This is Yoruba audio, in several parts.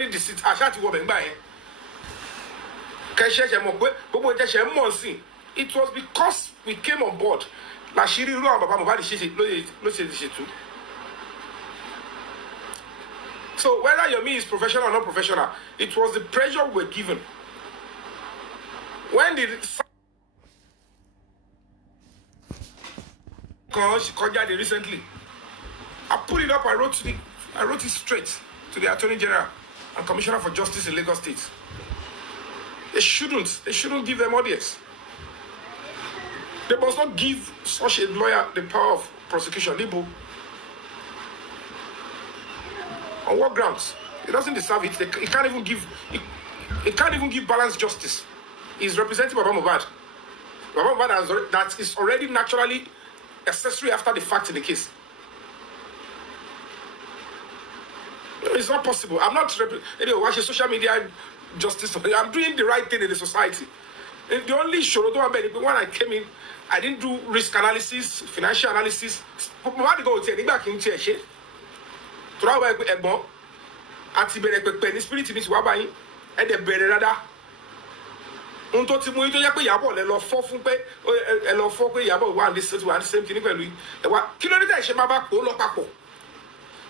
already deceased. Ashati wo bengba yen. Keshe mo pe gbogbo je mo sin. It was because we came on board. La shiri ru àwọn baba Mohbad lo se too. So whether Yomi is professional or not professional, it was the pressure we were given. When did she recently? I put it up. I wrote it straight to the Attorney General and Commissioner for Justice in Lagos State. They shouldn't give them audience. They must not give such a lawyer the power of prosecution. Libo. On what grounds? He doesn't deserve it. He can't even give balanced justice. He's representing Baba Mohbad. Baba Mohbad that is already naturally accessory after the fact in the case. It's not possible. I'm not watching social media justice. I'm doing the right thing in the society. And the only show when I came in, I didn't do risk analysis, financial analysis. Mohbad go to back in church. Turawa egbon ati bere pepe ni spirit mi ti wa bayin e de bere dada ohun tó ti mú yín tó yẹ pé Ìyábọ̀ lẹ lọ fọ́ fún pé ẹ lọ fọ́ pé Ìyábọ̀ wà ní same thing pẹ̀lú yín ẹ wá kí ló dé tẹ́ ṣe máa bá pò ó lọ papọ̀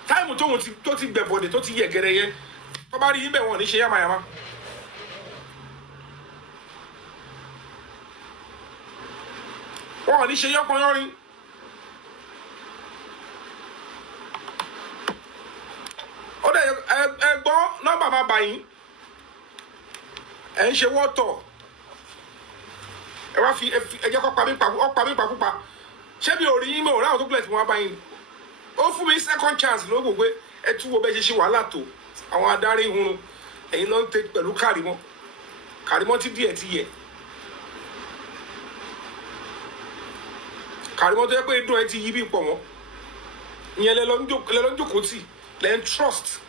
táìmù tó ti gbẹ̀bọ̀dẹ̀ tó ti yẹ gẹ̀rẹ̀ yẹn tó bá rí yín bẹ̀ wọ́n ní ṣe yàmàyàmá. Wọ́n ní ṣe yọ́pọ̀yọ́rin. Ó dẹ̀ ẹgbọ́n nọ́mbà máa bà yín ẹ̀ ń ṣe wọ́tọ̀ ẹ wá fi ẹjẹ́ kọ́ pa mí pàkúpa ṣé bí orí yín mọ̀ ọ̀rẹ́ àwọn tó blẹ̀ tí wọ́n bá yín ó fún mi second chance ló gbogbo ẹ tún wo bẹ́ẹ̀ ṣe wàhálà tó àwọn adarí ìhun ẹ̀yin ló ń tẹ pẹ̀lú Kàrímọ́ tí díẹ̀ ti yẹ Kàrímọ́ tó yẹ pé dùn ẹ ti yí bí pọ̀ mọ́ ìyẹn lẹ lọ ń jókòó tì lẹ ń trust.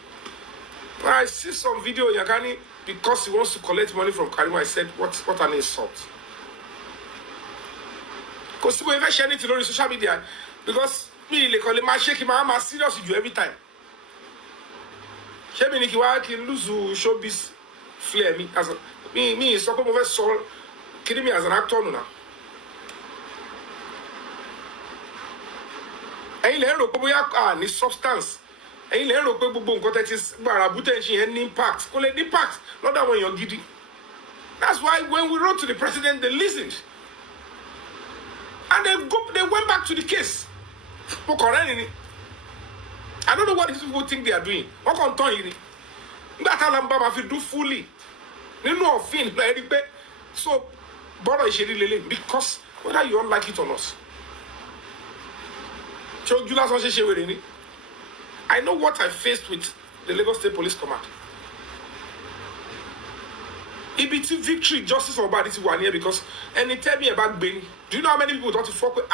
When I see some video Yagani because he wants to collect money from Kàrímọ́, I said what an insult. Because people even share it on social media because me they call it my shaking my serious with you every time. She me can lose showbiz flair me as me so come over so kidding me as an actor now. Ẹ̀yin lè rò pé bóyá ní substance. Ẹ̀yin lè rò pé gbogbo nǹkan tẹ́ ti gbàrà bútẹ́ ṣe yẹn ní impact. Kò lè ní impact lọ́dọ̀ àwọn èèyàn gidi. That's why when we wrote to the president, they listened. And they went back to the case. I don't know what these people think they are doing. What can tell you? That Alabama if you do fully. You know offend so bother is really because whether you don't like it or not. So I know what I faced with the Lagos State Police Command. EBT victory, justice for bad is one year because and they tell me about Benny. Do you know how many people thought to fuck with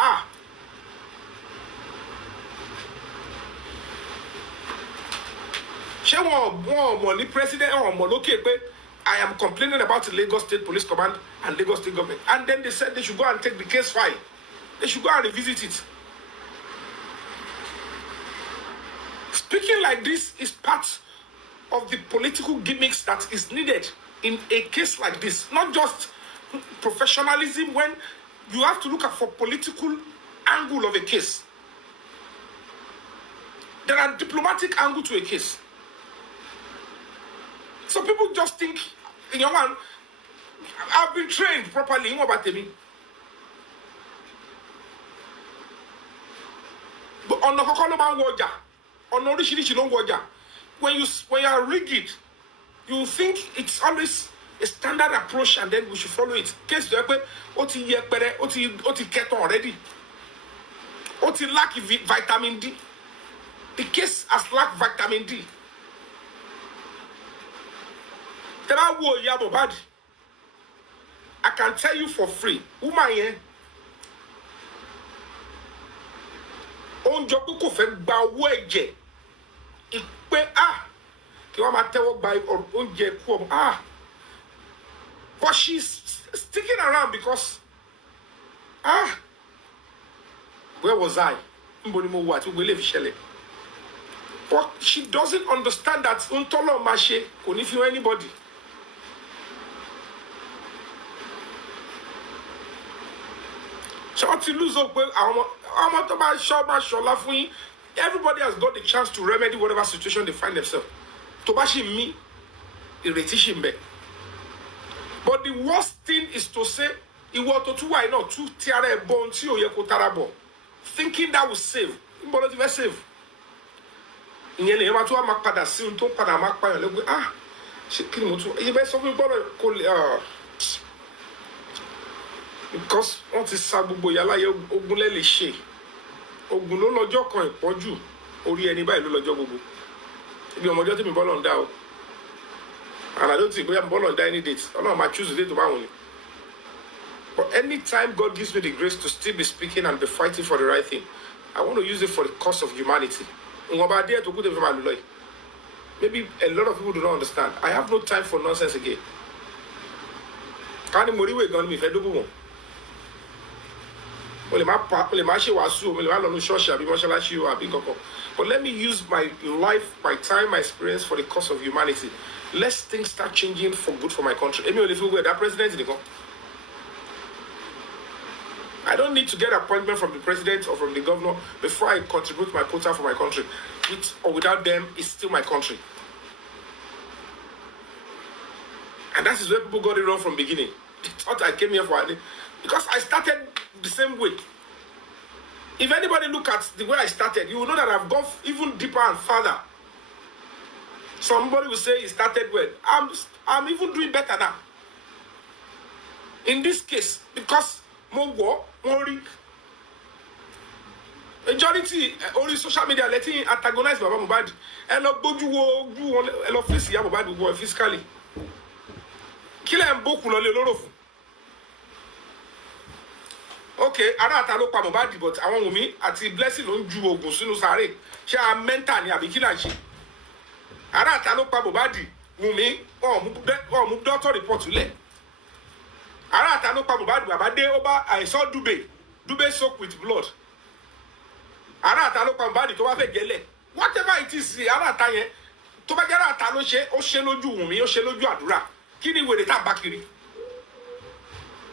She won money president or Moloke. I am complaining about the Lagos State Police Command and Lagos State government. And then they said they should go and take the case file. They should go and revisit it. Speaking like this is part of the political gimmicks that is needed in a case like this. Not just professionalism when you have to look at for political angle of a case. There are diplomatic angle to a case. So people just think, you know, man, I've been trained properly. You know about me. But on the Kokoloban Waja, on the Rishi no Waja, when you are rigid, you think it's always a standard approach and then we should follow it. Case to oti keto already. Oti lack vitamin D. The case has lacked vitamin D. I can tell you for free. Woman, on job kò fẹ́ gba owó ẹ̀jẹ̀. Ìpè kí wọ́n máa tẹ́wọ́ gba oúnjẹ kú ọmọ but she's sticking around because where was I? Mboni mo wà tí gbélé fi ṣẹlẹ̀. But she doesn't understand that untolo mashe kò ní fi anybody. So what you lose up well, everybody has got the chance to remedy whatever situation they find themselves. Tobashi me, irritation be. But the worst thing is to say, iwo to tu why not two tiare bon ti oye ko tarabo. Thinking that will save. But not save. Ìyẹn lè ma tó máa padà sí ohun tó padà máa pa yàn lẹ́gbẹ̀ẹ́ ṣé kí ni mo tún ẹ̀yẹ bẹ́ẹ̀ sọ fún mi gbọ́dọ̀ kò lè because wọ́n ti sa gbogbo ìyá láyé ogun lẹ́ lè ṣe ogun ló lọ́jọ́ kan ìpọ́jù orí ẹni báyìí ló lọ́jọ́ gbogbo ibi ọmọdé tí mi bọ́ lọ́n dá o and I don't think bóyá mi bọ́ lọ́n dá any date ọlọ́run máa choose the date tó bá wù mí but anytime God gives me the grace to still be speaking and be fighting for the right thing I want to use it for the cause of humanity. Maybe a lot of people do not understand. I have no time for nonsense again. But let me use my life, my time, my experience for the cause of humanity. Let's things start changing for good for my country. That president, I don't need to get an appointment from the president or from the governor before I contribute my quota for my country. With or without them, it's still my country. And that is where people got it wrong from the beginning. They thought I came here for it. Because I started the same way. If anybody look at the way I started, you will know that I've gone even deeper and further. Somebody will say he started well. I'm even doing better now. In this case, because more war, more rig. Majority only social media letting antagonize Baba Mohbad. Hello, face ya Mohbad physically. Kill him boku lo le loro fun. Okay, ara ata lo pa Mohbad but àwọn Wunmi àti Blessing ló ń ju ogun sínú sáré. Ṣé a mental ni àbí kí la ṣe? Ara ata ló pa Mohbad, Wunmi ó mú doctor report le. Ara ata ló pa Mohbad baba de oba I saw Dube soaked with blood. Ara ata ló pa Mohbad tó wá fẹ́ gele. Whatever it is, ara ata yẹn tó bá jẹ́ ara ata ló ṣe, ó ṣe lójú Wunmi, ó ṣe lójú àdúrà. Kí ni wèrè tá bá kiri?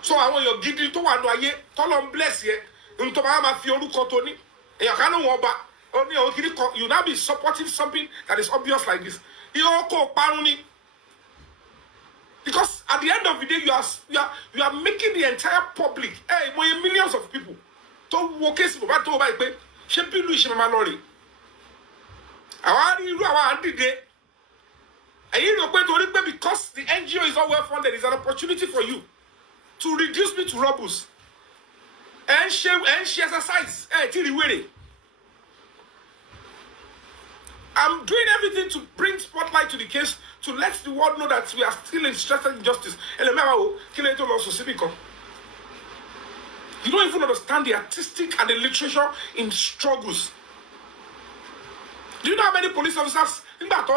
So àwọn èèyàn gidi tó wà nú ayé tọ́lọ́run bless yẹ n tó máa fi orúkọ tó ní èèyàn kan lóhun ọba ó ní òun kiri kan you now be supporting something that is obvious like this. Ìyóò kò parun ni. Because at the end of the day, you are making the entire public, millions of people, to walk case Mohbad to buy pay. She be Louis Mama Lori. I want to do and you know because the NGO is not well funded, it's an opportunity for you to reduce me to robust and she exercise. I'm doing everything to bring spotlight to the case, to let the world know that we are still interested in justice. You don't even understand the artistic and the literature in struggles. Do you know how many police officers in that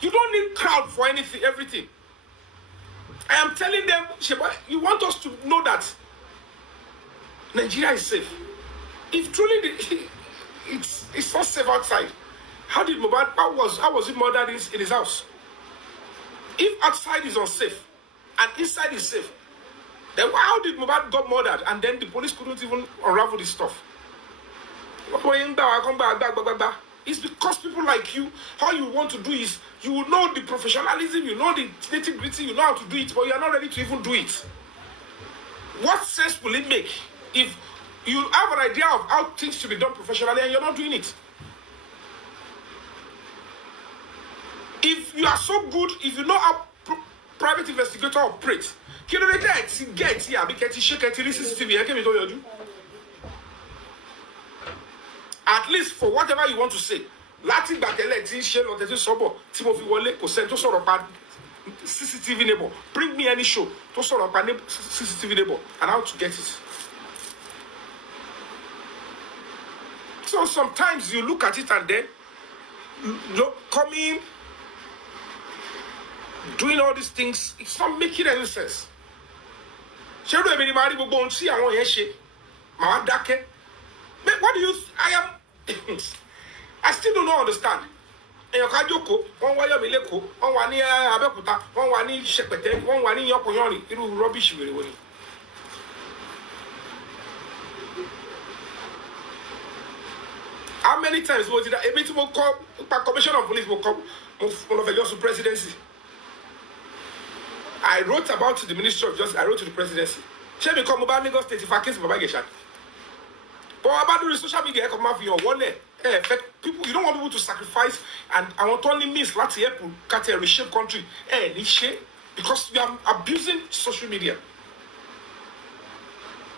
you don't need crowd for anything, everything. I am telling them, you want us to know that Nigeria is safe. If truly it's not safe outside, how was he murdered in his house? If outside is unsafe and inside is safe, then how did Mohbad got murdered and then the police couldn't even unravel this stuff? It's because people like you, all you want to do is, you know the professionalism, you know the nitty-gritty, you know how to do it, but you are not ready to even do it. What sense will it make if you have an idea of how things should be done professionally and you're not doing it? If you are so good, if you know how private investigator operates, get here because shake CCTV. At least for whatever you want to say. Latin battle CCTV neighbor. Bring me any show to sort of CCTV neighbor and how to get it. So sometimes you look at it and then coming, doing all these things, it's not making any sense. What do you? I am. I still do not understand. Èèyàn ká jókòó, wọ́n wá Yomi lẹ́kọ̀ọ́, wọ́n wà ní Abẹ́òkúta, wọ́n wà ní Ṣẹ̀pẹ̀tẹ̀, wọ́n wà ní Yánpọnyánrin, irú rubbish wèrè wo ni. How many times mo ti da èmi tí mo kọ́ nípa commissioner of police mo kọ́ mo lọ fẹ́ yọ sùn presidency. I wrote about the Ministry of Justice. I wrote to the presidency. Ṣé mi kọ́ mo bá Lagos State fa case Baba Ijesha? But about the social media, come out for your one people, you don't want people to sacrifice, and I want only means láti help cut a reshape country. Because you are abusing social media.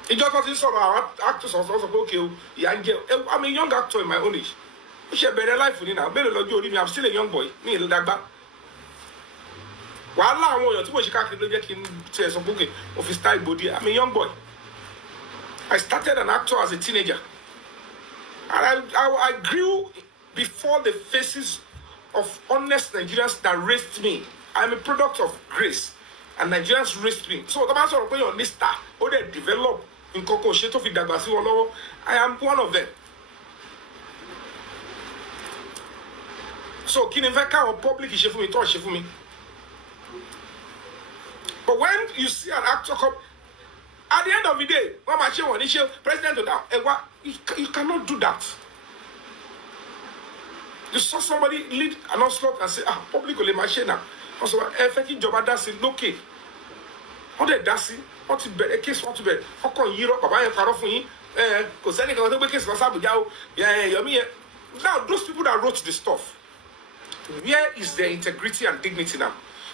It just got sort of actors also okay. I'm a young actor in my own age. We should better life for me now. I'm still a young boy. Me a dagba. While I want you to get in some book of his style body. I'm a young boy. I started an actor as a teenager. And I grew before the faces of honest Nigerians that raised me. I'm a product of grace. And Nigerians raised me. So the man sort of put on this star, or they develop in Coco Sheto Fidabasi Olowo. I am one of them. So Kineveka or public is for me, touch for me. But when you see an actor come, at the end of the day, when my show issue, president now, you cannot do that. You saw somebody lead an onslaught and say, public will machine now. Also, effective job that's it, okay. How they that's it? What to bet? A case what to bet? How come Europe? Baba and Parofuni? Because any kind of case was up. Yomi. Now those people that wrote the stuff, where is their integrity and dignity now?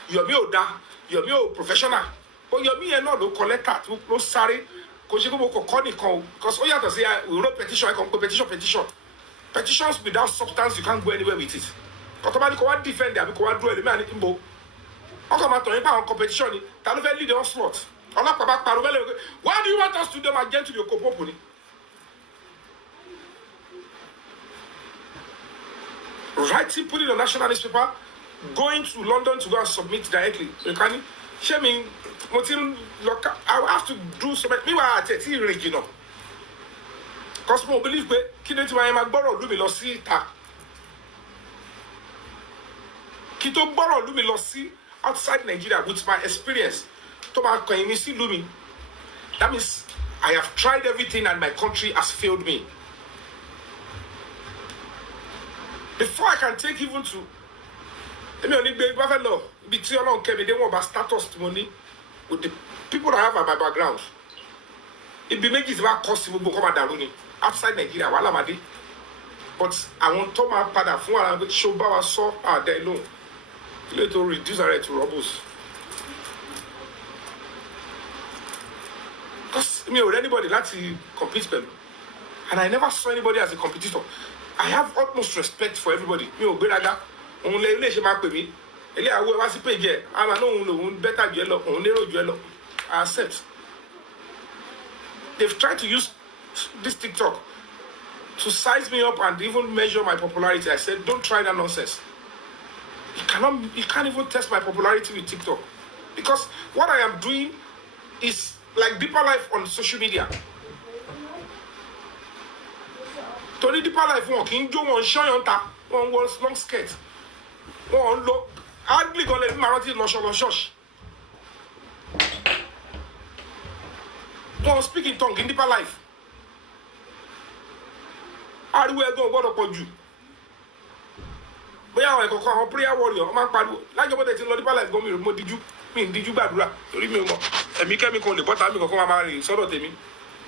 Yomi Oda, Yomi professional. But Yomi and not no collector, no sorry. Because all you have to say, we wrote petition, I can petition. Petitions without substance, you can't go anywhere with it. Because somebody can defend them, because do anything and imbo. How come I talk about competition? That will lead the onslaught. Why do you want us to do them again to your company? Writing, putting on national newspaper, going to London to go and submit directly. You can share me. I will have to do something. Meanwhile, I tell you, know. Because I believe that Kino ti ma gboro lu mi lọ sí ta. Kito gboro lu mi lọ sí outside Nigeria with my experience. To ma kan mi sí lu mi. That means I have tried everything and my country has failed me. Before I can take even to me only be buffalo be ti Ọlọ́run kẹ́ mi dey want about status money with the people that have my background. It be make it about cost gbogbo come adaru ni. Outside Nigeria, wala madi. But I want to my father for a show power saw they know. To reduce our to robbers. Because me or anybody like to compete with them. And I never saw anybody as a competitor. I have utmost respect for everybody. Me or Beraga, only relation with me. Elia was page. I'm no better jello, on narrow jello. I accept. They've tried to use this TikTok to size me up and even measure my popularity. I said, don't try that nonsense. You can't even test my popularity with TikTok. Because what I am doing is like deeper life on social media. Tony deeper life walking, do one show on top, one was long skirt. One look, hardly gonna let me marry no church. One speaking tongue in deeper life. How do we go about you? But I go call prayer warrior. Man, like about the Lord, like go me. Did you badura? Remember, and me came on the bottom. Me go come marry. So don't tell me.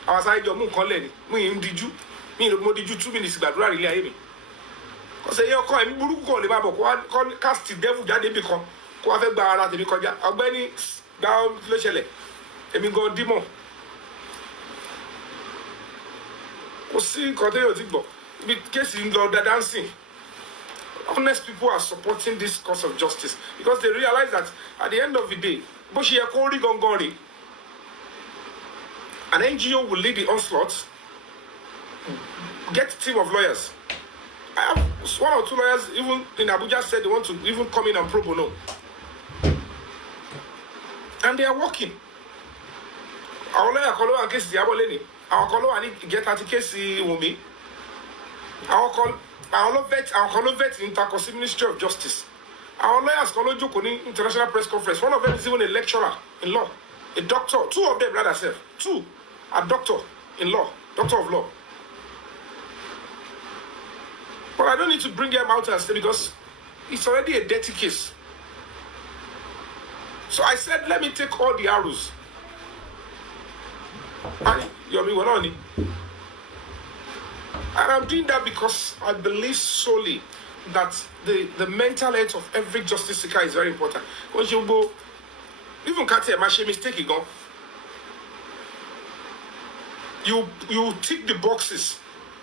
I was like your moon calling me. Did you? Me no did you 2 minutes badura really hear me? Cause you call me buru call the Bible. Call cast the devil that they become. Go have a bar at the because Albany down fleshele. And me go demon. Go see continue to go. With case in law that dancing. Honest people are supporting this cause of justice because they realize that at the end of the day, an NGO will lead the onslaught, get a team of lawyers. I have 1 or 2 lawyers even in Abuja said they want to even come in and pro bono. And they are working. Our lawyer against the Aboleni. àwọn kan ló wà ní ìjẹta ti kéèsì Wunmi, àwọn kan ló vet intercourse Ministry of Justice, our lawyers kan ló jókòó ní international press conference. One of them is even a lecturer in law, a doctor. Two of them rather self, two are doctor in law, doctor of law. But I don't need to bring them out and say because it's already a dirty case. So I said, let me take all the arrows. And Yomi went on. And I'm doing that because I believe solely that the mental health of every justice seeker is very important. When you go, even can't say mistake, you go. You tick the boxes.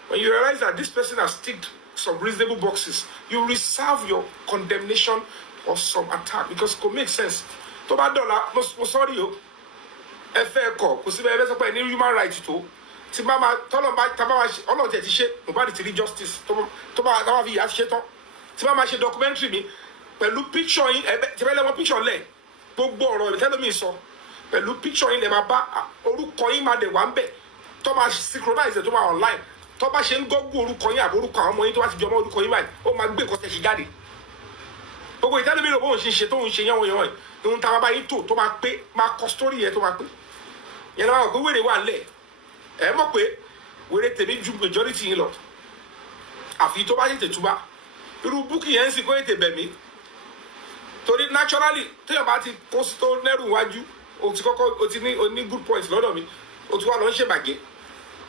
When you realize that this person has ticked some reasonable boxes, you reserve your condemnation or some attack because it could make sense. To bá dọ̀la, mo sorry o. Ẹ fẹ́ kọ̀, kò sí bẹ́ẹ̀ sọ pé ní human rights tó. Tí mama tọ́lọ̀ bá tábà wá ọlọ́run tẹ̀ ti ṣe, mo bá ti rí justice tó bá tábà fi ìyá ṣe tán. Tí mama ṣe documentary mi pẹ̀lú picture yín, tí bẹ́ẹ̀ lẹ́wọ̀n picture lẹ̀ gbogbo ọ̀rọ̀ ìtẹ́lómi sọ pẹ̀lú picture yín lè máa bá orúkọ yín máa dẹ̀ wá ń bẹ̀ tó máa synchronize tó máa online tó bá ṣe ń gọ́gùn orúkọ yín àbí orúkọ àwọn ọmọ yín tó bá ti jọmọ́ orúkọ yín báyìí ó máa gbé nǹkan tẹ̀ ṣe jáde gbogbo ìtẹ́lómi ló bóun ṣe tóun ṣe yánwó yánwó yìí ohun tá a bá yín tó máa pé máa kọ story yẹn tó máa pé yẹn náà wà pé wèrè wà lẹ̀ ẹ mọ̀ pé wèrè tèmi ju majority yín lọ àfi tó bá tètè túbá irú búkì yẹn ń sìn kó tètè bẹ̀ mí torí naturally téèyàn bá ti kó tó lẹ́rù wájú o ti ní good points lọ́dọ̀ mi o ti wá lọ ń ṣèbàgẹ́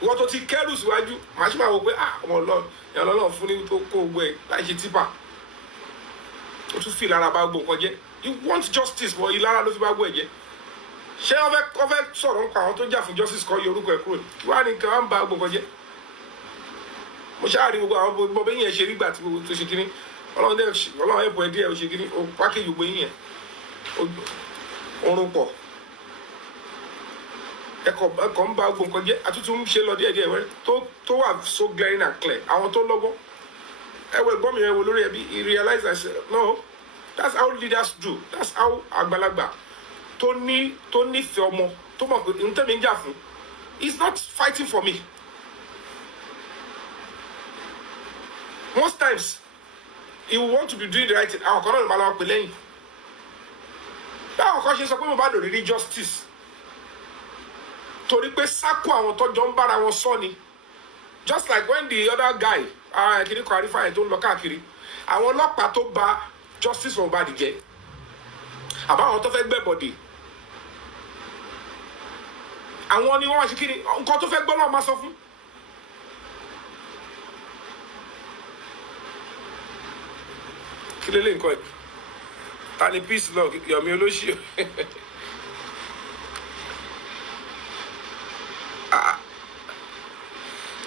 wọ́n tó ti kẹ́rù síwájú màá ṣe máa wò pé ọmọ ọlọ́run ìyàn ọlọ́run fún ní tó kó gbọ́ ẹ̀ láì ṣe tipa o tún fi ìlara bá gbọ́ nǹkan jẹ́ you want justice but ìlara ló fi bá gbọ́ ẹ̀ jẹ́ ṣé wọ́n fẹ́ sọ̀rọ̀ nípa àwọn tó jà fún justice kọ́ yọ orúkọ ẹ̀ kúrò ní kí wàá ní nǹkan wá ń ba gbọ́ nǹkan jẹ́ mo ṣáàrí gbogbo àwọn gbogbo bẹ́ẹ̀ yẹn ṣe nígbà tí mo tó ṣe kíní ọlọ́run ẹ̀bùn ẹ̀ díẹ̀ ó ṣe kíní o pákéjì gbogbo yín yẹn orun pọ̀ ẹ̀kọ́ ń ba gbogbo nǹkan jẹ́ àtúntò ń ṣe lọ díẹ̀díẹ̀ wẹ́rẹ́ tó wà so glaring and clear àwọn tó lọ́gbọ́n ẹ̀wọ̀ ẹ̀gbọ́n mi ẹ̀wọ̀ lórí ẹ̀bí he realize I said no that's how leaders do that's how àgbàlagbà tó nífẹ̀ẹ́ ọmọ tó mọ̀ pé n tẹ́mi ń jà fún he's not fighting for me most times he will want to be doing the right thing àwọn kan náà ló máa lọ́wọ́ pè lẹ́yìn báwọn kan ṣe sọ pé mo bá lòrí rí justice torí pé sákò àwọn tọ́jọ́ ń bára wọn sọ ni just like when the other guy kìíní kan àrífà yẹn tó ń lọ káàkiri àwọn ọlọ́pàá tó bà justice for Mohbad jẹ́ àbáwọn tó fẹ́ gbẹ́bọ̀dé àwọn ni wọ́n wá sí kíni nǹkan tó fẹ́ gbọ́ náà máa sọ fún. kí ló lè nǹkan ẹ̀ ta ni peace lọ Yomi olóṣì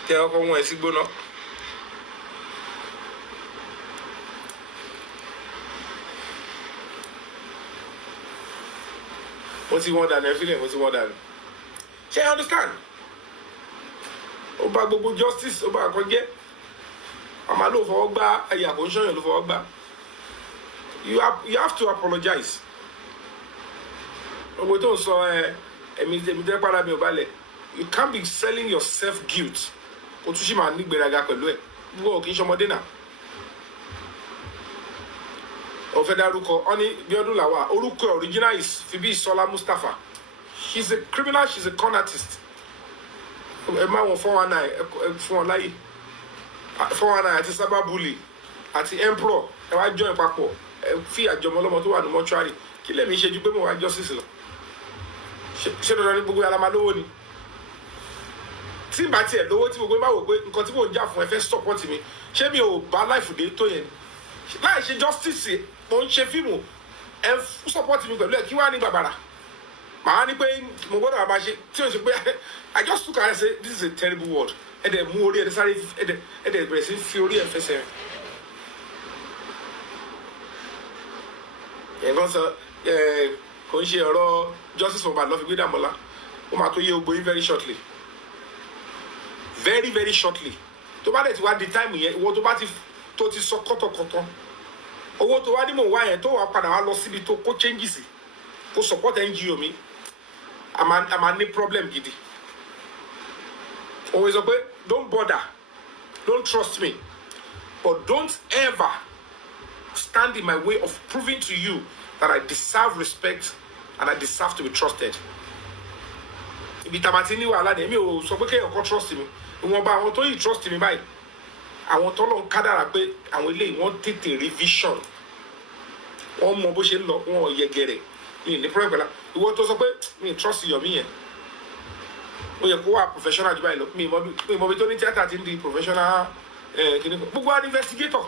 tẹ ọkọ wọn ẹ sí gbóná. mo ti wọ́n dànù ẹ fílẹ̀ mo ti wọ́n dànù ṣé you understand ó bá gbogbo justice ó bá àkọ́jẹ́ àmà ló fọwọ́ gbá ẹ̀yà kò ń ṣọyàn ló fọwọ́ gbá you have to apologize owó tó ń sọ ẹ̀mí tẹ́ para mi ò balẹ̀ you can't be selling your self guilt o tún ṣì máa ní gbéraga pẹ̀lú ẹ̀ gbogbo kì í ṣọmọdé náà ó fẹ́ dárúkọ ọ ní Bíọ́dún làwà orúkọ original is Fabiyi Mustapha she's a criminal she's a con artist ẹ má wọn 419 fún ọ láyè 419 àti sábàbùlì àti emperor ẹ wá join papọ̀ ẹ fi àjọmọ ọlọ́mọ tó wà ní mọ́ṣúárì kí lèmi ṣe ju pé mo wá justice lọ ṣé dandan ní gbogbo alamá lówó ni tí n bá tiẹ̀ lówó tí gbogbo bá wò pé nǹkan tí mò ń jà fún ẹ fẹ́ support mi ṣé mi ò bá life dé tó yẹn ni láì ṣe justice mo ń ṣe fíìmù ẹ support mi pẹ̀lú ẹ kí wàá ní bàbàrà màá ní pé mo gbọ́dọ̀ máa ṣe tí o ṣe pé I just look at it and say this is a terrible word ẹ dẹ̀ mú orí ẹ sáré ẹ dẹ̀ bẹ̀rẹ̀ sí fi orí ẹ fẹsẹ̀ rẹ̀ ẹ̀gbọ́n sọ kò ń ṣe ọ̀rọ̀ justice for Mohbad lọ́ fi gbé Dàmọ́lá ó máa tó yé ogbó yín very shortly very shortly tó bá dẹ̀ ti wá di time yẹn owó tó ti sọ kọ́tọ̀kọ́tọ̀ owó tó wá ní mò ń wá yẹn tó wà padà wá lọ síbi tó kó changes kó support NGO mi a máa ní problem gidi Always okay, don't bother, don't trust me, but don't ever stand in my way of proving to you that I deserve respect and I deserve to be trusted. Ibi tamati ni wàhálà ni èmi ò sọ pé kéèyàn kan trust me. Ìwọ̀nba àwọn tó yìí trust me báyìí. Àwọn tó lọ ń kádàrà pé àwọn eléyìí wọ́n tètè revision. Wọ́n mọ bó ṣe ń lọ, wọ́n yẹgẹrẹ. Mi ní problem pẹ̀lá. Ìwọ tó sọ pé mi trust Yomi yẹn. Ó yẹ kó wà professional jù báyìí lọ. Mi mọ bí tó ní tíátà ti ń di professional kìíní. Gbogbo wa ni investigator.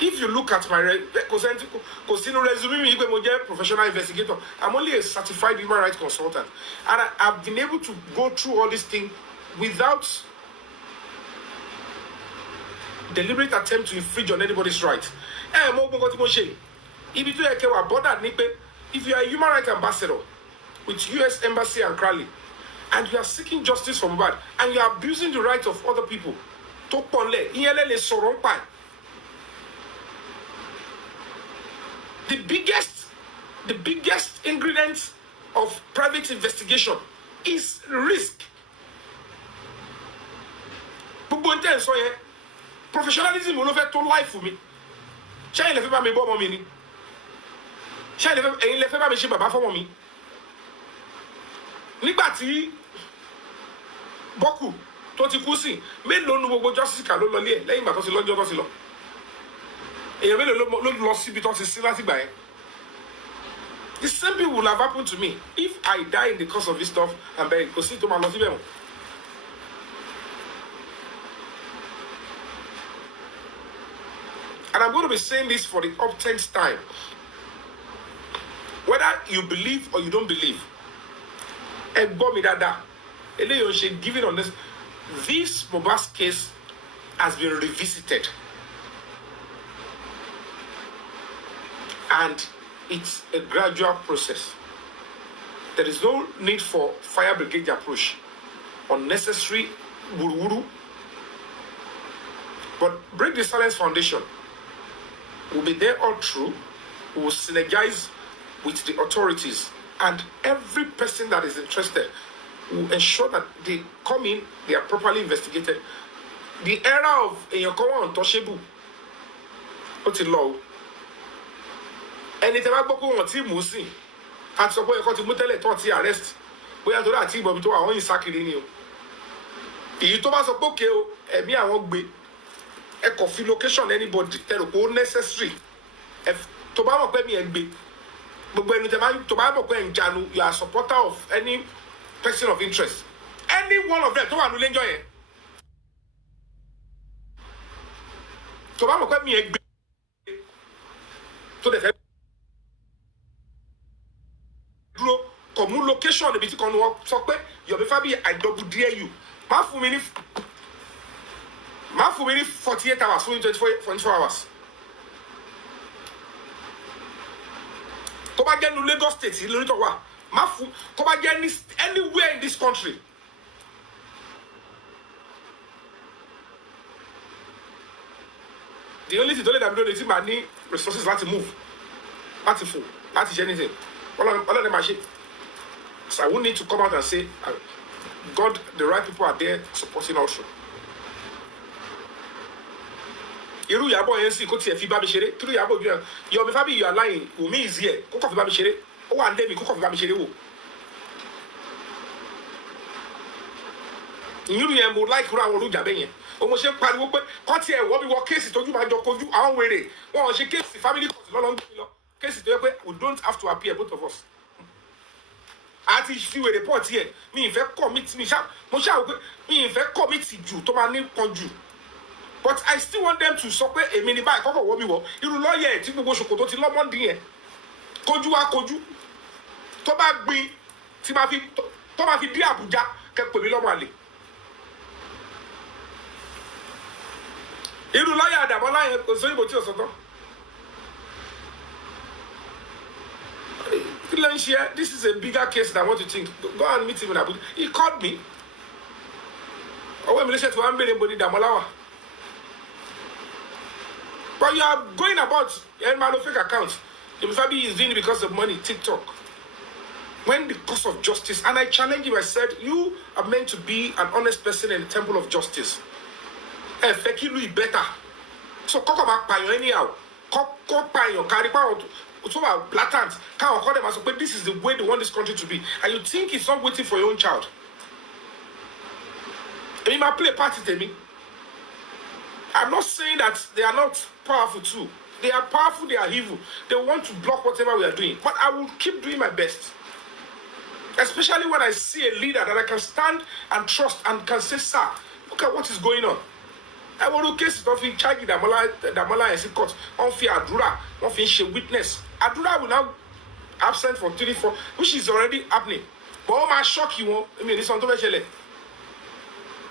If you look at my resume, me a professional investigator. I'm only a certified human rights consultant, and I've been able to go through all these things without deliberate attempt to infringe on anybody's rights. If you are a human rights ambassador with U.S. Embassy and Crowley, and you are seeking justice from bad, and you are abusing the rights of other people, the biggest ingredient of private investigation is risk. Professionalism will over to life for me. Ṣé ilé fẹ́ bá mi bọ́ ọmọ mi ni? Ṣé ilé fẹ́ bá mi ṣe bàbá fọ́mọ mi? Nígbà tí Bọ́kù tó ti kú sí, mélòó nu gbogbo justice kà ló lọ lé ẹ̀ lẹ́yìn ìgbà tó ti lọ́jọ́ tó ti lọ. Èèyàn mélòó ló lọ síbi tó ti sí láti gbà yẹn. The same thing will have happened to me if I die in the course of this stuff and buried. Kò sí tó máa lọ síbẹ̀ mọ́. And I'm going to be saying this for the uptenth time. Whether you believe or you don't believe, giving on this Mohbad's case has been revisited. And it's a gradual process. There is no need for fire brigade approach, unnecessary wuru-wuru. But Break the Silence Foundation will be there all through. We will synergize with the authorities, and every person that is interested will ensure that they come in, they are properly investigated. The era of Enyokowa untouchable, what's the law? Ẹni tẹ́ bá gbọ́ pé wọ́n ti mú sí àti sọ pé ẹ̀kọ́ ti mú tẹ́lẹ̀ tó ti arrest bóyá tó dà tí ìbọn mi tó àwọn yìí sákiri ni o. Èyí tó bá sọ pé òkè o ẹ̀mí àwọn gbé ẹ kò fi location anybody tẹ́ rò pé ó necessary tó bá mọ̀ pé mi ẹ̀ gbé gbogbo ẹni tẹ́ bá tó bá mọ̀ pé ẹ̀ ń janu you are supporter of any person of interest, any one of them tó wà nílé ńjọ́ yẹn tó bá mọ̀ pé mi ẹ̀ gbé tó dẹ̀ fẹ́ dúró kò mú location níbi tí kan ní wọ́n sọ pé Yomi Fabiyi I double dare you má fún mi ní 48 hours fún 24 hours. Tó bá jẹ́ ní Lagos State lórí tó wà má fún tó bá jẹ́ anywhere in this country. The only thing tó lè dàbí lónìí tí màá ní resources láti move láti fò láti ṣe anything ọlọ́dẹ máa ṣe. So I won't need to come out and say God, the right people are there supporting also. Irú Ìyábọ̀ yẹn sì kó tiẹ̀ fi bá mi ṣeré kí ló Ìyábọ̀ ojú ẹ̀ Yomi Fabiyi you are lying Wunmi is here kó kọ̀ fi bá mi ṣeré ó wà nílé mi kó kọ̀ fi bá mi ṣeré wò. Irú yẹn mo like irú àwọn olùjà bẹ́ẹ̀ yẹn o mo ṣe ń pariwo pé kọ́ tiẹ̀ wọ́ mi wọ kéèsì tójú máa jọ kojú àwọn wèrè wọn ò ṣe kéèsì family court lọ́lọ́ ń gbé mi lọ kéèsì tó yẹ pé we don't have to appear both of us. Àti fi wèrè pọ̀ tiẹ̀ mi ìfẹ́ commit mo ṣáà wò pé mi ìfẹ́ commit jù tó máa ní pọ̀ jù. But I still want them to sọ pé èmi ni báyìí kọ́kọ́ wọ́ mi wọ́ irú lọ́ọ̀yẹ̀ tí gbogbo ṣòkòtò ti lọ́mọdé yẹn kojú wá kojú tó bá gbin tí tó máa fi dé Àbújá kẹ́pẹ́ mi lọ́mọ àlè. Irú lọ́ọ̀yẹ̀ Àdàmọ́lá yẹn kò sóyìnbó tí ò sọ tán. This is a bigger case than what you think. Go and meet him in Abuja. He called me. But you are going about fake accounts. Yomi Fabiyi is doing it because of money, TikTok. when the cause of justice, and I challenge you, I said, you are meant to be an honest person in the temple of justice. Effectively better. So, come back by anyhow. Come by your carry power. So blatant. Can't call them as but this is the way they want this country to be. And you think it's not waiting for your own child. And you might play a party to me. I'm not saying that they are not powerful too. They are powerful, they are evil. They want to block whatever we are doing. But I will keep doing my best. Especially when I see a leader that I can stand and trust and can say, sir, look at what is going on. I want to case it off in charge that Damola is in court. On fear Adura, on fear witness. Adura will now absent for 3-4, which is already happening. But all my shock you I mean, this one to be chele.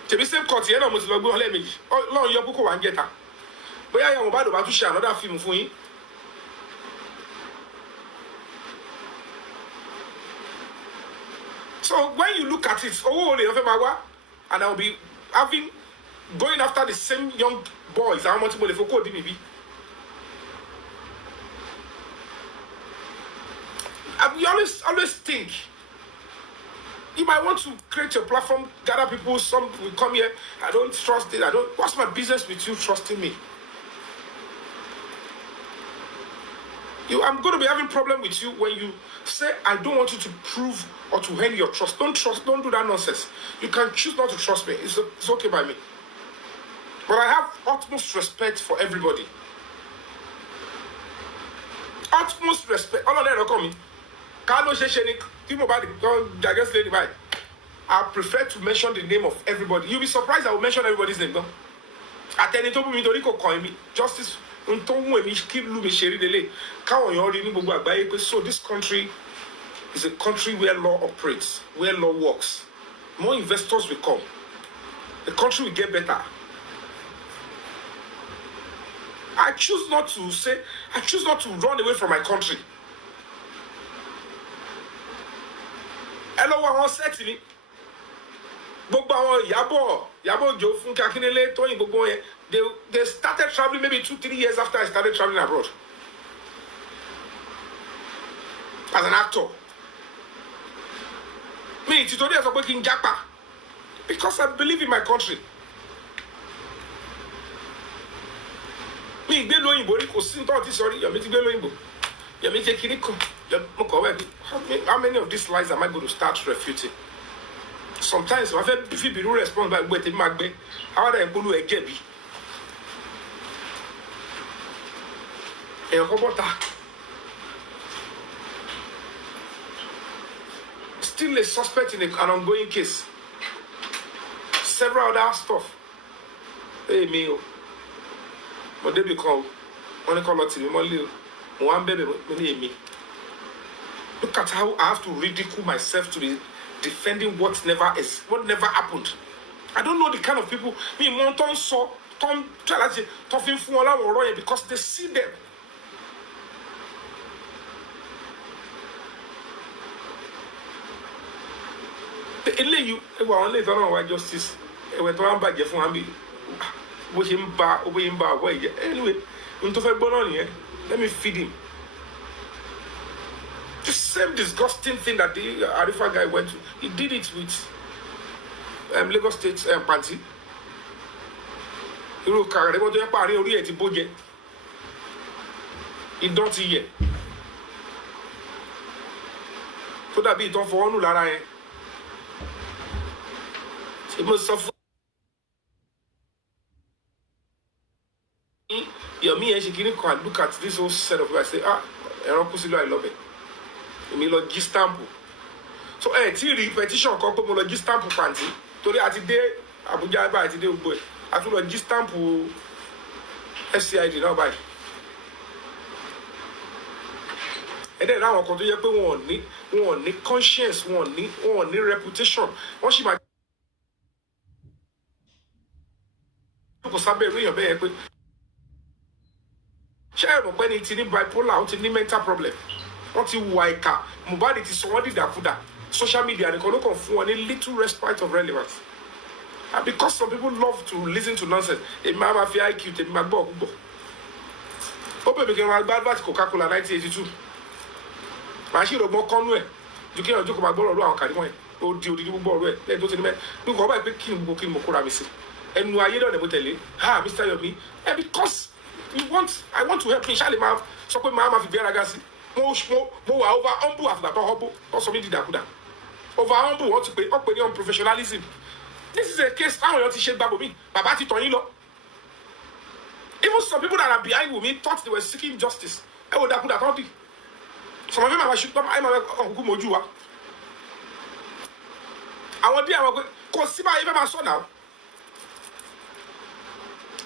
To be same court, you know, must go let me. Oh, Lord, you go and get her. But I am about to share another film for you. So when you look at it, and I'll be going after the same young boys. How much money for code DBB? We always think you might want to create a platform, gather people. Some will come here. I don't trust it. What's my business with you trusting me? I'm going to be having problem with you when you say I don't want you to prove or to earn your trust. Don't do that nonsense. You can choose not to trust me. It's okay by me. But I have utmost respect for everybody. Utmost respect. All of them are coming. I prefer to mention the name of everybody. You'll be surprised I will mention everybody's name. Justice. So this country is a country where law operates, where law works. More investors will come. The country will get better. I choose not to run away from my country. Hello, I want to say to me. They started traveling maybe 2-3 years after I started traveling abroad. As an actor. Me, today I was working in Japan. Because I believe in my country. Me, they know Igbo, sorry, you're meeting Igbo. You're meeting Kiniko. How many of these lies am I going to start refuting? Sometimes I feel be responsible by waiting Magbe. How do I go to a Gebi? Still a suspect in an ongoing case. Several other stuff. Hey, me. But they become one call it one baby me. Look at how I have to ridicule myself to be defending what never happened. I don't know the kind of people me Monton saw Tom Chalachi Toffin Fuala or Roy because they see them. You only don't know why justice went on back for me. Anyway, let me feed him. The same disgusting thing that the Arifa guy went to. He did it with Lagos State party. He wrote car. They want to party already at the budget. He don't see yet. So that be done for one Lara. It must suffer. Yomi and she can look at this whole set of people. I say, I love it. Me lo gi stamp. So till petition come mo lo gi stamp panty. Torí àti dé Abuja ba àti dé Ugbo. A tún lo gi stamp FCID now by. And then àwọn kan tó yẹ pé wọ́n ní conscience, wọ́n ní reputation. Wọ́n sì máa ko sabe rí yan be pé ṣé ẹ mọ̀ pé ní ti ní bipolar, ó ti ní mental problem. What you waika, Mubadi is somebody that could social media and can fún wọn ní little respite of relevance. And because some people love to listen to nonsense, a mama fi IQ, a magbo. Open became my bad Coca-Cola 1982. Machine of more conway. ju kí ọjọ́ kò máa gbọ́rọ̀ ọ̀rọ̀ àwọn kàrí wọ̀nyí ó di odidi gbogbo ọ̀rọ̀ ẹ̀ lẹ́yìn tó ti ní mẹ́ ní kò báyìí pé kí ni mo kóra mi sí ẹnu ayé náà ni mo tẹ̀lé Mr. Yomi because I want to help me ṣáà lè máa sọ pé máa fi gbéraga sí mo wà over humble àfìgbà tó humble wọ́n sọ mí di dàkúdà over humble wọ́n ti pè ọ́ pè ní unprofessionalism. This is a case táwọn èèyàn ti ṣe gbàgbọ́ mi bàbá ti tàn yín lọ. Even some people that are behind Wunmi thought they were seeking justice. Ẹ wo dàkúdà tó ń dì. Some of them are ṣùgbọ́n ẹ máa ọkùnkùn mojú wa. Àwọn díẹ̀ àwọn kò sí báyìí fẹ́ máa sọ náà.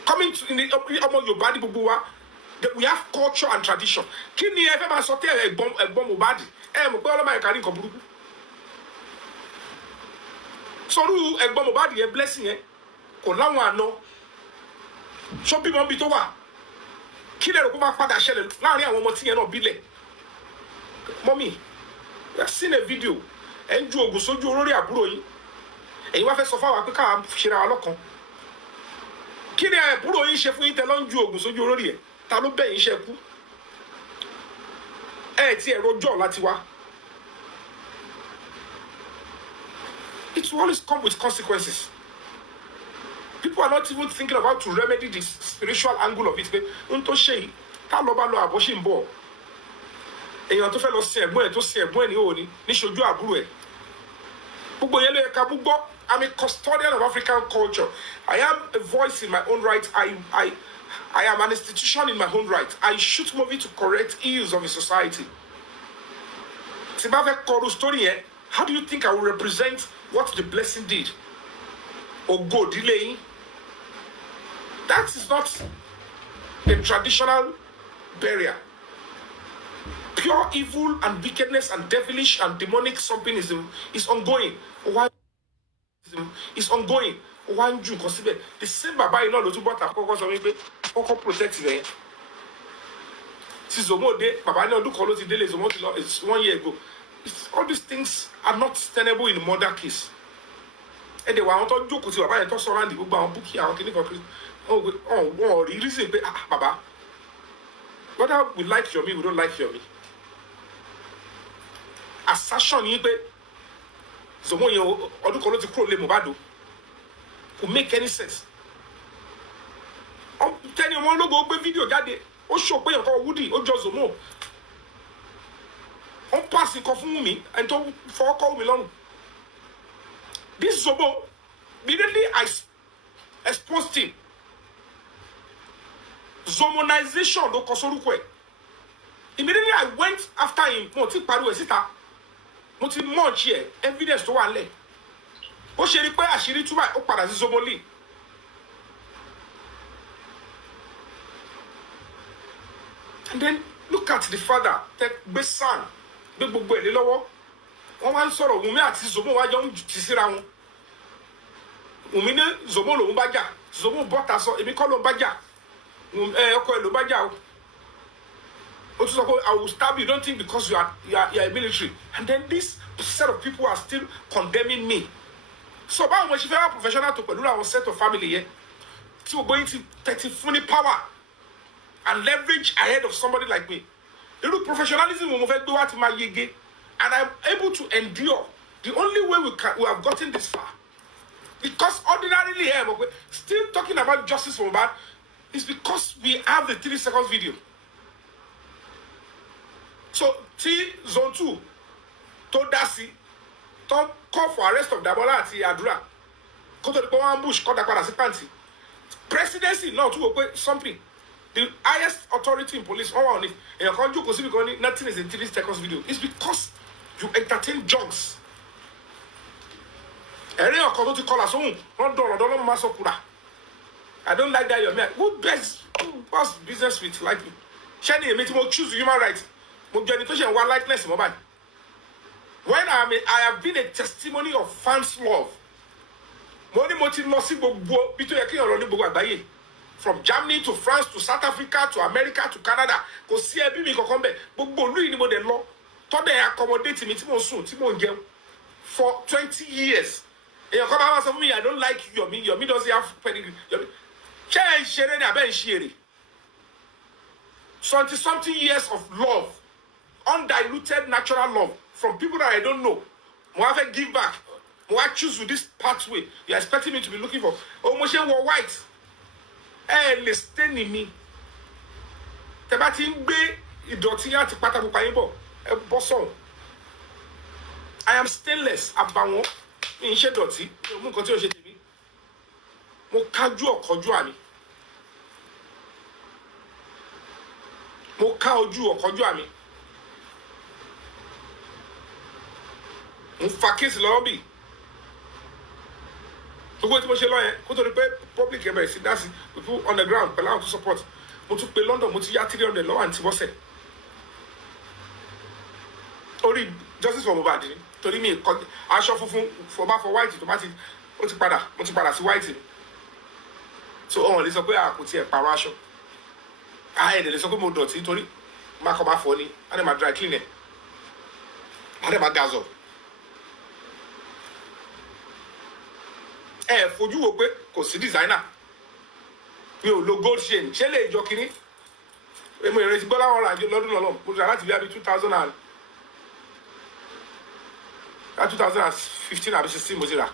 Coming to ọmọ Yorùbá ní gbogbo wa, we have culture and tradition. Kí ni ẹ fẹ́ máa sọ tẹ́ ẹ̀gbọ́n Mohbad? Ẹ mọ̀ pé ọlọ́mọ ẹ̀ka ní nǹkan burúkú. Sọ̀rọ̀ ẹ̀gbọ́n Mohbad yẹn blessing yẹn kò láwọn àna. Ṣọ́ bímọ bí tó wà. Kí lẹ́rù kó máa padà ṣẹlẹ̀ láàrin àwọn ọmọ tí yẹn náà bílẹ̀. Mommy, we have seen a video. Ẹ ń ju oògùn sójú olórí àbúrò yín. Ẹ̀yin wá fẹ́ sọ fáwọn pé káwa ṣera wa lọ́kàn. Kí ni àbúrò yín ṣe fún yín tẹ́ lọ ń ju oògùn sójú olórí ẹ̀? Ta ló bẹ̀ yín ṣe kú? Ẹ ti ẹ̀rọ ọjọ́ láti wá. It will always come with consequences. People are not even thinking of how to remedy the spiritual angle of it. Pé n tó ṣe yìí, tá lọ bá lọ àbọ̀ ṣì ń bọ̀. Èèyàn tó fẹ́ lọ sin ẹ̀gbọ́n ẹ̀ tó sin ẹ̀gbọ́n ẹ̀ ní òní ní ṣojú àbúrò ẹ̀. Gbogbo yẹn ló yẹ ká gbọ́. I'm a custodian of African culture. I am a voice in my own right. I am an institution in my own right. I shoot movie to correct ills of a society. Tí bá fẹ́ kọrú story yẹn, how do you think I will represent what the blessing did? Ògo ìdílé yín. That is not a traditional burial. Pure evil and wickedness and devilish and demonic something is ongoing. Why is ongoing? Why do you consider the same baba in all the two but kọ́kọ́ protect rẹ̀? Si Zomo de baba ní ọdún kan ló ti délé Zomo ti lọ, it's 1 year ago. All these things are not tenable in the murder case. And they were àwọn tó jókòó ti bàbá yẹn tó sọ̀rọ̀ àǹdí gbogbo àwọn búkì àwọn kìnnìkan kiri. Wọ́n rí reason pé bàbá, whether we like Yomi, we don't like Yomi. Assertion yìí pé Zomo yẹn ọdún kan ló ti kúrò lé Mohbad kò make any sense. Tẹ́ni ọmọ ológo gbé fídíò jáde ó ṣò pé ọkọ̀ Woody ó jọ Zomo. Ó pass nǹkan fún Wunmi ẹni tó fọwọ́ kọ́ Wunmi lọ́rùn. This Zomo, immediately I exposed him. Zomonization ló kọ sórúkọ ẹ̀. Immediately I went after him. Mo ti pariwo ẹ̀ síta. Mo ti munch ẹ̀ evidence tó wà nílẹ̀. Ó ṣe rí pé àṣírí túbà ó padà sí Zomoli. And then look at the father, gbé son, gbé gbogbo ẹ̀ lé lọ́wọ́. Wọ́n wá ń sọ̀rọ̀ Wunmi àti Zomo wá jọ ń ti síra wọn. Wunmi ní Zomo lòun bá jà. Zomo bọ́ta sọ èmi kọ́ ló ń bá jà. Ọkọ ẹ̀ ló bá jà o. Ó tún sọ pé I will stab you, don't think because you are a military. And then this set of people are still condemning me. So báwo mo ṣe fẹ́ wá professional tó pẹ̀lú àwọn set of family yẹn tí we're going to 30 funny power and leverage ahead of somebody like me. Irú professionalism mo fẹ́ gbé wá ti máa yege. And I'm able to endure. The only way we have gotten this far, because ordinarily here, still talking about justice for Mohbad, is because we have the 3 seconds video. So, Zone 2, to Dasi, to call for arrest of Damola ati Adura, go to the ambush, call the Parasipanti. Presidency, no, to something. The highest authority in police, all on it, and nothing is in 3 seconds video. It's because you entertain junks. I don't like that you're mad. Who what's business with like me? Shani, me choose human rights. One likeness mobile. When I have been a testimony of fans' love. From Germany to France to South Africa to America to Canada. Accommodate me for 20 years. And you come out of me, I don't like Yomi. Yomi doesn't have pedigree. Yomi. 20-something years of love, undiluted natural love from people that I don't know. Mo wá fẹ́ give back. Mo wá choose with this pathway. You're expecting me to be looking for. Oh, mo ṣe wọ white. Lè stay ní mi. Tẹ́ bá ti ń gbé ìdọ̀tí àti pátákó pa yín bọ̀. Ẹ bọ́ sọ̀hún. I am stainless. Àbàwọ́n. Mi ń ṣe dọ̀tí. Mi ò mú nǹkan tí ò ṣe tèmi. Mo kájú ọ̀kọ́jú àmì. Mo ká ojú ọ̀kọ́jú àmì. Mo fa kéèsì lọ́wọ́ bì. Gbogbo tí mo ṣe lọ yẹn kó tó di pé public ẹ̀ bẹ̀rẹ̀ sí dá sí people on the ground pẹ̀lú àwọn tó support. Mo tún pe London mo ti yá 300 lọ́wọ́ àǹtí bọ́sẹ̀. Orí justice for Mohbad ni torí mi kọ aṣọ funfun for white tó bá ti mo ti padà sí white. So ọ̀hún lè sọ pé kò tiẹ̀ pààrọ̀ aṣọ. Ẹ̀dẹ̀ lè sọ pé mo dọ̀tí torí má kọ́ bá fọ ni á dẹ̀ máa dry clean ẹ̀ á dẹ̀ máa gas up. Fojú wo pé kò sí designer mi ò lo gold chain ṣé lè jọ kínní èmi ìrètí bọ́lá wọn rà lọ́dún lọ́nà mo rà láti bí i 2015 àbí 16 mo ti rà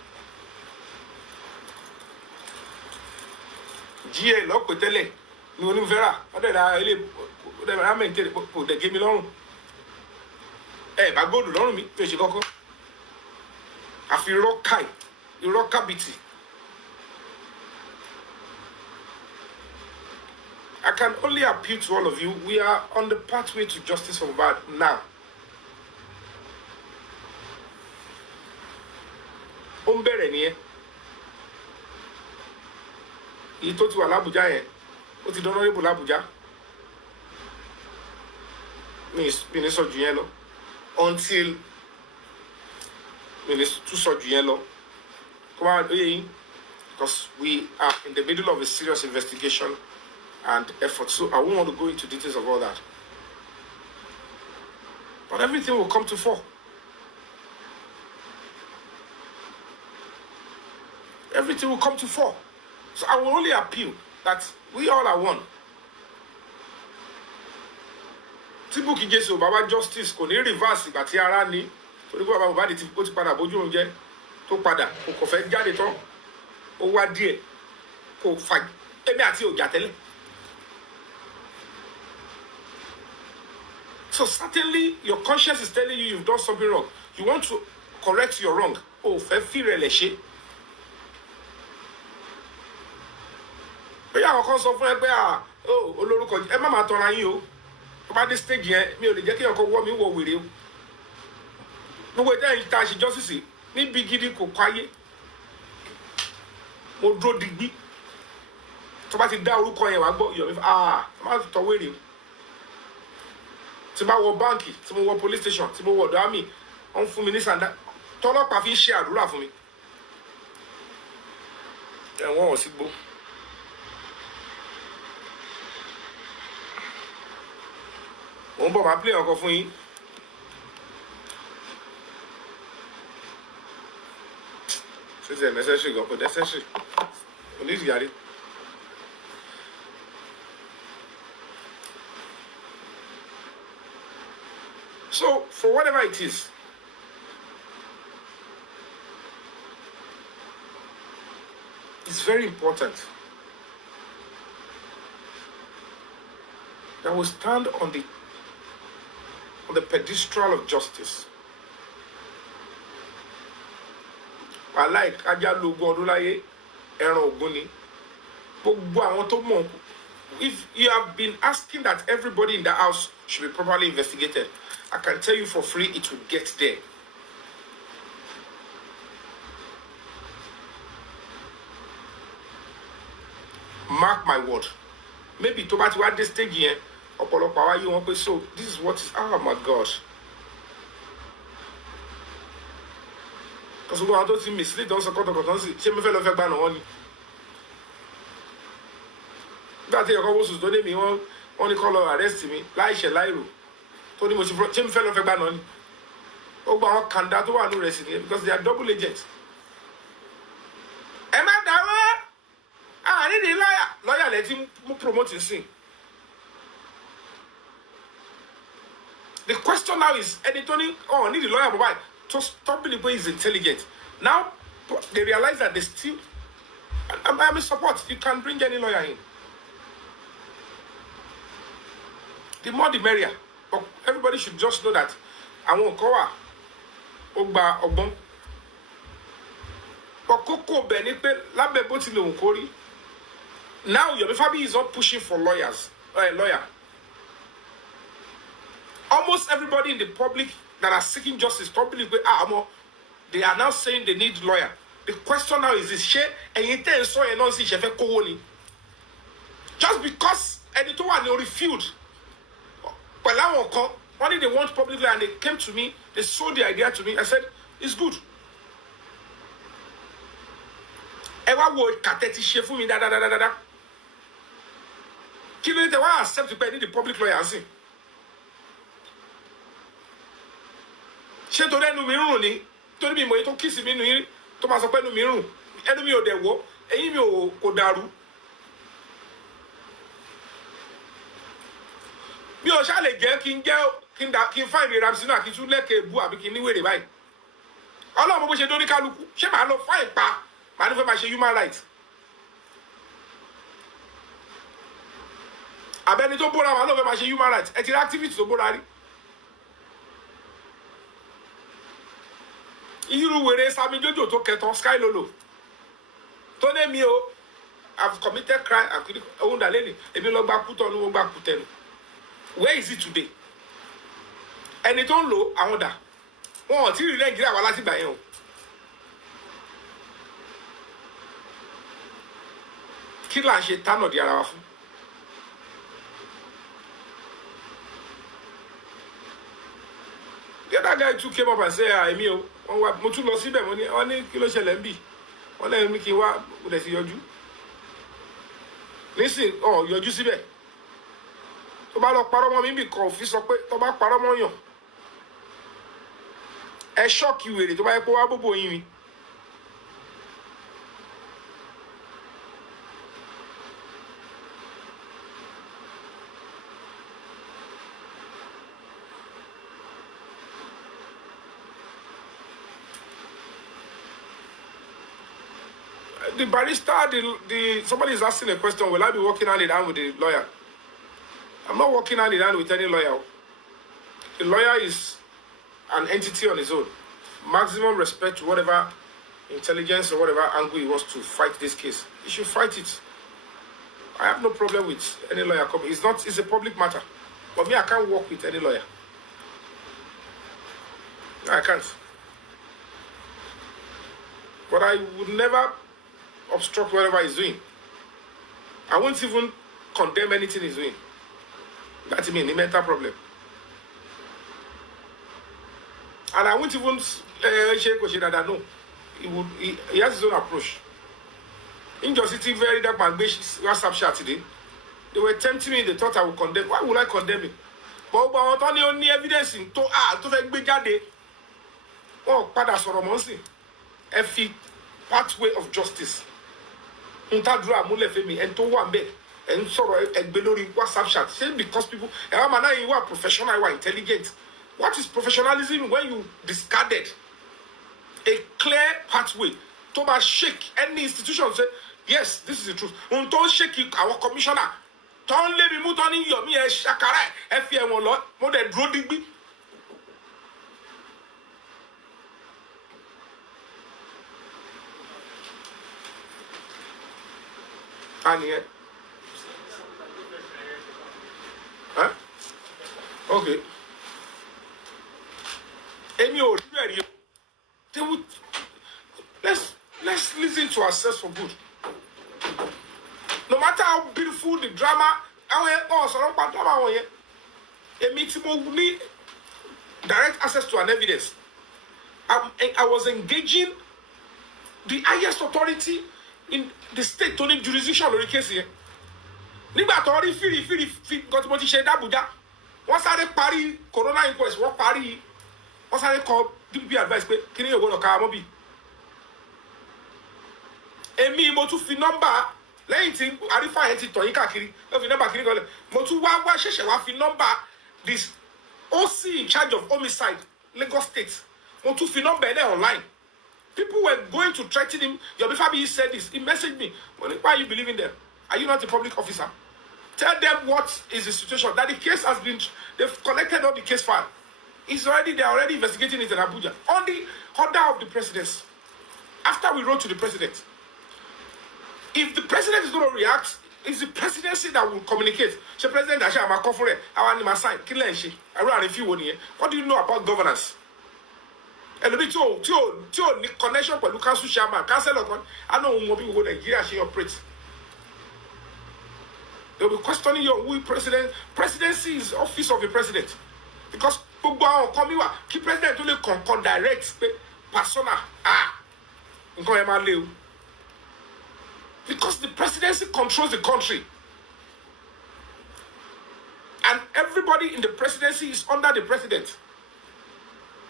GA lọ́pẹ̀ tẹ́lẹ̀ ni onífẹ́ rà ọ̀dẹ̀ ìdá ilé ọ̀dẹ̀ ìdá mẹ́ntẹ́rẹ̀ kò dẹ̀ gé mi lọ́rùn bá góòlù lọ́rùn mi tó ṣe kọ́kọ́ àfi irọ́ kábìtì. I can only appeal to all of you. We are on the pathway to justice for Mohbad now. Ó ń bẹ̀rẹ̀ nìyẹn. Èyí tó ti wà l'Ábùjá yẹn, ó ti dáná rébù l'Ábùjá. Mi ní sọ jù yẹn lọ. Until mi ní tún sọ jù yẹn lọ. Come on, because we are in the middle of a serious investigation and effort. So I won't want to go into details of all that. But everything will come to fore. Everything will come to fore. So I will only appeal that we all are one. Tí Bukky Jesse ò bá wá justice kò ní reverse ìgbà tí ara ní torí pé bàbá Mohbad ó ti padà bójú òun jẹ́ tó padà kò fẹ́ jáde tán ó wá díẹ̀ kò fà èmi àti òjà tẹ́lẹ̀. So certainly your conscience is telling you you've done something wrong. You want to correct your wrong. Fẹ́ fìrẹ̀ lẹ̀ ṣe. Bóyá àwọn kan sọ fún ẹ pé olórúkọ ẹ má máa tọra yín o. Tó bá dé stage yẹn mi ò lè jẹ́ kí ọkọ̀ wọ́ mi wọ wèrè o. Gbogbo ìtẹ́ yìí tá a ṣe justice níbi gidi kò káyé. Mo dúró digbí. Tó bá ti dá orúkọ yẹn wá gbọ́ Yomi má tọ̀ wèrè o. Tí mo wọ báǹkì, tí mo wọ police station, tí mo wọ ọ̀dọ̀ àmì, wọ́n fún mi ní sàndá. Tọ́lọ́pàá fi ń ṣe àdúrà fún mi. Ẹ̀wọ̀n ò sí gbó. Mo ń bọ̀ máa play ọkọ̀ fún yín. Ṣé ti ẹ̀ necessary gan? Kò necessary. Kò ní ìyàrí. So, for whatever it is, it's very important that we stand on the pedestal of justice. I like ajá lógún ọdún láyé ẹran ògún ni. Gbogbo àwọn tó mọ̀, if you have been asking that everybody in the house should be properly investigated, I can tell you for free it will get there. Mark my word. Maybe tó bá ti wá dé stage yẹn, ọ̀pọ̀lọpọ̀ àwa yìí wọ́n pé so this is what is my God. Because gbogbo àwọn tó ti mislead don sọ kọ́tọ̀kọ̀tọ̀ sí ṣé mi fẹ́ lọ fẹ́ gbà náà wọ́n ni. Nígbà tí ẹ̀kọ́ wọ́sùn tó dé mi wọ́n ní kọ́ lọ arrest mi láìṣẹ̀ láìrò. Tó ní mo ṣe mi fẹ́ lọ fẹ́ gbà náà ni. Ó gba àwọn kàńdá tó wà nínú rẹ̀ sí ni because they are double agents. Ẹ má dáwọ́ nídìí lọ́yà lẹ́tí mú promoting sí. The question question now is, Tony, oh, I need a lawyer mobile to stop the way he's intelligent. Now they realize that they still. I'm in support. You can bring any lawyer in. The more the merrier. But everybody should just know that I won't cover Ogba Ogbon. But Koko Benipe Labe Botile Unkori. Now Yomi Fabiyi is not pushing for lawyers. Lawyer. Almost everybody in the public that are seeking justice, they are now saying they need lawyer. The question now is this: just because editor and they refused, only they want public lawyer, and they came to me, they sold the idea to me. I said, it's good. Ewa wo kateti shefu mi da. Kilo te wa accept to pay the public lawyer sin. Ṣé tó dẹnu mi rùn ni? Tó ní mi mọ̀ tó kiss mi nu tó máa sọ pé nu mi rùn. Ẹnu mi ò dẹ̀ wọ́, ẹ̀yìn mi ò kò dàrú. Mi ò ṣá lè jẹ́ kí n find the Ramsey náà kí n tún lẹ́kẹ̀ẹ́ bu àbí kí n ní wèrè báyìí. Ọlọ́run bó ṣe dórí kálukú, ṣé màá lọ fáìn pa? Màá ní fẹ́ máa ṣe human rights. Àbẹ́ni tó bóra màá lọ fẹ́ máa ṣe human rights. Ẹ ti rí activity tó bóra rí. Irú wèrè Sami Jojo tó kẹtàn Sky Lolo. Tó ní mi o, I've committed crime. Ohun dà lẹ́nu. Èmi lọ gba kútọ̀ ní wọ́n gba kútẹ́nu. Where is it today? Ẹni tó ń lò àwọn dà. Wọn ò tí ì rí Nàìjíríà wá láti gbà yẹn o. Kí là ń ṣe tánà di ara wa fún? The other guy too came up and said, èmi o, mo tún lọ síbẹ̀, wọ́n ní kí ló ṣẹlẹ̀ ń bì. Wọ́n lẹ́yìn mi kí n wá, mo dẹ̀ ti yọjú. Nísìn, yọjú síbẹ̀. Tó bá lọ parọ́ mọ́ mi bì kan òfin sọ pé tó bá parọ́ mọ́ yàn. Ẹ ṣọ́ọ̀kì wèrè tó bá yẹ kó wá bóbó yín mi. The barrister, somebody is asking a question, will I be working hand in hand with the lawyer? I'm not working hand in hand with any lawyer. The lawyer is an entity on his own. Maximum respect to whatever intelligence or whatever angle he wants to fight this case. He should fight it. I have no problem with any lawyer coming. It's a public matter. But me, I can't work with any lawyer. I can't. But I would never obstruct whatever he's doing. I won't even condemn anything he's doing. That's me, a mental problem. And I won't even shake that no. He has his own approach. In just sitting very dark and WhatsApp chat today, they were tempting me, they thought I would condemn. Why would I condemn him? But only evidence in to fake big jade. Oh, padà sọ̀rọ̀ mọ́ sí. Ẹ fi pathway of justice. Ntadura Mulefemi and to one bed and sorrow and below WhatsApp chat. Say because people you are professional, you are intelligent. What is professionalism when you discarded a clear pathway to shake any institution say, yes, this is the truth. Don't shake our commissioner. Don't let me move on in Yomi Shakara, FM lot, more than Drodigby. And yet, huh? Okay. Amy, they would let's listen to ourselves for good. No matter how beautiful the drama, Amy need direct access to an evidence. I was engaging the highest authority in the state only jurisdiction lórí case yẹn nígbà tó rí fìrí nǹkan tí mo ti ṣe d'Abuja wọ́n sáré parí corona inquest wọ́n sáré kọ DPP advice pé kí ni yóò gbọ́dọ̀ ká mọ́ bí èmi mo tún fi nọ́mbà lẹ́yìn tí àrífà yẹn ti tọ̀ yín káàkiri ó fi nọ́mbà kiri kan lẹ̀ mo tún wá ṣẹ̀ṣẹ̀ wá fi nọ́mbà this OC in charge of homicide, Lagos State. Want to film number there online. People were going to threaten him. Yomi Fabiyi said this. He messaged me. Why are you believing them? Are you not a public officer? Tell them what is the situation. That the case has been, they've collected all the case file. They're already investigating it in Abuja. On the order of the president. After we wrote to the president. If the president is going to react, it's the presidency that will communicate. The president, I'm a conference. I want my sign. What do you know about governance? And the two connection with Council Chairman, Council, I know more people in Nigeria she operates. They'll be questioning your presidency is office of the president. Because keep president only can direct persona. Because the presidency controls the country. And everybody in the presidency is under the president.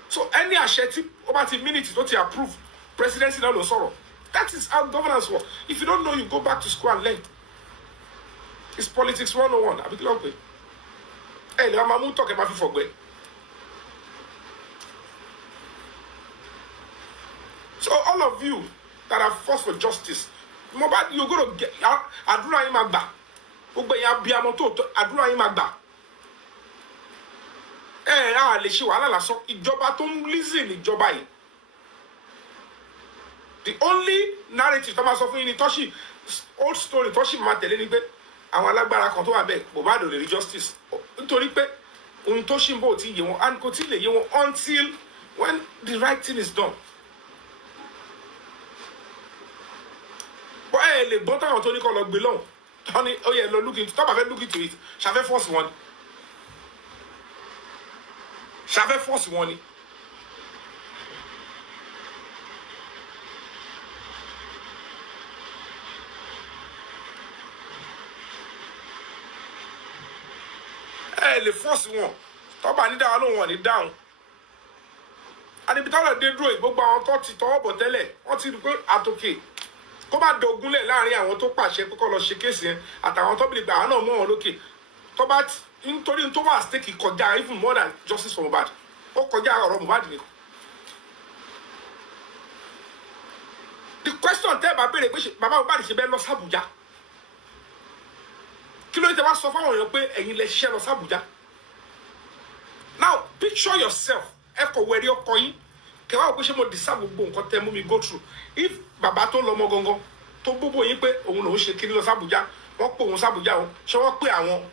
So any asheti about a minute is not to approve. Presidency no sorrow. That is how governance works. If you don't know, you go back to school and learn. It's politics 101. I be glad. Hey, the mamu talk about for going. So all of you that are forced for justice, you're going to get Adura Imagba. Ubeya Biamoto Adura Imagba. Le ṣe wàhálà lásán ìjọba tó ń listen ìjọba yìí. The only narrative tó máa sọ fún yín ni tọ́ṣì old story tọ́ṣì máa tẹ̀lé ni pé àwọn alágbára kan tó wà bẹ́ẹ̀ Mohbad ò lè rí justice nítorí pé ohun tó ṣì ń bò tí yé wọn and kò tí lè yé wọn until when the right thing is done. Bọ́ lè gbọ́ táwọn tó ní kọ́ lọ gbé lọ́hùn tọ́ ni ó yẹ lọ look into tọ́ bá fẹ́ look into it ṣàfẹ́ force wọn. Ṣàfẹ́ force wọn ni. Lè force wọn tọ́ba ní dáhùn lóhùn wọn ní dáhùn. Àdìbí táwọn dé dúró gbogbo àwọn tó ti tọwọ́ bọ̀ tẹ́lẹ̀ wọ́n ti rí pé àtòkè kó má dogunlẹ̀ láàrin àwọn tó pàṣẹ pé kó lọ ṣe kéèsì yẹn àtàwọn tó bìlì gbà àwọn náà mọ́ wọn lókè tọ́ba nítorí tó wà stake kọjá even more than justice for Mohbad ó kọjá ọ̀rọ̀ Mohbad nìkan. The question tẹ́ bá béèrè pé bàbá Mohbad ṣe bẹ́ẹ̀ lọ sí Àbújá kí ló dé wá sọ fáwọn èèyàn pé ẹ̀yin lẹ ṣiṣẹ́ lọ sí Àbújá. Now picture yourself ẹ kọ̀ wẹ̀rí ọkọ yín kẹwàá pé ṣé mo deserve gbogbo nǹkan tẹ́ mú mi go through if bàbá tó lọ́mọ gangan tó gbogbo yín pé òun lòún ṣe kiri lọ sí Àbújá wọ́n pè òun sí Àbújá òun ṣé wọ́n pè àwọn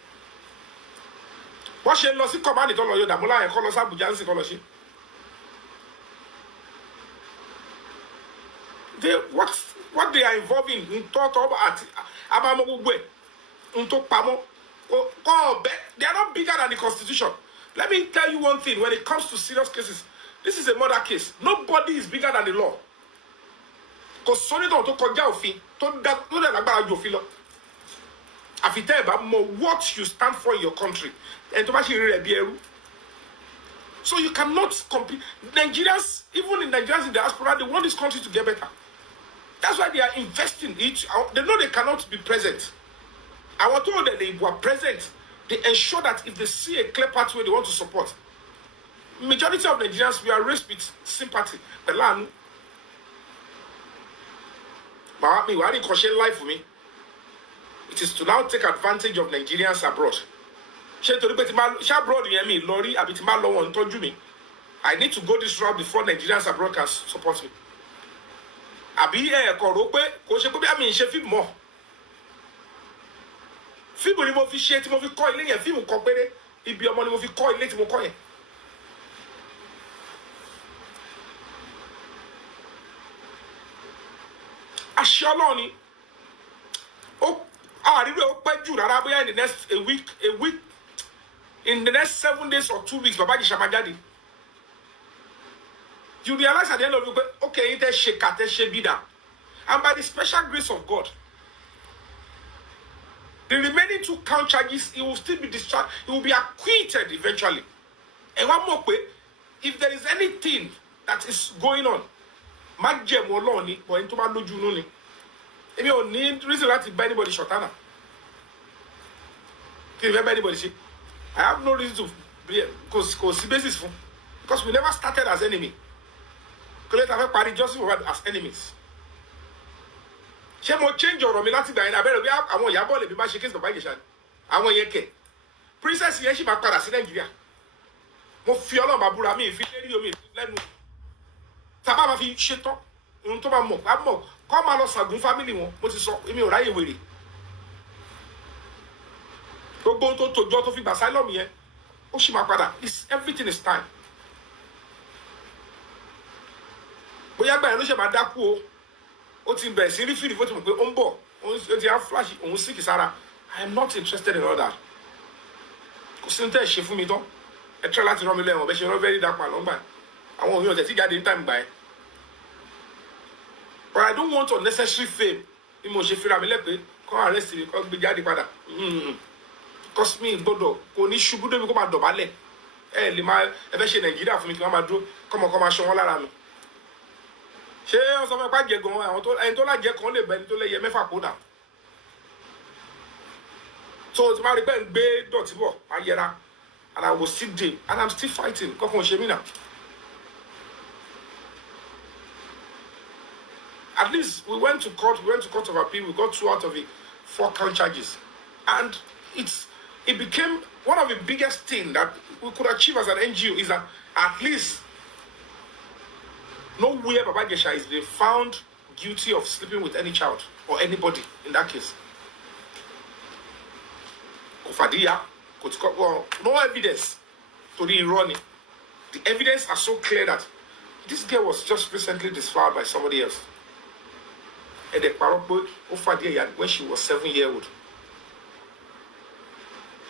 wọ́n ṣe lọ sí kọ́mánì tó lọ yọ Dàmọ́lá yẹn kọ́ lọ sí Àbújá ń sì kọ́ lọ sí. What they are involved in tọ́tọ́ àti abamọ́ gbogbo ẹ̀ ń tó pamọ́ kọ́ ọ̀bẹ they are not bigger than the Constitution. Let me tell you one thing when it comes to serious cases this is a murder case nobody is bigger than the law. Kò sọ́nìtàn tó kọjá òfin tó dẹ̀ lágbára ju òfin lọ. Àfi tẹ́ ẹ̀ bá mọ what you stand for in your country ẹni tó bá ṣe rí rẹ̀ bí ẹrú. So you cannot compete. Nigerians, even in Nigerians in the diaspora, they want this country to get better. That's why they are investing it. They know they cannot be present. I was told that they were present. They ensure that if they see a clear pathway they want to support. Majority of Nigerians, we are raised with sympathy. Pelanu. But me, why didn't caution life for me? It is to now take advantage of Nigerians abroad. Abroad, I need to go this route before Nigerians abroad can support me. Àbí kò ṣe pé bí àmì ìṣe fíìmù mọ́. Fíìmù ni mo fi ṣe tí mo fi kọ́ ilé yẹn fíìmù kan péré ibi ọmọ ni mo fi kọ́ ilé tí mo kọ́ yẹn. Àṣẹ Ọlọ́run ni àríwé ó pẹ́ jù rárá bóyá in the next a week in the next 7 days or 2 weeks bàbá Ìjẹ̀ṣà máa jáde. You realize at the end of it, okay, there's sheka, there's shebida. And by the special grace of God, the remaining 2 count charges, he will still be discharged, he will be acquitted eventually. And one more way, if there is anything that is going on, Magjem Oloni, or into my no Junoni, if you don't need reason to buy anybody shotana. Can you buy anybody? I have no reason to Because basis because we never started as enemy. Just as enemies. Ṣé mo change ọ̀rọ̀ mi láti gbà yẹn abẹ́rẹ́ bí àwọn ìyàbọ̀ lè bí má ṣe kéésì bàbá Ìjẹ̀ṣà ni àwọn yẹn kẹ̀ princess yẹn sì máa padà sí Nàìjíríà mo fi Ọlọ́run bá búra mi ìfi lérí omi lẹ́nu tábà máa fi ṣetán ohun tó bá mọ̀ kọ́ máa lọ sàgún fámìlì wọn mo ti sọ èmi ò ráyè wèrè gbogbo ohun tó tòjọ́ tó fi gbà asylum yẹn ó sì máa padà everything is time bóyá gbà yẹn ló ṣe máa dákú o ó ti bẹ̀rẹ̀ sí rí fìdí fún ti mọ̀ pé ó ń bọ̀ ó ti á flash òun sì kì sára I am not interested in all that kò sí ní tẹ́ ẹ̀ ṣe fún mi tán ẹ tẹ́ láti rán mi lẹ́wọ̀n bẹ́ẹ̀ ṣe rán very dark man lọ́gbà àwọn òyìn ọ̀tẹ̀ tí jáde ní time gbà ẹ́ but I don't want unnecessary fame bí mo ṣe fira mi lẹ́pẹ́ kọ́ arrest mi kọ́ gbé jáde padà cause mi gbọ́dọ̀ kò ní ṣubú débi kó máa dọ̀bálẹ̀ ẹ lè máa ẹ fẹ́ ṣe Nàìjíríà fún mi kí wọ́n máa dúró kọ́mọkọ́ máa ṣan wọ́n lára mi ṣé wọ́n sọ fún ẹ pé àjẹ gan àwọn ẹni tó lájẹ kan lè bẹ ẹni tó lẹ́yẹ mẹ́fà kó dà so tí máa rí bẹ́ẹ̀ ń gbé dọ̀tí bọ̀ máa yẹra and I will still dey and I'm still fighting kọ́kọ́ ṣe mí náà at least we went to court of appeal we got 2 out of the 4 count charges and it became one of the biggest things that we could achieve as an NGO is that at least nowhere Baba Ijesha is being found guilty of sleeping with any child or anybody in that case. No evidence to the irony. The evidence are so clear that this girl was just recently disflowered by somebody else. And the parable when she was 7-year-old.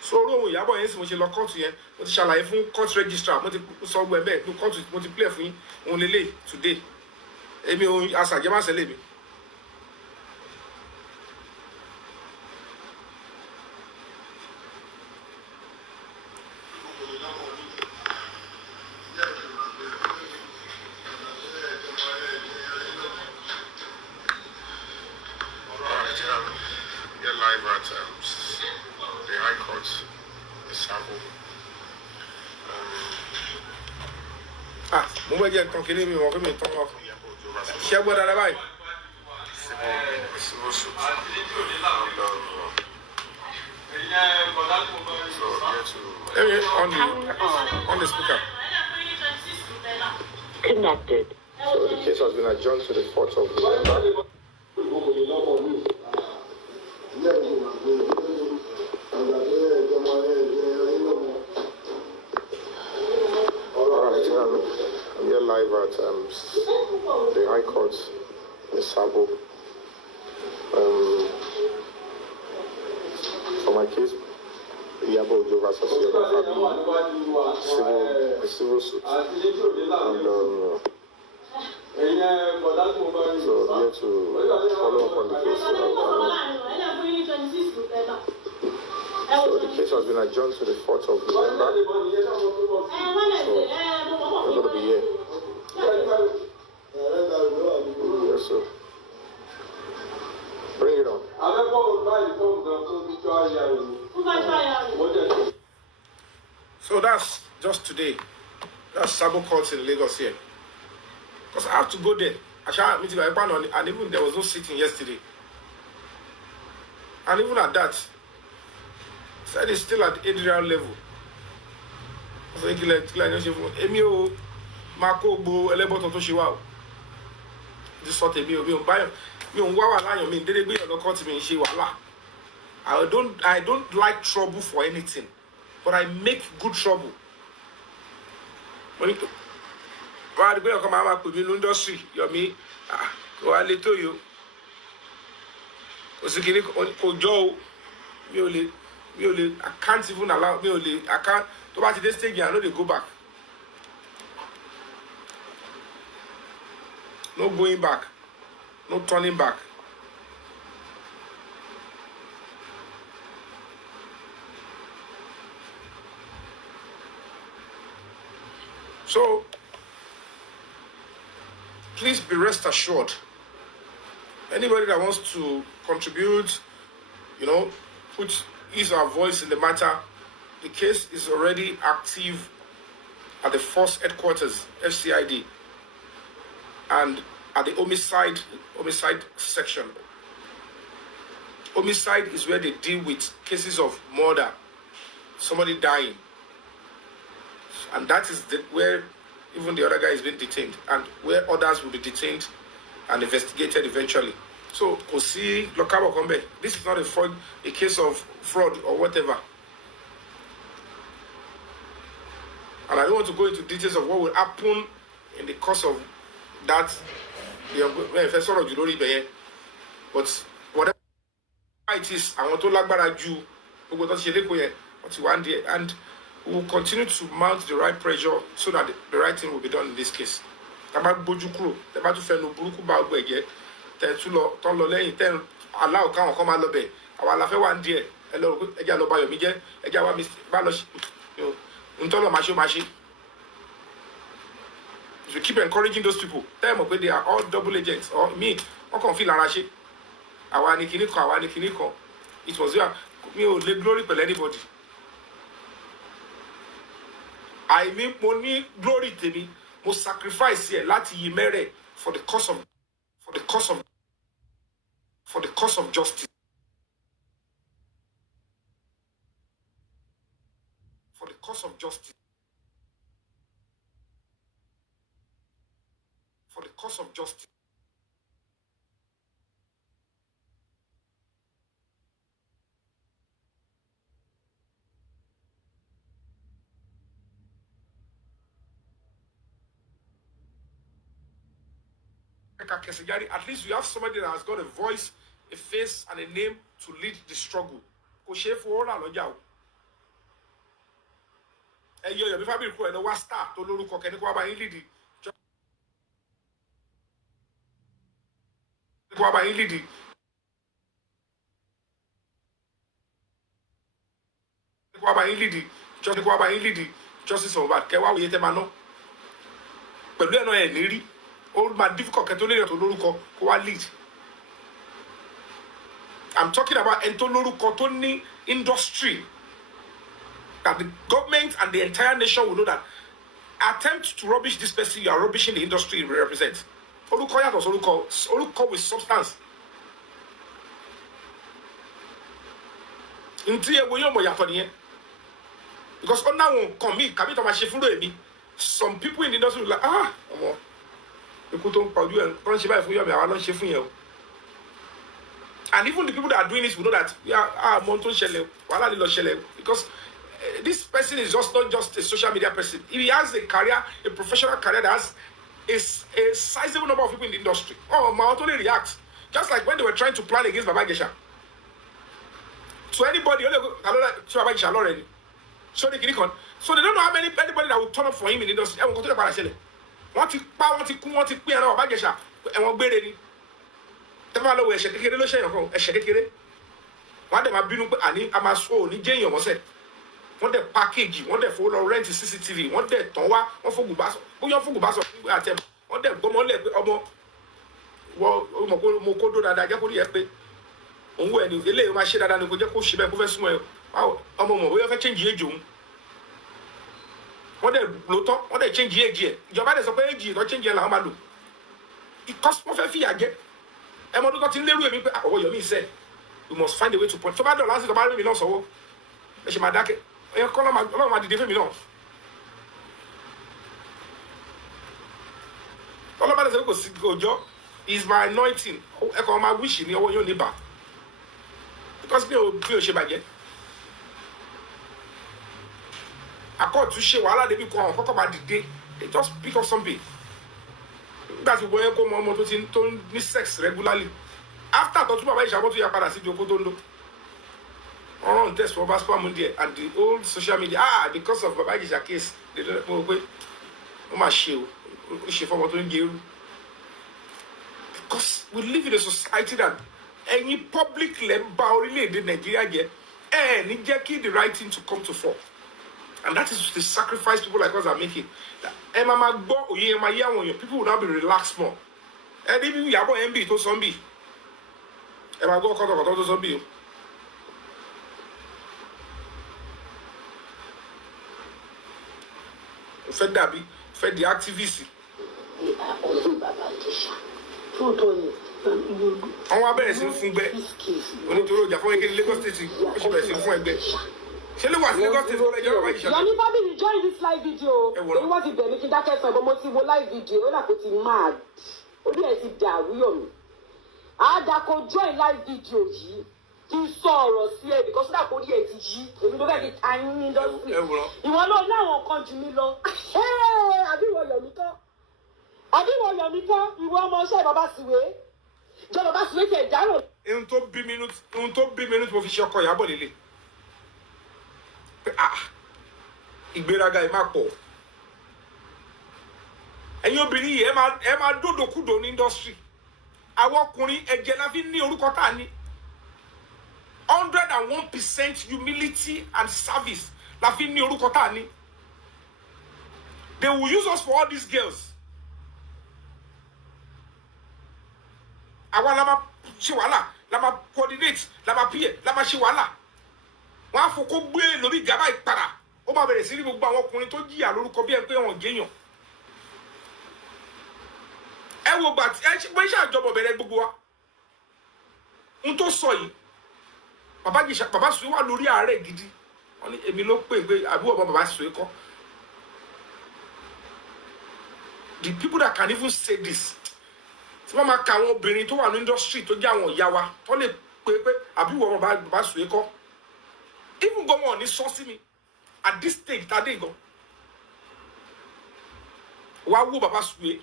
So ìyàbọ̀ yẹn sì mo ṣe lọ kóòtù yẹn mo ti ṣàlàyé fún court registrar mo ti sọ gbẹ bẹ́ẹ̀ ní kóòtù mo ti play fún yín òun lélẹ̀ today èmi òun àṣàjẹmásẹlẹ mi. Mo bẹ jẹ nǹkan kiri mi wọn kí mi tán wọn ṣe gbọ́ dáadáa báyìí. On the speaker. Connected. So the case has been adjourned to the 4th of November. I'm here live at the High Court in Sabo. For my case, Yabo Ojo versus fabiyi, civil suit. And so here to follow up on the case. So the case has been adjourned to the 4th of November. So we're going to be here. Yes, sir. Bring it on. So that's just today. That's Sabo Court in Lagos here. Because I have to go there. I shall meet my partner, and even there was no sitting yesterday. And even at that, said it's still at Adrian level. So Emi o Marco Bo Eleboto to Shiwa. This sort of me o buy me on wa lion me dede gbe on court me she wala. I don't like trouble for anything, but I make good trouble. When you the way come out put me in industry, Yomi, go a little you. Osikini ko jo me only I can't even allow me only I can't to back to this stage I know they go back. No going back, no turning back. So please be rest assured. Anybody that wants to contribute, put his or her voice in the matter, the case is already active at the Force Headquarters, FCID, and at the homicide section. Homicide is where they deal with cases of murder, somebody dying. And that is where even the other guy is being detained, and where others will be detained and investigated eventually. So, this is not a case of fraud or whatever. And I don't want to go into details of what will happen in the course of that. But whatever it is, I want to lágbára ju gbogbo tó ṣe lẹ́kọ̀ọ́ yẹn wọ́n ti wá ń díẹ̀, and we will continue to mount the right pressure so that the right thing will be done in this case. Tàbá gbójú kúrò, tàbá tún fẹnu burúkú bá ọgbọ ẹ̀jẹ̀, tẹ̀ tún lọ tán lọ lẹ́yìn tẹ̀ aláwọ̀ káwọn kan máa lọ bẹ̀, àwọn aláfẹ́ wà ń díẹ̀, ẹ lọ ẹjẹ́ lọ bá Yomi jẹ́, ẹjẹ́ wa bá lọ ntọ́lọ̀ máa ṣe. If you keep encouraging those people, tell them they are all double agents, or me, wọ́n kàn fi lára ṣe. Àwa ni kinní kan, it was there. Mi ò lè glory pẹ̀lú anybody. I mean, mo ní glory tèmi, mo sacrifice here láti yí mẹ́rẹ̀ for the cause of justice. For the cause of justice. For the cause of justice. At least you have somebody that has got a voice, a face, and a name to lead the struggle. Yomi fabiyi kúrò ẹni wá star tó lórúkọ kẹ́ni kó wá bá yín lead. Kó wá bá yín lead. Kó wá bá yín lead. Justice of bad. Kẹwàá òye tẹ́ máa ná. Pẹ̀lú ẹ̀nà ẹ̀ ní rí. Ó máa difficult kẹ́ tó lè yàn tó lórúkọ kó wá lead. I'm talking about ẹni tó lórúkọ tó ní industry. That the government and the entire nation will know that attempt to rubbish this person, you are rubbishing the industry you represent. Orúkọ yàtọ̀ orúkọ with substance. Ntí ewo yóò mọ̀ yàtọ̀ nìyẹn. Because ó náà wọn kàn mí kàbí tó máa ṣe fúnra èmi. Some people in the industry will like, ọmọ ikú tó ń pa ojú ẹ̀ tó ń ṣe báyìí fún Yomi àwa ló ń ṣe fún yẹn o. And even the people that are doing this will know that mọ̀ tó ń ṣẹlẹ̀ wàhálà ni lọ ṣẹlẹ̀ because this person is not just a social media person. He has a career, a professional career that has a sizable number of people in the industry. My totally react. Just like when they were trying to plan against Baba Gesha. So anybody, already. So they don't know how many anybody that will turn up for him in the industry. And we'll go to the parasele. Want to Baba Gesha, and we'll be ready. The man will shake a shake. One day, my binu ani amaso ni Jane was said. Wọ́n dẹ̀ package, wọ́n dẹ̀ fowó lọ rent CCTV, wọ́n dẹ̀ tán wá, wọ́n fògùn bá sọ, bóyá fògùn bá sọ nígbà àtẹ, wọ́n dẹ̀ gbọ́mọ lẹ̀ pé ọmọ mo kó dó dáadáa jẹ́ kó rí ẹ pé òun wẹ̀ ni eléyìí máa ṣe dáadáa ni kò jẹ́ kó ṣe bẹ́ẹ̀ kó fẹ́ súnmọ́ ẹ ọmọ mọ̀ bóyá fẹ́ change age òun. Wọ́n dẹ̀ lò tán, wọ́n dẹ̀ change age ẹ̀. Ìjọba dẹ̀ sọ pé age ìtọ́ change ẹ̀ làwọn máa lò. Because wọ́n fẹ́ fìyà jẹ. Ẹ mọ tó ti ń lérú èmi pé àwọ̀ Yomi sẹ́, we must find a way to point. Tó bá dọ̀ lásìkò bá rí mi náà sọ́wọ́, ẹ ṣe máa dákẹ́. Ọlọ́run máa dìde fún mi náà. Ọlọ́run bá dẹ̀ sọ pé kò sí òjò is my anointing. Ẹ̀kọ́ máa wíṣì ní ọwọ́ yóò ní bà. Because bí o ṣe bàjẹ́. Akọ́ọ̀tù ṣe wàhálà débi kan àwọn kọ́kọ́ máa dìde. They just pick up something. Nígbà tí gbogbo yẹn kó mọ ọmọ tó ń ní sex regularly. After àtọ́tún bàbá ìṣàbọ̀ tó yà padà sí ìjókòó tó ń lò. On test for Baspa Mundi and the old social media. Because of Baba Gesha case, they don't know where. Because we live in a society that any public member in Nigeria get the right thing to come to fore. And that is the sacrifice people like us are making. People will now be relaxed more. And if you have MB to zombie, fẹ́ dàbí fẹ́ di activist. Ọ̀rẹ́ bàbá Ìjẹ̀ṣà tó tọ́ ni. Àwọn abẹ́rẹ́ sí fún gbẹ́ onítorí ọjà fún ẹgbẹ́ Lagos State ó sì bẹ̀rẹ̀ sí fún ẹgbẹ́. Ṣé lè wà sí Lagos State ọ̀rẹ́ ìjọba ìṣàlẹ̀? Yomi family join this live video. Èyí wọ́n ti bẹ̀ mí kí n dákẹ́ sọ, mo ti wo live video, ó làkó ti mad. Orí ẹ̀ ti dàrú Yomi. Àdàkọ join live video yìí kí n sọ ọ̀rọ̀ sí ẹ because that orí ẹ̀ ti yí. Èmi ló fẹ́ fi ta yín ní industry. Ìwọ ló ní àwọn kan jù mí lọ. Àbí ìwọ Yomi tán? Àbí ìwọ Yomi tán? Ìwọ ọmọ iṣẹ́ bàbá Sìwé. Jọ bàbá Sìwé ti ẹ̀ dárò. Ohun tó bí minute mo fi ṣe ọkọ Ìyábọ̀ lélẹ̀. Ìgbéraga ẹ máa pọ̀. Ẹ̀yin obìnrin yìí ẹ máa dòdòkúdò ní industry. Àwọn ọkùnrin ẹ̀jẹ̀ la fi ní orúkọ tá a ní. 101% humility and service la fi ní orúkọ tá a ní. They will use us for all these girls. Àwa la máa ṣe wàhálà, la máa coordinate, la máa peer, la máa ṣe wàhálà. Wọ́n á fọkó gbé lórí ìjàmbá ìpara. Ó máa bẹ̀rẹ̀ sí ní gbogbo àwọn ọkùnrin tó jìyà lórúkọ bí ẹ pé wọ́n gèèyàn. Ẹ wo gbà tí ẹ bó iṣẹ́ àjọbọ̀ bẹ̀rẹ̀ gbogbo wa. N tó sọ yìí, bàbá Sùwé wà lórí ààrẹ gidi. Wọ́n ní èmi ló pè pé àbúrò ọmọ bàbá Sùwé kọ́. The people that can even say this. Tí wọ́n máa ka àwọn obìnrin tó wà ní industry tó jẹ́ àwọn ìyá wa tó lè pè pé àbúrò ọmọ bàbá Sùwé kọ́. Even go on ní sọ sí mi at this stage tá a dé gan. Wá wò bàbá Sùwé.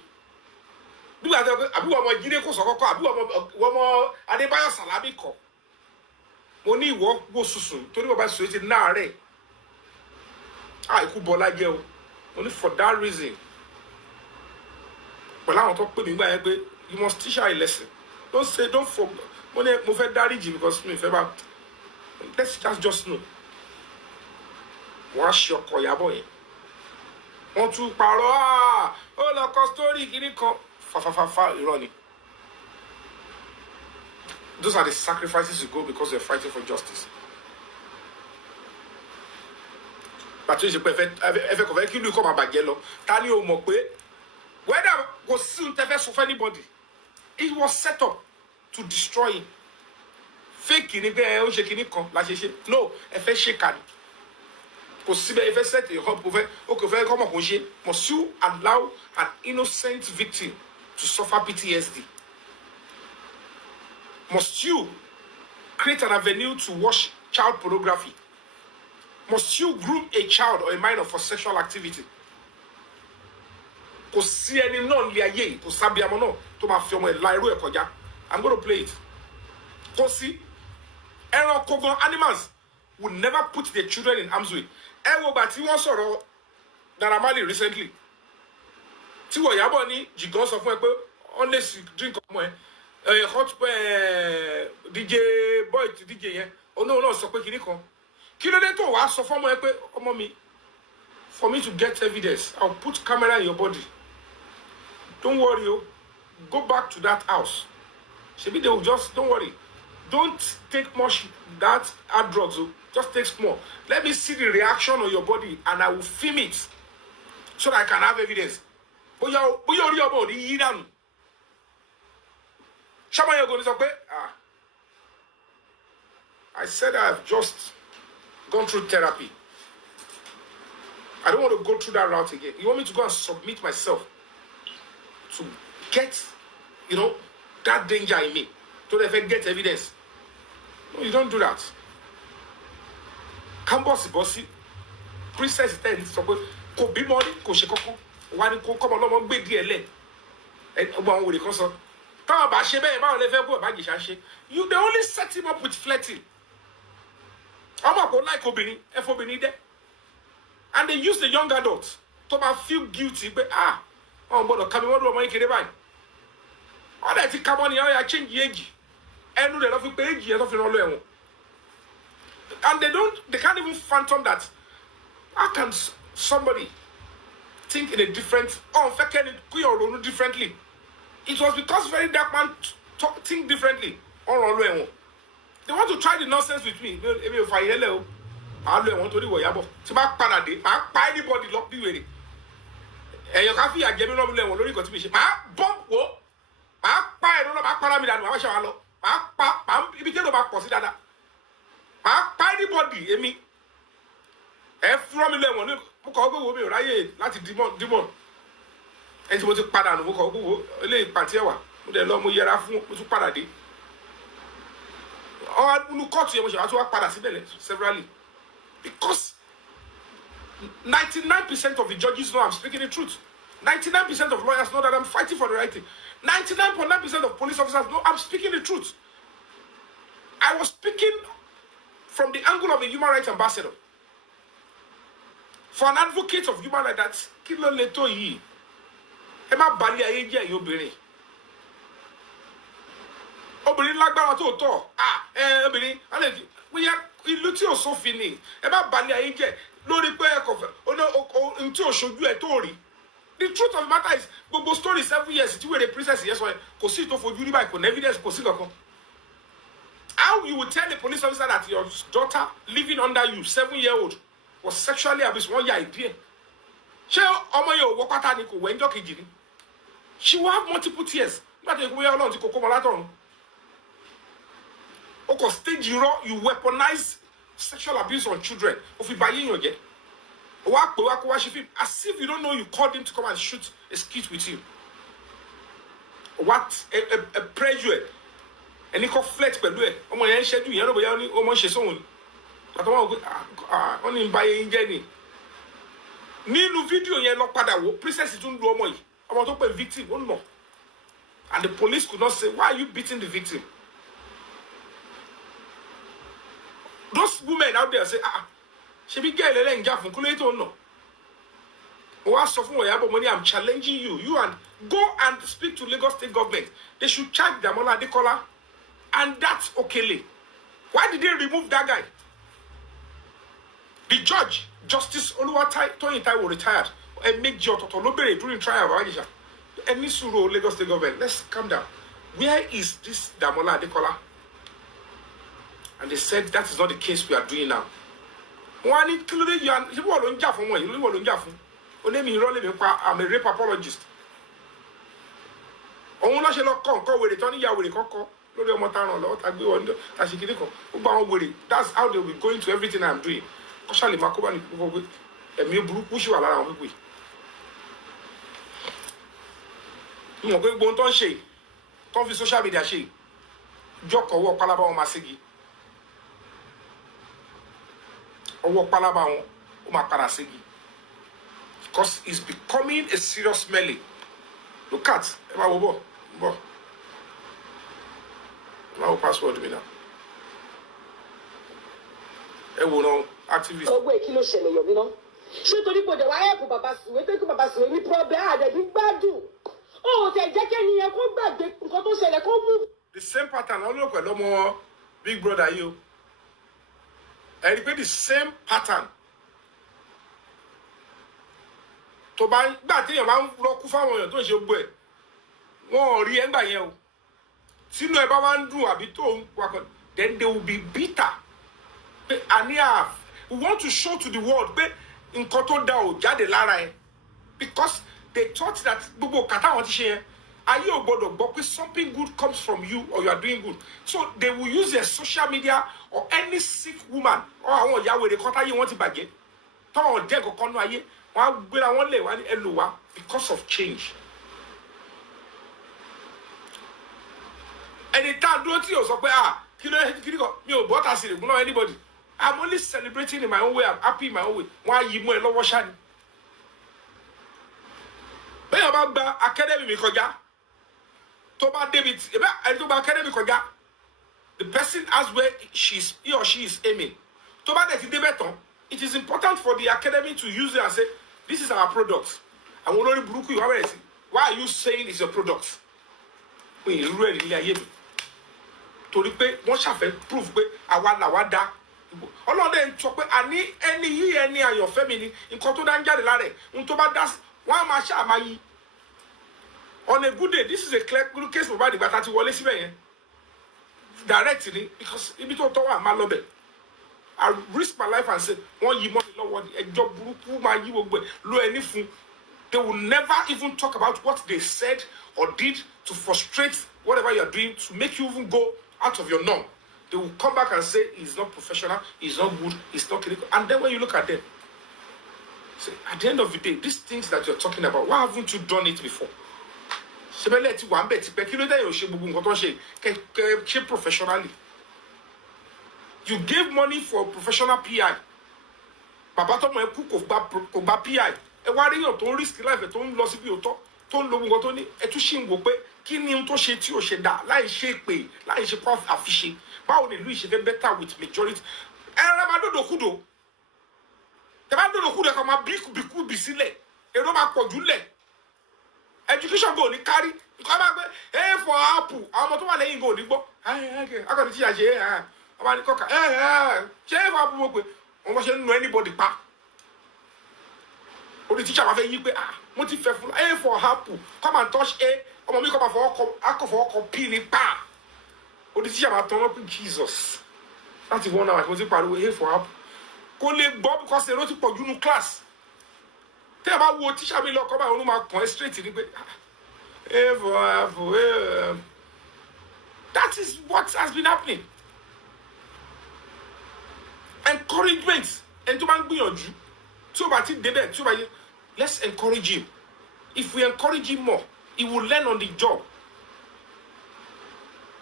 Bí wàá tẹ́ àbúrò ọmọ Jídé kò sọ kọ́kọ́ àbúrò ọmọ Adébáyọ̀ Sàlámì kọ́. Mo ní ìwọ gbó sùsùn torí bàbá Sùwé ti náà rẹ̀. Ikú Bọ́lá jẹ́ o. Mo ní for that reason. Pẹ̀lú àwọn tó pè mí gbà yẹn pé you must teach her a lesson. Don't forget. Mo fẹ́ dáríjì because mi fẹ́ bá. Let's just know. Wọ́n á ṣe ọkọ̀ Ìyábọ̀ yẹn. Wọ́n tún parọ́ ó lọ kọ story kìíní kan. Fa irọ́ ni. Those are the sacrifices you go because you're fighting for justice. Bàtú ìṣe pé ẹfẹ kò fẹ́ kí ìlú kọ́ máa bàjẹ́ lọ. Ta ni o mọ̀ pé whether kò sí ohun tẹ́fẹ́ sọ fún anybody, it was set up to destroy him. Fake ni pé ó ṣe kìíní kan la ṣe. No, ẹ fẹ́ ṣe kà ní. Kò síbẹ̀ ẹ fẹ́ set a up kò fẹ́ kọ́mọ̀ kò ṣe. Must you allow an innocent victim to suffer PTSD? Must you create an avenue to watch child pornography? Must you groom a child or a minor for sexual activity? Kò sí ẹni náà lé ayé yìí, kò sábì àmọ́ náà tó máa fi ọmọ ẹ̀ la irú ẹ̀ kọjá. I'm going to play it. Kò sí ẹranko gan animals will never put their children in harm's way. Ẹ wo gbà tí wọ́n sọ̀rọ̀ Naira Marley recently. Tí wọ́n Ìyábọ̀ ní Jìgàn sọ fún ẹ pé honestly drink ọmọ ẹ. Hot DJ boy ti DJ yẹn náà sọ pé kinní kan kí ló dé tó wàá sọ fọmọ ẹ pé ọmọ mi for me to get evidence I'll put camera in your body, don't worry go back to that house. Shebi they will just don't worry, don't take much that hard drugs just take small, let me see the reaction on your body and I will film it so that I can have evidence. Bóyá orí ọmọ ò ní yí dànù. I said I've just gone through therapy. I don't want to go through that route again. You want me to go and submit myself to get, that danger in me, to get evidence? No, you don't do that. Campus bossy, princess then so ko bi money ko se koko wa ni ko komo lomo gbe die le e gbo àwọn wèrè kan sọ tá bá ṣe bẹ́ẹ̀ bá le fẹ́ bo ba Ìjẹ̀ṣà ṣe you they only set him up with flirting. Ọmọ ko like obìnrin e fo obìnrin de and they use the young adults to ma feel guilty pé on gbọ́dọ̀ ka mi wọ́n ọmọ kékeré báyìí o de ti ka money o ya change age ẹnu de lọ fi pé age yẹn tó fi ran lo ẹ̀wọ̀n. And they can't even fathom that. How can somebody think in a different, differently? It was because very dark man think differently. They want to try the nonsense with me. If I hello, I want to do what you have. So back Panade, I buy anybody lock the way. ẹ̀yàn ká fìyà jẹ mí lọ́mú lẹ́wọ̀n lórí nǹkan tí mi ṣe máa bọ́m wo máa pa ẹ̀rọ náà máa para mi dànù máa ṣe wa lọ máa ibi tí ẹ̀rọ máa pọ̀ sí dáadáa máa pa anybody èmi ẹ̀ fúnra mi lẹ́wọ̀n ní mo kọ́ gbé wo mi ò ráyè láti dímọ̀ ẹni tí mo ti padà nù mo kọ́ gbé wo eléyìí pàtí ẹ̀wà mo dẹ̀ lọ mo yẹra fún mo tún padà dé ọ̀nù kóòtù yẹn mo ṣe wá tún wá padà síbẹ̀ lẹ̀ severally because 99% of the judges know I'm speaking the truth. 99% of lawyers know that I'm fighting for the right thing. 99.9% of police officers know I'm speaking the truth. I was speaking from the angle of a human rights ambassador. For an advocate of human rights, that's kilo leto yi. Ema bali aye je yo obìnrin. Obìnrin lágbára tó tọ́. Obìnrin, we are ìlú tí ò sófin ni. Ema bali aye je. Lórí pé ẹ̀kọ́ ohun tí ò ṣojú ẹ̀ tó rí. The truth of the matter is gbogbo story 7 years tí wèrè princess yẹn sọ ẹ kò sí tó fojú rí báyìí kò ní evidence kò sí kankan. How you would tell a police officer that your daughter living under you 7-year-old was sexually abused wọ́n ya ìdí ẹ̀? Ṣé ọmọ yẹn ò wọ́ pátá ni kò wẹ̀ ńjọ́ kejì ni? She will have multiple tears nígbà tó yẹ kó bóyá Ọlọ́run ti kókó mọ́ látọ̀run. O kò stage irọ́ you weaponize sexual abuse on children. Ó fi ba yíyan jẹ́. As if you don't know you called him to come and shoot a skit with you. What a pressure. And he could flex pẹ̀lú ẹ̀. Ọmọ yẹn ṣẹ́jú yẹn ló bóyá ọmọ ṣe sóhun. Wọ́n ní bá yẹn jẹ́ ni. Nínú fídíò yẹn lọ padà wò princess tún lu ọmọ yìí. Ọmọ tó pè victim ó nà. And the police could not say, why are you beating the victim? Those women out there say, ṣebí girl ẹlẹ́yìn jà fún kúlẹ̀ tó nà. Mo wá sọ fún Oyabo mo ní I'm challenging you and go and speak to Lagos State government. They should charge Damola Adekola and that's Okele. Why did they remove that guy? The judge, Justice Oluwatoyin Taiwo retired. A major ọ̀tọ̀ọ̀tọ̀ ló bẹ̀rẹ̀ during trial of Aisha. Any suro Lagos State government, let's calm down. Where is this Damola Adekola? And they said that is not the case we are doing now. One included you and you won't jà fún you won't jà fún. Onemi irole mi pa I'm a rape apologist. Òun ló ṣe lọ kọ́ wèrè tán níyà wèrè kọ́kọ́ lórí ọmọ tá ràn lọ́wọ́ tá gbé wọn tá ṣe kíní kan. Ó gba àwọn wèrè. That's how they will be going to everything I'm doing. Kọ́ṣàlì máa kó bá ní gbogbo ẹ̀mí burúkú ṣì wà lára àwọn pípé. Mo mọ̀ pé gbogbo ohun tó ń ṣe tó ń fi social media ṣe jọ́kọ̀ ọwọ́ pálábá wọn máa ségi. Ọwọ́ pálábá wọn ó máa padà ségi. Because it's becoming a serious melee. Look at ẹ máa wo bọ̀. Ẹ máa wo password mi náà. Ẹ wo náà activist. Ọgbẹ́ kí ló ṣẹlẹ̀ Yomi náà? Ṣé torí kò dẹ̀ wá ẹ̀kú bàbá Sùwé pé kí bàbá Sùwé ní problem àdẹ̀bí gbádùn? Ó tẹ̀ jẹ́ kẹ́ni yẹn kó gbàgbé nǹkan tó ṣẹlẹ̀ kó mú. The same pattern all look pẹ̀lú ọmọ Big Brother yìí o. Ẹ rí pé the same pattern. Tó bá gbà téèyàn bá ń rọ́kú fáwọn èèyàn tó ń ṣe gbogbo ẹ̀ wọ́n ò rí ẹ̀ngbà yẹn o. Sínú ẹ bá wá ń dùn àbí tó ń wakọ̀ then they will be bitter. Pé àníyàn we want to show to the world pé nǹkan tó da ò jáde lára ẹ because they thought that gbogbo kàtà àwọn ti ṣe yẹn ayé ò gbọdọ̀ gbọ́ pé something good comes from you or you are doing good so they will use their social media or any sick woman or àwọn ìyàwó èrè kan táyé wọn ti bàjẹ́ tọ́wọ́n jẹ́ kankan nú ayé wọn á gbéra wọn lè wá ní ẹlò wá because of change. ẹni tá a dúró tí yóò sọ pé kí ló kan mi ò bọ́ ta sí ìrègùn náà anybody I'm only celebrating in my own way I'm happy in my own way wọn á yí mú ẹ lọ́wọ́ ṣáà ni. bẹ́ẹ̀ bá gba academy mi kọjá tó bá débi ẹni tó gba academy kọjá the person has where he or she is aiming tó bá dẹ̀ ti débẹ̀ tán it is important for the academy to use it and say this is our product àwọn olórí burúkú ìwà bẹ̀rẹ̀ sí why are you saying it's your product pé ìrú ẹ̀ nílé ayé mi torí pé wọ́n ṣàfẹ́ prove pé àwa làwa dá ọlọ́dẹ ń sọ pé àní ẹni yí ẹni àyànfẹ́ mi ni nǹkan tó dá ń jáde lára ẹ̀ ohun tó bá dá wọ́n á máa ṣàmà yí on a good day this is a clear case for bad ìgbà tá a ti wọlé síbẹ̀ yẹn direct ni because ibi tó tọ́ wà máa lọ bẹ̀ I risk my life and say wọ́n yí mọ́ mi lọ́wọ́ ẹjọ́ burúkú máa yí gbogbo ẹ̀ lo ẹni fún They will never even talk about what they said or did to frustrate whatever you are doing, to make you even go out of your norm. They will come back and say, he's not professional, he's not good, he's not critical. And then when you look at them, say, at the end of the day, these things that you're talking about, why haven't you done it before? Professionally. You gave money for professional PI. Bàbá tó mọ̀ ẹ́ kú kò gba PI. Ẹ wá rí yàn tó ń risk life tó ń lọ síbi òótọ́ tó ń lo gbogbo tó ní ẹ tún ṣì ń wò pé kí ni ohun tó ṣe tí ò ṣe dà láì ṣe pé láì ṣe kó àfiṣe báwo ni ìlú ìṣẹ́fẹ́ better with majority. Ẹ rẹ́ máa dòdò kúdò. Tẹ bá dòdò kúdò ẹ̀kọ́ máa bí sílẹ̀ èrò máa pọ̀ jù lẹ̀. Education go ní kárí nǹkan máa gbé A for apple àwọn ọmọ tó wà lẹ́yìn go ní gbọ́. Akọni tí a ṣe ọba ní kọ́ka ṣé A for apple mo pé wọ́n ṣe ń nu anybody pa. Orí teacher máa fẹ́ yí pé mo ti fẹ́ fún A for apple come and touch A ọmọ mi kọ́ máa fọwọ́ kọ P ní pa. Orí teacher máa tán wọ́n pé Jesus láti 1 hour mo ti pariwo A for apple kò lè gbọ́ because èrò ti pọ̀ jù nínú class. Tẹ́ ẹ bá wo teacher mi lọ kọ́ báyìí òun máa kàn ẹ́ straight ní pé A for apple that is what has been happening. Encouragement ẹni tó bá ń gbìyànjú tí ó bá ti débẹ̀ tí ó bá yẹ let's encourage him. If we encourage him more he will learn on the job.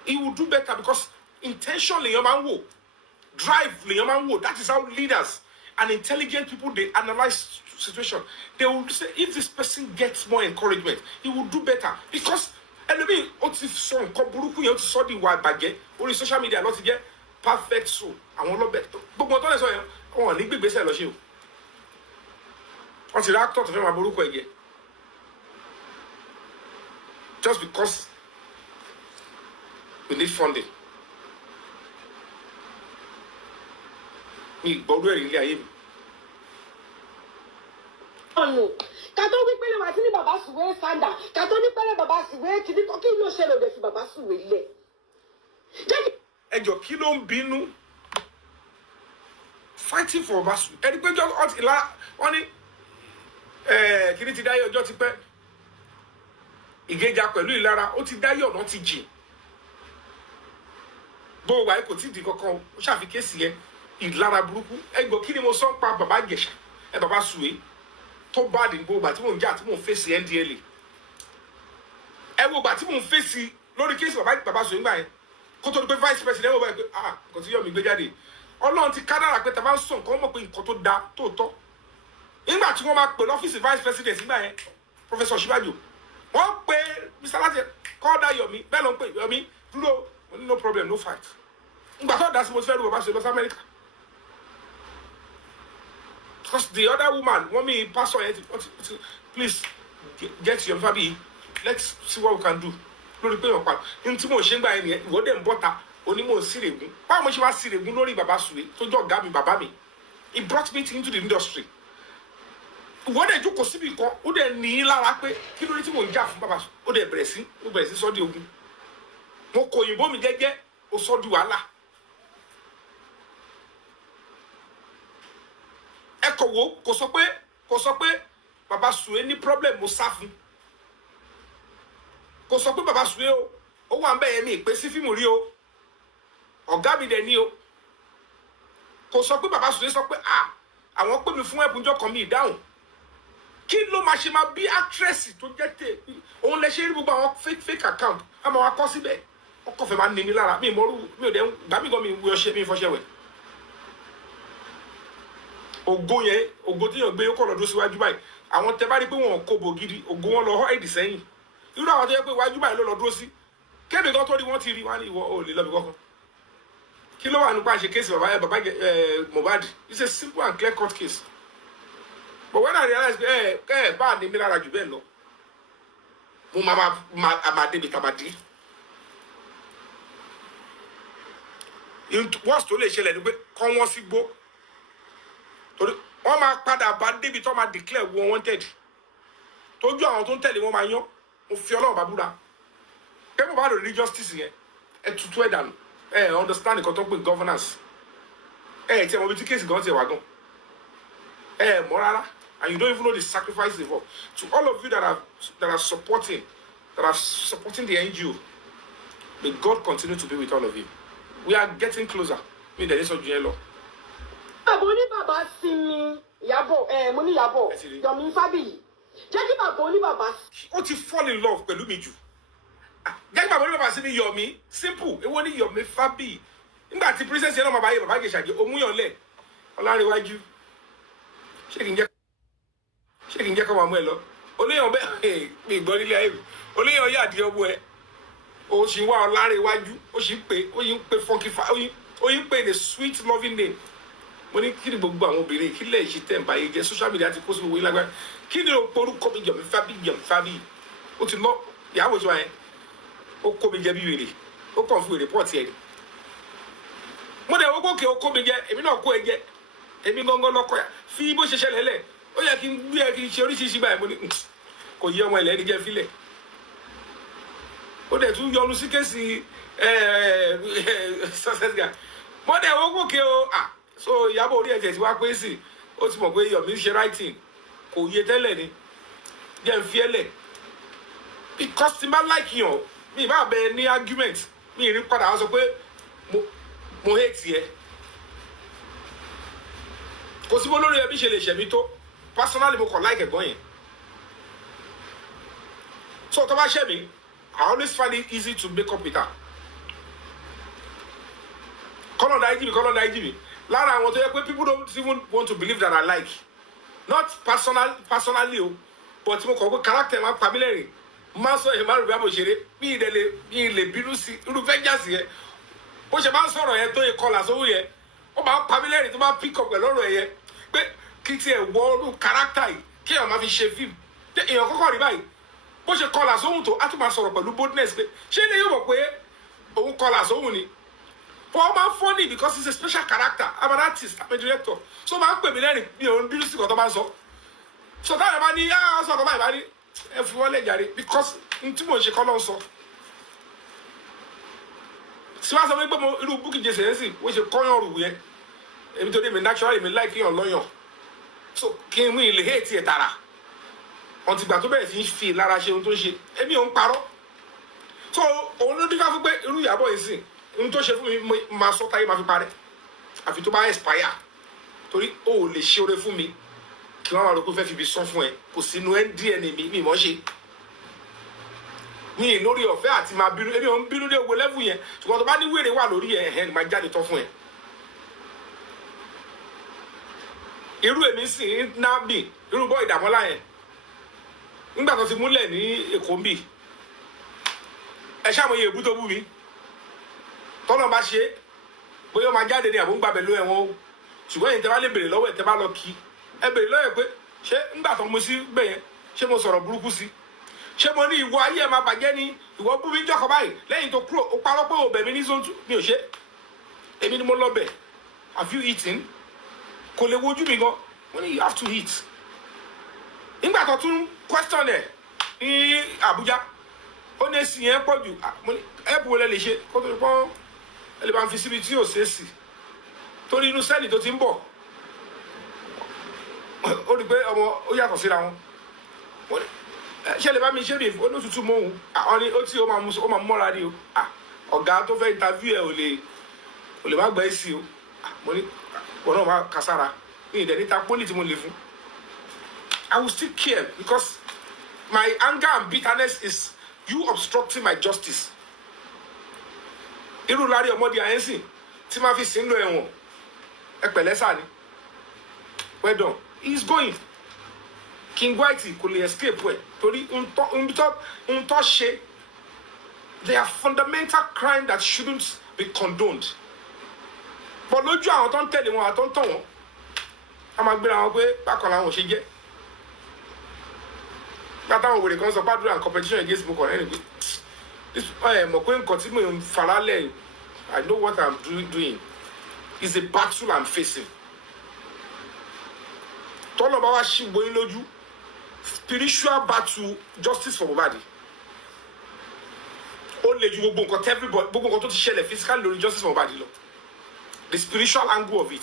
He will do better because intention lèyàn máa ń wò, drive lèyàn máa ń wò. That is how leaders and intelligent people they analyze situation. They will say if this person gets more encouragement he will do better because ẹlòmíì ó ti sọ nǹkan burúkú yẹn ó ti sọ di ìwà ìbàjẹ́ orí social media ló ti jẹ́ perfect soul àwọn ọlọ́bẹ̀ gbogbo ọtọ́ lè sọ yẹn wọn ní gbégbèsè lọ ṣe o wọn ti rí actor tó fẹ́ máa borúkọ ẹ̀jẹ̀ just because we need funding. Mi gbọ́dọ̀ ẹ̀rí ilé ayé mi. ọ̀nà kàtó wípé lè wá sí ní bàbá sùwé sàndà kàtó ní pẹ́lẹ́ bàbá sùwé kìíní kí ló ṣẹlẹ̀ òde fi bàbá sùwé lẹ̀. Ẹjọ́ kí ló ń bínú fighting for bàbá sùwé ẹni pé ọtí ìlà wọn ní kìíní ti dáyé ọjọ́ ti pẹ́ ìgéjà pẹ̀lú ìlara ó ti dáyé ọ̀nà ti jìn gbogbo àyè kò tí ì di kankan ó ṣàfikẹ́sì yẹn ìlara burúkú ẹgbọ́ kí ni mo sọ ń pa bàbá Ìjẹ̀ṣà bàbá sùwé tó bá di gbogbo àti mò ń jà tí mò ń fèsì NDLA ẹ wo gbà tí mò ń fèsì lórí kéèsì bàbá sùwé ńgbà yẹn kó tó di pé vice president ẹ wò báyìí pé nǹkan tí Yomi gbé jáde Ọlọ́run ti kádàrà pé tàbá ń sọ nǹkan mọ̀ pé nǹkan tó da tó tọ́ nígbà tí wọ́n máa pè lọ́fíìsì vice president nígbà yẹn Professor Shibajo wọ́n pe Mr. Láti call that Yomi bẹ́ẹ̀ ló ń pè Yomi dúró no problem no fight nígbà tó dá sí mo ti fẹ́ rí bàbá sùwé lọ sí Amẹ́ríkà. Because the other woman, Wunmi, pastor, please get your fabiyi. Let's see what we can do. Lórí pé ọ̀pá ní tí mo ṣe ń gbà yẹn nìyẹn ìwọ́dẹ̀ ń bọ́ta onímọ̀ sírègùn. Báwo mo ṣe wá sírègùn lórí bàbá sùwé tó jọ ọ̀gá mi bàbá mi? He brought me into the industry. Ìwọ́dẹ̀ jókòó síbi kan ó dẹ̀ ní í lára pé kí lórí tí mò ń jà fún bàbá sùwé ó dẹ̀ bẹ̀rẹ̀ sí sọ́ di ogun. Mo kọ òyìnbó mi jẹ́jẹ́ ó sọ́ di wàhálà. Ẹ kò wo kò sọ pé bàbá sùwé ní problem mo sá fún kò sọ pé bàbá sùwé ó wà ń bẹ̀ yẹn mi ìpè sí fíìmù rí o ọ̀gá mi dẹ̀ ní o kò sọ pé bàbá sùwé sọ pé àwọn pè mí fún ẹ̀bùnjọ́ kan mi ìdáhùn kí ló máa ṣe máa bí actress tó jẹ́ tè òun lè ṣe rí gbogbo àwọn fake account á máa wá kọ́ síbẹ̀ ọkọ̀ fẹ́ máa ní mi lára mi ò dẹ̀ gbà mí gan mi wí ọṣẹ mi fọṣẹ wẹ̀. Ògo yẹn ògo tí yàn gbé yóò kọ̀ lọ́dún síwájú báyìí àwọn tẹ bá rí pé wọn kò bò gidi ògo wọn lọ họ́ ẹ̀dì sẹ́yìn irú àwọn tó yẹ pé wájú báyìí ló lọ dúró sí kébì kan tó rí wọn ti rí wọn ní ìwọ ò lè lọ́bì kankan kí ló wà nípa ṣe kéèsì bàbá Mohbad it's a simple and clear cut case but when I realize pé bá a ní mi lára jù bẹ́ẹ̀ lọ mo máa débi tàbádì wọ́n tó lè ṣẹlẹ̀ ní pé kọ́ wọ́n sí gbó wọ́n máa padà bá débi tó máa declare wanted tójú àwọn tó ń tẹ̀lé wọn máa yán mo fi Ọlọ́run bá búra pé mo bá lò ní justice yẹn ẹ tutù ẹ dànù ẹ understand nǹkan tó ń pè governance ẹ tí ẹ mọ ibi tí kéèsì gan ti wà gan ẹ mọ̀ rárá and you don't even know the sacrifice involved. To all of you that are supporting the NGO, may God continue to be with all of you. We are getting closer. Me there is a jello. Aboni baba sinmi yabo money yabo Yomi fabiyi. Jẹ́ kí bàbá oni baba. Ó ti fall in love pẹ̀lú mi jù. Jẹ́ kí bàbá oni baba sinmi Yomi simple. Èwo ni Yomi fabiyi. Nígbà tí princess yẹn náà bàbá yẹ bàbá Ìjẹ̀ṣà Omúyànlẹ̀ Ọlárẹ̀wájú. Ṣé kí n jẹ́ kó máa mú ẹ lọ. Olóyàn bẹ́ẹ̀ mi gbọ́ nílé ayé mi. Olóyàn yà di ọmọ ẹ. Ó sì wá Ọlárẹ̀wájú. Ó sì ń pè funky fa. Ó yín pè the sweet loving name. Mo ní kí ni gbogbo àwọn obìnrin kí lẹ̀ ṣe tẹ̀ ń bá yé jẹ́ social media ti kó sí gbogbo yín lágbára. Kí ni orúkọ mi Yomi fabiyi. Ó ti lọ ìyàwó ìṣọ́ yẹn. Ó kó mi jẹ bí wèrè. Ó kàn fún rìpọ́ọ̀tì ẹ̀. Mo dẹ̀ wọ́n gòkè ó kó mi jẹ. Èmi náà kó ẹ jẹ. Èmi gangan lọ́kọ̀ yà. Fi bó ṣe ṣẹlẹ̀ lẹ̀. Ó yẹ kí n gbé ẹ kí n ṣe oríṣiríṣi báyìí. Mo ní kò yí ọmọ ilẹ̀ ẹni jẹ́ fílẹ̀. Ó dẹ̀ tún yọnu sí kéèsì success guy. Mo dẹ̀ wọ́n gòkè o. So Ìyábọ̀ orí ẹ̀jẹ̀ tí wá pé sí. Ó ti mọ̀ pé Yomi ṣe writing. Kò yé tẹ́lẹ̀ ni. Jẹ́ n fi ẹ́ lẹ̀. Because tí n bá like yàn, mi bá bẹ ní argument. Mi ì rí padà wá sọ pé mo hate ẹ. Kò sí bó lórí ẹbí ṣe lè ṣẹ̀mí tó. Personally mo kàn like ẹ̀gbọ́n yẹn. So tó bá ṣẹ̀ mí, I always find it easy to make up with her. Kọ́lọ̀ dáìjì mi. Lára àwọn tó yẹ pé people don't even want to believe that I like. Not personally o, but mo kàn pé character máa pa mí lẹ́rìn. Máa sọ èyí máa rò bí àbò ṣeré. Mi ì lè bínú sí irúfẹ́ jásì yẹn. Bó ṣe máa ń sọ̀rọ̀ yẹn tó yẹ kọlà sówó yẹn. Ó máa ń pa mí lẹ́rìn tó máa pick up pẹ̀lú ọ̀rọ̀ yẹn. Pé kí tiẹ̀ wọ orú character yìí kí èèyàn máa fi ṣe fíìmù. Èèyàn kọ́kọ́ rí báyìí. Bó ṣe kọlà sóhun tó, á tún máa sọ̀rọ̀ pẹ̀lú boldness pé ṣé ilé yóò mọ̀ pé òun kọlà sóhun ni. But I'm funny because he's a special character. I'm an artist, I'm a director. So máa ń pè mí lẹ́rìn mi ò ń bínú sí nǹkan tó máa ń sọ. So táwọn bá ní sọ ọ̀gá báyìí bá ní ẹ fi wọ́n lẹ̀ jàre because n tí mò ń ṣe kọ́ ló ń sọ. Tí wọ́n sọ pé mo irú Bukky Jesse yẹn sì wọ́n ṣe kọ́yàn rù yẹn. Èmi tó dé mi naturally mi like yàn lọ́yàn. So kí n mú ilé hate ẹ̀ tààrà. Wọ́n ti gbà tó bẹ̀rẹ̀ sí í fi lára ṣe ohun tó ń ṣe. Èmi ò ń parọ́. So òun ló dífá fún pé irú Ìyábọ̀ yìí sìn. Ohun tó ṣe fún mi máa sọ táyé máa fi parẹ́. Àfi tó bá expire. Torí o ò lè ṣe oore fún mi. Kí wọ́n máa rò pé fẹ́ fi ibi sán fún ẹ. Kò sínú DNA mi mọ̀ ṣe. Mi ì lórí ọ̀fẹ́ àti máa bínú. Èmi ò ń bínú dé ogbó level yẹn. Ṣùgbọ́n tó bá ní wèrè wà lórí ẹ̀ máa jáde tán fún ẹ. Irú èmi sì ń ná bì. Irú bọ́ Ìdàmọ́lá yẹn. Nígbà tó ti múlẹ̀ ní Èkó ń bì. Ẹ ṣàmọye èbú tó bú mi. Tọ́lọ́ bá ṣe bóyá ó máa jáde ní àbóǹgbàbẹ̀ ló ẹ̀wọ̀n o. Ṣùgbọ́n èyí tẹ́ bá lè bèrè lọ́wọ́ ẹ̀ tẹ́ bá lọ kí. Ẹ bèrè lọ́wọ́ ẹ̀ pé ṣé ńgbà tó mú sí bẹ́ẹ̀ yẹn ṣé mo sọ̀rọ̀ burúkú sí? Ṣé mo ní ìwọ ayé ẹ̀ máa bàjẹ́ ní ìwọ bú mi jọ́kọ̀ báyìí lẹ́yìn tó kúrò ó parọ́ pé òbẹ̀ mi ní zone 2 mi ò ṣe. Èmi ni mo lọ bẹ̀. Have you eaten? Kò lè wojú mi gan. Mo ní you have to eat. Nígbà tó tún question ẹ̀ ní Abuja ó ní èsì yẹn pọ̀ jù. Mo ní ẹ̀bù wọlé lè ṣe kó tó ní pọ́n ẹ lè bá ń fi síbi tí yóò ṣe é sí. Torí inú sẹ́ẹ̀lì tó ti ń bọ̀ ó rí pé ọmọ ó yàtọ̀ síra wọn. Ṣé lè bá mi ṣe bí olótùtù mọ́ òun? Àwọn ni ó tí ó máa mọ́ra ni o. Ọ̀gá tó fẹ́ interview ẹ̀ ò lè má gbẹ́ sí o. Mo ní wọn náà máa kására ní ìdẹ̀ níta pólì tí mo lè fún. I will still care because my anger and bitterness is you obstructing my justice. Irú lárí ọmọdé àyẹ́sìn tí máa fi sí ń lọ ẹ̀wọ̀n ẹ pẹ̀lẹ́ sáà ni. Well done. He's going. King Whitey kò lè escape ẹ̀ torí ń tọ́ ṣe. They are fundamental crime that shouldn't be condoned. But lójú àwọn tó ń tẹ̀lé wọn àtọ́ ń tọ̀ wọ́n a máa gbéra wọn pé bákan làwọn ò ṣe jẹ́. Látàwọn òwèrè kan sọ pàdúrà and competition against Boko Haram ẹni mọ̀ pé nǹkan tí mo ń faralẹ̀ I know what I'm doing is a battle I'm facing. Tọ́lọ̀ bá wá ṣì gbóyún lójú spiritual battle justice for Mohbad. Ó lè ju gbogbo nǹkan tó ti ṣẹlẹ̀ physically lórí justice for Mohbad lọ. The spiritual angle of it.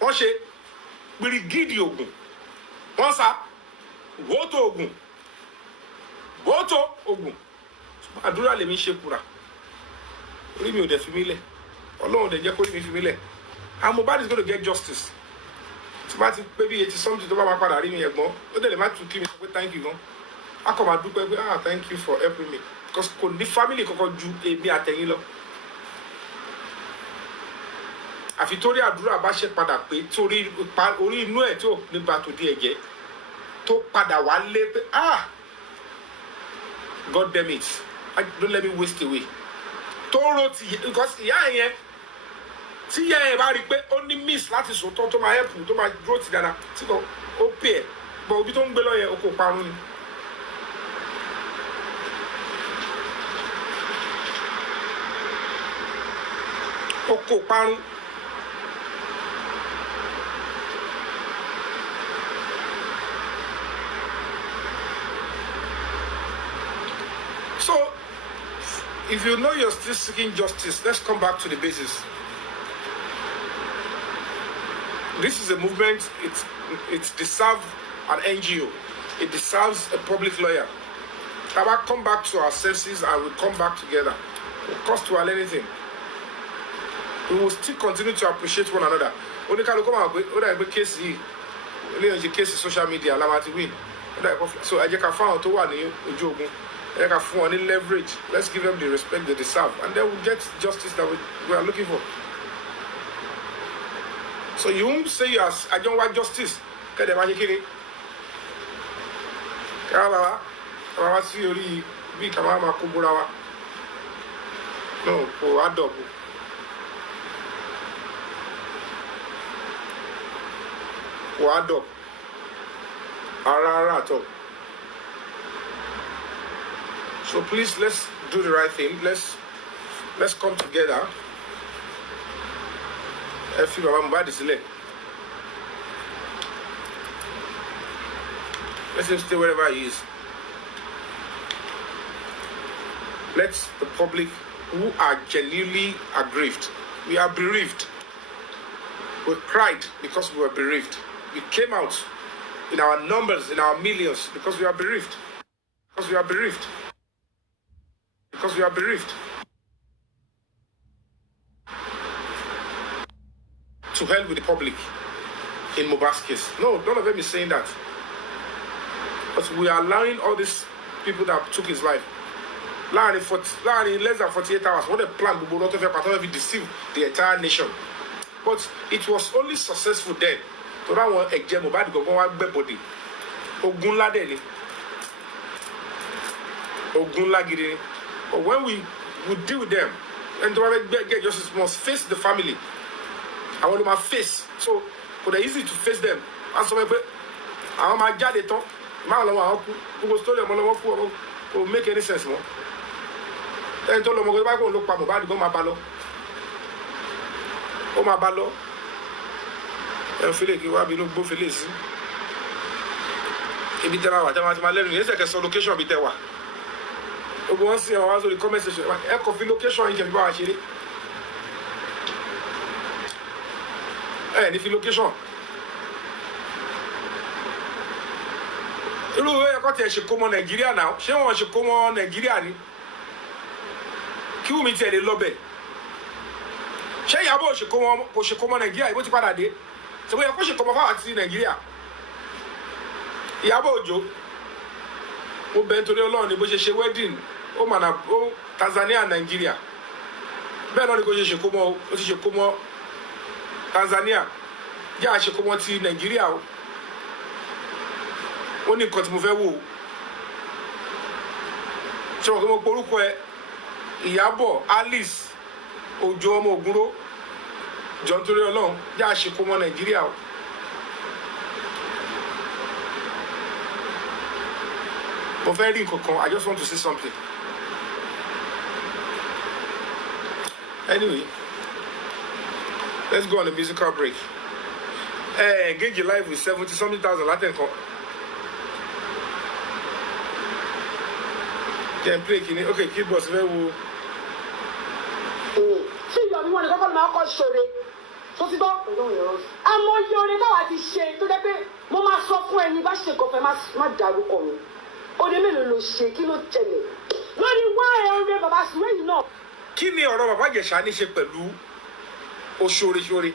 Wọ́n ṣe gbirigidi ogun Once woto ogun. Woto ogun. Àdúrà lèmi ṣe kúra. Orí mi ò dẹ̀ fi mí lẹ̀. Ọlọ́run dẹ̀ jẹ́ kó rí mi fi mí lẹ̀. And Mohbad is going to get justice. Tí bá ti pé bí 80 something tó bá máa padà rí mi ẹ̀gbọ́n, ó dẹ̀ lè má tún kí mi sọ pé thank you gan. A kò máa dúpẹ́ pé thank you for helping me. Because kò ní family kankan ju èmi àtẹ̀yìn lọ. Àfi torí àdúrà bá ṣe padà pé torí orí inú ẹ̀ tó nípa tó di ẹ̀jẹ̀ tó padà wá lé pé God damn it, don't let me waste away. Tó ro ti because ìyá yẹn tí ìyá yẹn bá rí pé ó ní miss láti sòótọ́ tó máa help tó máa dúró ti dáadáa tí kò ó pè ẹ̀ bọ̀ òbí tó ń gbé lọ yẹn ó kò parun ni. Ó kò parun. So, if you know you're still seeking justice, let's come back to the basis. This is a movement, it deserves an NGO. It deserves a public lawyer. Can we come back to our senses and we come back together? It will cost to anything. We will still continue to appreciate one another. Only can come out with case only case social media, so I just found to one joke. They can afford any leverage. Let's give them the respect they deserve, and then we'll get justice that we are looking for. So you won't say I don't want justice. Can they imagine it? No, for adopt. For adopt. Ara. So please, let's do the right thing. Let's come together. If you are bad, let him stay wherever he is. Let the public who are genuinely aggrieved. We are bereaved. We cried because we were bereaved. We came out in our numbers, in our millions, because we are bereaved. Because we are bereaved. Because we are bereaved. To hell with the public in Mohbad's case. No, none of them is saying that. But we are allowing all these people that took his life. In less than 48 hours, what a plan to deceive the entire nation. But it was only successful then. So that one Mohbad go one body. Ogunla deni. Ogunla gidi. But when we deal with them, and to get justice, must face the family. I want to face. So, it's easy to face them. And so, I want my jade ton. Will make any sense more. And to look for Mohbad go my balo. Oh my balo. And feel like you will be no both feelings. If you tell me what my learning is, like a location be there. You go and see our the comment section. A coffee location you can go actually. If you location. You know where you should come on Nigeria now. She wants to come on Nigeria. Kill me tell the lobby. She yabo should come on Nigeria. What you got there? So we are pushing come over to Nigeria. Yabo Joe. Who bent to the law? The Bush wedding. Oh man, oh Tanzania and Nigeria. Ben on the go should come Tanzania. Yeah, she come to Nigeria. Only cut move wo. So come poruko e Iyabo Alice Ojo ọmọ Ogunro John tori Ọlọ́run ja se ko mo Nigeria o. Mo fẹ́ rí nǹkan I just want to say something. Anyway, let's go on a musical break. Engage your life with 70-something thousand Latin. Can play kini. Okay, kid boss, very well. See, Yomi, when you go for my call, sorry. tó ti gbọ́ àmọ́ iye orin táwa ti ṣe tó jẹ́ pé mo máa sọ fún ẹni bá ṣe kọfẹ́ má dárúkọ mi orin mélòó ló ṣe kí ló tẹ̀lé lórí wá ẹ̀rọ bàbá sùwé yìí náà. kí ni ọ̀rọ̀ bàbá Ìjẹ̀ṣà ní ṣe pẹ̀lú oṣooṣore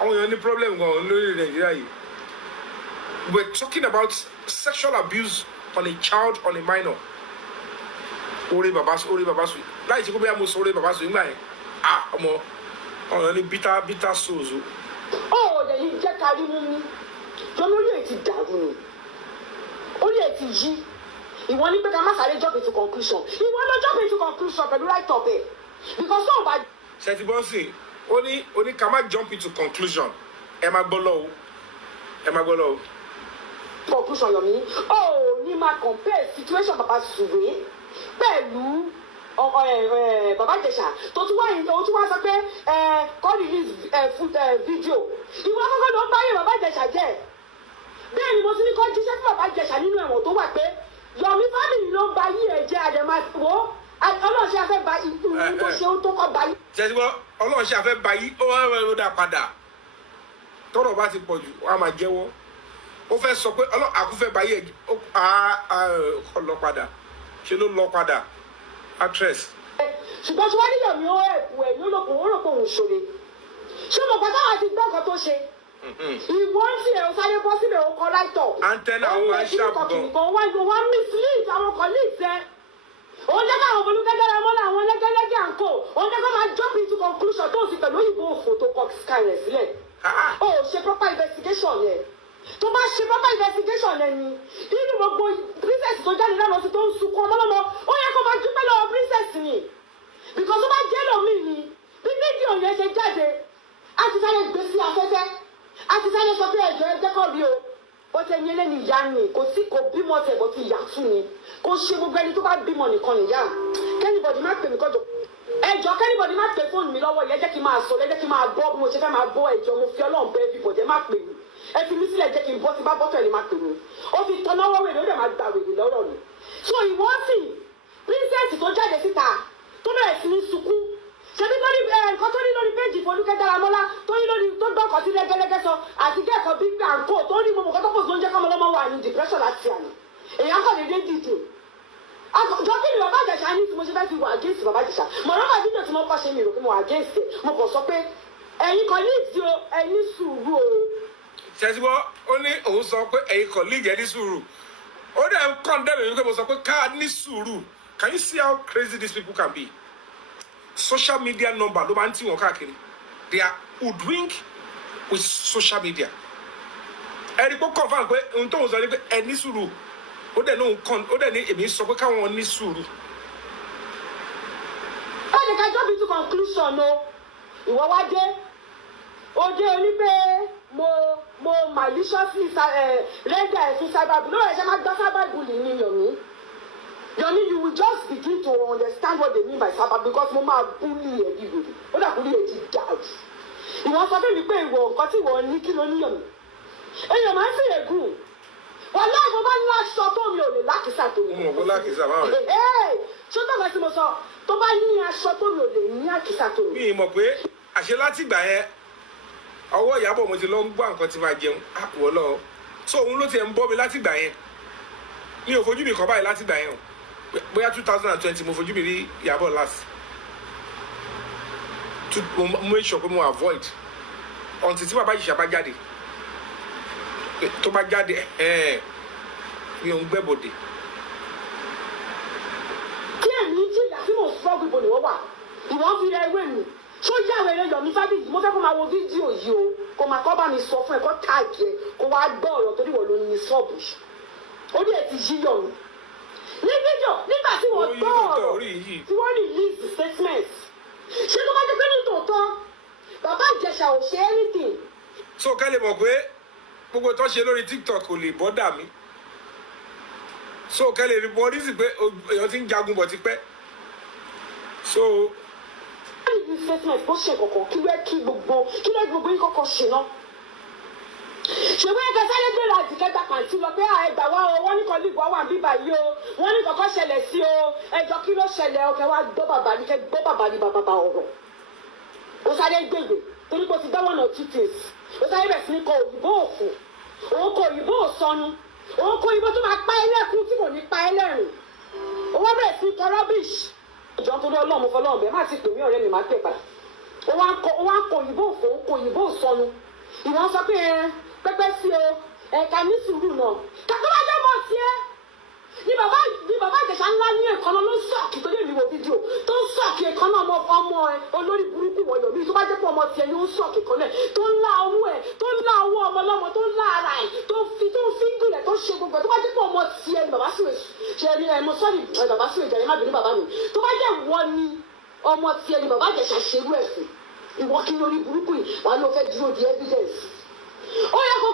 àwọn èèyàn ní problem gan lórí Nàìjíríà yìí we're talking about sexual abuse on a child, on a minor. Orí bàbá sùn láì tí kò bẹ́ẹ̀ mo sọ orí bàbá sùn nígbà yẹn ọmọ ọ̀rọ̀ ní bitter souls. ọ̀rọ̀ yìí jẹ́ kárí mú mi lọ́nà orí ẹ̀ ti dàrú ni orí ẹ̀ ti yí ìwọ ní pé ká má sáré jump into conclusion ìwọ lọ jump into conclusion pẹ̀lú right up ẹ̀ because náà bá. ṣètì bọ́sìn ó ní ká má jump into conclusion ẹ má gbọ́ lọ́wọ́ conclusion Yomi ní máa compare situation bàbá Sùwé pẹ̀lú bàbá Ìjẹ̀ṣà tó tún wá sọ pé kọ́ release video ìwọ akọ́kọ́ ló ń báyé bàbá Ìjẹ̀ṣà jẹ́ bẹ́ẹ̀ ni mo ti ní kọ́ jíṣẹ́ fún bàbá Ìjẹ̀ṣà nínú ẹ̀wọ̀n tó wà pé Yomi family ló ń ba yí ẹ̀ jẹ́ àdèmàwò ọlọ́run ṣe afẹ́ ba ìlú tó ṣe ó tó kọ́ ba yí. ṣe ti gbọ́ ọlọ́run ṣe afẹ́ ba yí ó wá rẹ̀ ó dà padà tọ́rọ̀ bá ti pọ̀ jù wọ́n á máa jẹ́wọ́ ó fẹ́ sọ pé àkúfẹ́ báyé ẹ̀ lọ padà ṣe ló lọ padà actress. ṣùgbọ́n tí wọ́n ní Yomi ó ẹ̀kú ẹ̀ ní ó rò pé òun ṣòro ṣé mo gbàgbọ́ àti gbọ́ nǹkan tó ṣe ìwọ ń fi ẹ̀rọ sáré bọ́ síbẹ̀ ó kọ láìtọ̀ antenna àwọn aṣáàbù gan. wọ́n mislead àwọn colleagues ẹ̀ òun jẹ́ káwọn olùkẹ́jẹ́ mọ́lá àwọn lẹ́gẹ́lẹ́gẹ́ àǹkó òun jẹ́ kó máa jump into conclusion tó sì pẹ̀lú òyìnbó òfò tó kọ Skynet sílẹ̀ ó ṣe proper investigation yẹn tó bá ṣe proper investigation yẹn ni nínú gbogbo princess tó jáde lánàá sí tó ń sunkún ọmọlọ́mọ ó yẹ kó máa dúpẹ́ lọ́wọ́ princess ni because tó bá jẹ́ lómi ni bí fídíò yẹn ṣe jáde á ti sáré gbé sí afẹ́fẹ́ á ti sáré sọ pé ẹ̀jọ̀ ẹ̀jẹ̀ kọ́ bí o bó ṣe ní eléyìí ìyá ni kò bímọ tẹ̀ bó ti yà tún ni kò ṣe gbogbo ẹni tó bá bímọ nìkan nìyá kẹ́nìbọ̀dì má pè mí kọ́jọ ẹjọ́ kẹ́nìbọ̀dì má pè fóònù mi lọ́wọ́ yẹn jẹ́ kí n máa sọ jẹ́ kí n máa bọ́ bí mo ṣe fẹ́ máa bọ́ ẹjọ́ mo fi Ọlọ́run bẹ́ẹ̀ bí bọ̀dẹ̀ má pè mí ẹ fi mí sílẹ̀ jẹ́ kí n bọ́ sí bá bọ́tọ̀ ẹni má pè mí ó fi tọ́ náwó wèrè ó dẹ̀ máa gba wèrè lọ́rọ̀ mi so ìwọ sì princess tó jáde síta tó bẹ̀rẹ̀ sí ní sunkún ṣebí lórí nǹkan tó ní lórí péjì Fọlúkẹ́ Dáramọ́lá tó ní lórí tó gbọ́kàn sí lẹ́gẹ́lẹ́gẹ́ sọ àti kẹ́kọ̀ọ́ bí gbàǹkó tó ní gbogbo nǹkan tó pọ̀ sí oúnjẹ kọ́mọlọ́mọ wà ní depression láti àná èèyàn kọ̀ dédé dìde jọ kí ni bàbá Ìjẹ̀ṣà ní tí mo ṣe fẹ́ fi wà against bàbá Ìjẹ̀ṣà mọ̀rọ́mà fídíò tí mo kọ́ ṣe mi rò pé mo wà against ẹ̀ mo kàn sọ pé ẹ̀yin colleagues o ẹ̀yin sùúrù o. ṣètìbọ́ ó ní òun sọ pé ẹ̀yin colleagues ẹ̀ ní sùúrù ó dẹ̀ ń condemn mi pé mo sọ pé ká ní sùúrù. Can you see how crazy these people can be? Social media number ló máa ń tì wọ́n káàkiri. They are hoodwinked with social media. Ẹni kó confirm pé ohun tó ń sọ ni pé ẹ ní sùúrù ó dẹ̀ ní èmi sọ pé káwọn ní sùúrù. ó ní ká jump into conclusion o ìwọ wá dé ó dé oní pé mo maliciously render ẹ̀sùn cyberbullying lórí ẹ̀ṣẹ̀ máa gbọ́ cyberbullying ní Yomi, you will just begin to understand what they mean by cyber because mo máa bully ẹ̀ bí gbòdì ó dà bully ẹ̀ ti dàrú ìwọ sọ fún mi pé ìwọ nǹkan tí ìwọ ní kí ló ní Yomi èèyàn máa ń fi ègún wọn láì mo bá ní aṣọ tó mi ò lè lákìsà tó mi. mo lákìsà máa rẹ. ṣé tó bá tí mo sọ tó bá ní aṣọ tó mi ò lè ní àkìsà tó mi. mi mọ̀ pé àṣẹ láti gbà yẹn ọwọ́ Ìyábọ̀ mo ti lọ ń gbọ́ nǹkan tí máa jẹun wọ́ lọ so òun ló ti ẹ̀ ń bọ́ mi láti gbà yẹn mi ò fojú mi kàn báyìí láti gbà yẹn o bóyá 2020 mo fojú mi rí Ìyábọ̀ last mo make sure pé mo avoid until tí bàbá Ìjẹ̀ṣà bá jáde tó bá jáde mi ò ń gbẹ́bọ̀dé. kí èmi jìyà tí mo sọ gbogbo ni wọ́n wà ìwọ́n fi ẹwé mi tó yàwé rẹ Yomi Fabiyi mo fẹ́ kó máa wo fídíò yìí o kó máa kọ́ bá mi sọ fún ẹ kó táàgì ẹ kó wá gbọ́ ọ̀rọ̀ torí wọ́n ló ní sọ́ọ̀bù orí ẹ̀ ti yí Yomi ní fídíò nígbà tí wọ́n gbọ́ ọ̀rọ̀ tí wọ́n release statement ṣé tó bá jẹ́ pé ní tòótọ́ bàbá Ìjẹ̀ṣà ò ṣe anything. so ká lè mọ̀ pé gbogbo tó ṣe lórí TikTok kò lè bọ́dà mi so ká lè rí bọ́dí sí pé èèyàn ti ń jagun bọ̀ tipẹ́ so. wọ́n ní statement bó ṣe kọ̀kọ̀ kí gbogbo yín kọ́kọ́ ṣe náà ṣùgbọ́n ẹ̀ka sáré gbé láti kẹta pàǹtí lọ pé ẹgbà wa o wọ́n ní kan lè wà bíbá yìí o wọ́n ní kọ́kọ́ ṣẹlẹ̀ sí o ẹjọ́ kí ló ṣẹlẹ̀ ọkẹ́ wa gbọ́ bàbá ní bàbá ọ̀rọ̀ sáré gbègbè torí pé ó ti dá one or two things ó sáré bẹ̀ sí ní kọ òyìnbó òfò òun kọ òyìnbó òsọnù òun kọ òyìnbó tó máa pa ẹlẹ́kùn tí kò ní pa ẹlẹ́rìn owó bẹ̀rẹ̀ sí kọ rubbish ìjọ tó lé ọlọ́run fọlọ́run bẹ́ẹ̀ má ti pè mí ọ̀rẹ́ mi má pè padà ó wá ń kọ òyìnbó òfò ó kọ òyìnbó òsọnù ìwọ̀n sọ pé pẹ́pẹ́ sí o ẹ̀ka ní sùúrù náà kàkọ́ bá jẹ́ mọ́ tiẹ́ ní bàbá Ìjẹ̀ṣà ńlá ní ẹ̀kọ́nà ló ń sọ̀kì tó lè ní wo fídíò tó ń sọ̀kì ẹ̀kọ́nà ọmọ ẹ olórí burúkú wọ̀nyọ̀ bí tó bá jẹ́ pé ọmọ tiẹ̀ ni ó ń sọ̀kì kan náà tó ń lá owó ẹ̀ tó ń lá owó ọmọ ọlọ́mọ tó ń lá ara ẹ̀ tó ń fi gùlẹ̀ tó ń ṣe gbogbo ẹ̀ tó bá jẹ́ pé ọmọ tiẹ̀ ni bàbá Sùwé ṣe ni mo sọ́ọ̀rì bàbá Sùwé jẹ́ má bínú bàbá mi tó bá jẹ́ wọ ni ọmọ tiẹ̀ ni bàbá Ìjẹ̀ṣà ṣerú ẹ̀ fún ìwọ kí lórí burúkú yìí wà ló fẹ́ dúró di evidence ó yẹ kó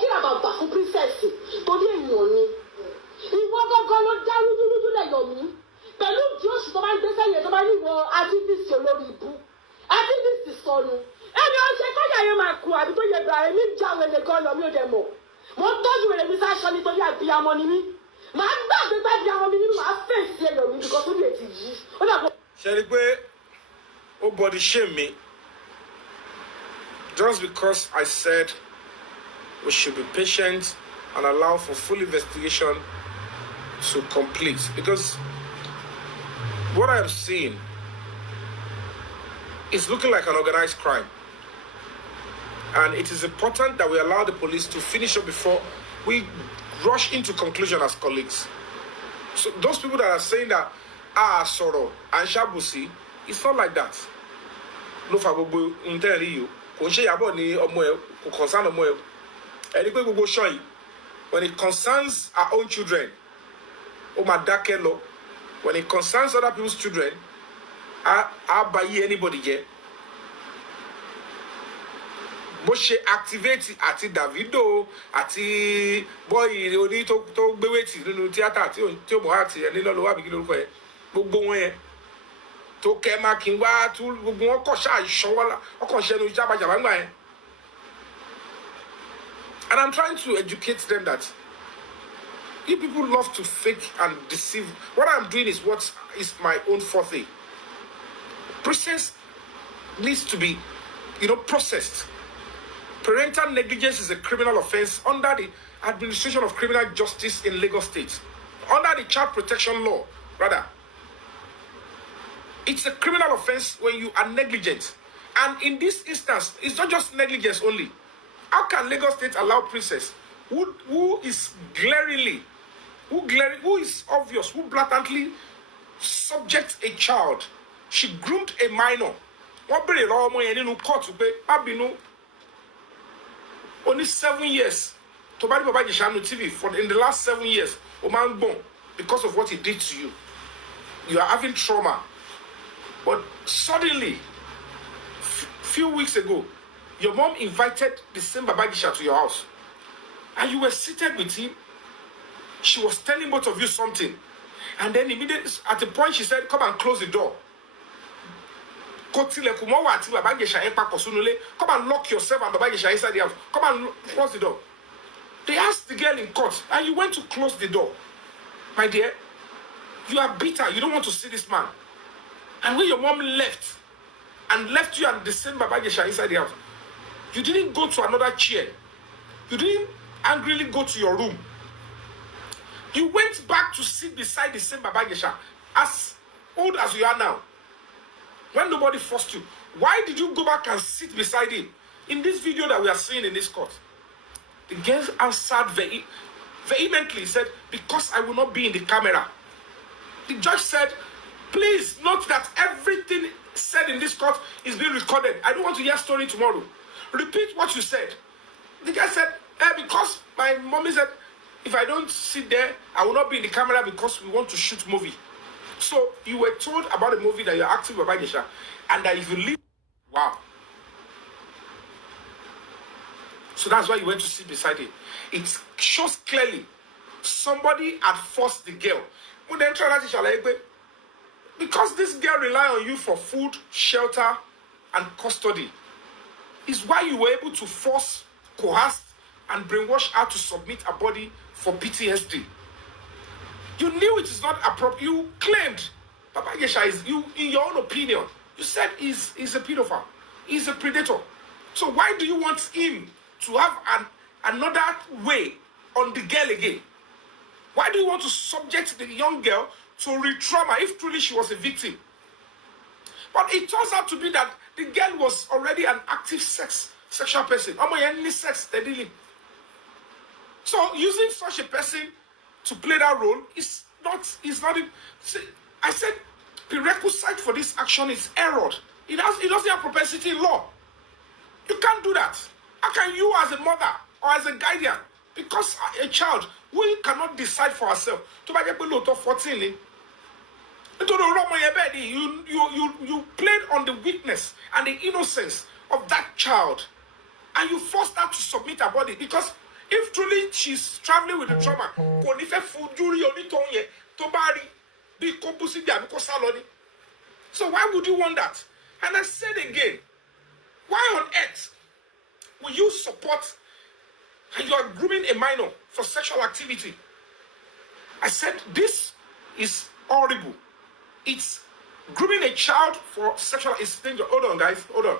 kíra bàbà fún princess torí èèyàn ni ìwọ gángan ló dá rúdúrúdú lẹ́yọ̀ mí pẹ̀lú ìdí oṣù tó bá ń gbé sẹ́yìn tó bá ní ìwọ activist olórí ibú activist sọnù ẹni ọ̀sẹ̀ kọ́jà yẹn máa kú àbí tó yẹ bẹ̀rẹ̀ mi ń já wẹ̀lẹ̀ gan lọ mí ò dẹ̀ mọ̀ mo ń tọ́jú wẹ̀lẹ̀ mi sáṣọ nítorí àbíyamọ ni mí màá gbàgbé gbàbíyamọ mi nínú màá fèsì ẹ̀yọ̀ mi bìkọ́ tó lè ti yí ó dàgbọ́. ṣe rí i pé ó body shame me just because I said we should be patient and allow for full investigation to complete, because what I am seeing is looking like an organized crime, and it is important that we allow the police to finish up before we rush into conclusion as colleagues. So those people that are saying that Soro and Shabusi, it's not like that. No fagobo internally you kò ṣe yàbọ̀ ní ọmọ ẹ kò concern ọmọ ẹ ẹni pé gbogbo ṣọ́ yìí when it concerns our own children ó máa dákẹ́ lọ when it concerns other people's children á bá yí anybody jẹ́ bó ṣe activate àti Davido àti bọ́ọ̀yì oní tó gbéwètì nínú tíátà tí ó mọ̀ àti ẹni lọ́lọ́wọ́ àbí kí lórúkọ yẹn gbogbo wọn yẹn tó kẹ́ máa kí n wá tú gbogbo wọn kọ̀ ṣáà ìṣọwọ́lá ọkọ̀ ṣẹnu jábàjábà ńgbà yẹn. And I'm trying to educate them that you people love to fake and deceive. What I'm doing is what is my own forte. Process needs to be, processed. Parental negligence is a criminal offense under the Administration of Criminal Justice in Lagos State. Under the Child Protection Law, rather. It's a criminal offense when you are negligent. And in this instance, it's not just negligence only. How can Lagos State allow Princess, who is who is obvious, who blatantly subjects a child, she groomed a minor. What bere law mo yen nínú court pé abinu only 7 years to bá Baba Ìjẹ̀ṣà on TV for in the last 7 years o man born because of what he did to you. You are having trauma. But suddenly, few weeks ago, your mom invited the same Baba Ìjẹ̀ṣà to your house. And you were seated with him. She was telling both of you something. And then immediately, at the point, she said, come and close the door. Come and lock yourself and Baba Ìjẹ̀ṣà inside the house. Come and close the door. They asked the girl in court, and you went to close the door. My dear, you are bitter. You don't want to see this man. And when your mom left you and the same Baba Ìjẹ̀ṣà inside the house, you didn't go to another chair. You didn't angrily go to your room. You went back to sit beside the same Baba Ìjẹ̀ṣà, as old as you are now. When nobody forced you, why did you go back and sit beside him? In this video that we are seeing in this court, the girl answered vehemently, said, because I will not be in the camera. The judge said, please note that everything said in this court is being recorded. I don't want to hear story tomorrow. Repeat what you said. The guy said, because my mommy said, if I don't sit there, I will not be in the camera because we want to shoot movie. So you were told about a movie that you're acting with Baba Ìjẹ̀ṣà, and that if you leave, wow. So that's why you went to sit beside him. It shows clearly somebody had forced the girl. Because this girl relied on you for food, shelter, and custody, is why you were able to force, coerce, and brainwash her to submit her body for PTSD. You knew it is not appropriate. You claimed Baba Ìjẹ̀ṣà is, you, in your own opinion, You said he's a pedophile. He's a predator. So why do you want him to have another way on the girl again? Why do you want to subject the young girl to re-trauma if truly she was a victim? But it turns out to be that the girl was already an active sexual person. Any sex steadily. So using such a person to play that role is not. See, I said prerequisite for this action is error. It doesn't have propensity in law. You can't do that. How can you as a mother or as a guardian, because a child, we cannot decide for ourselves. To buy a lot of 14. You played on the weakness and the innocence of that child, and you forced her to submit her body, because if truly she's traveling with the trauma, so why would you want that? And I said again, why on earth will you support and you are grooming a minor for sexual activity? I said this is horrible. It's grooming a child for sexual danger. Hold on, guys. Hold on.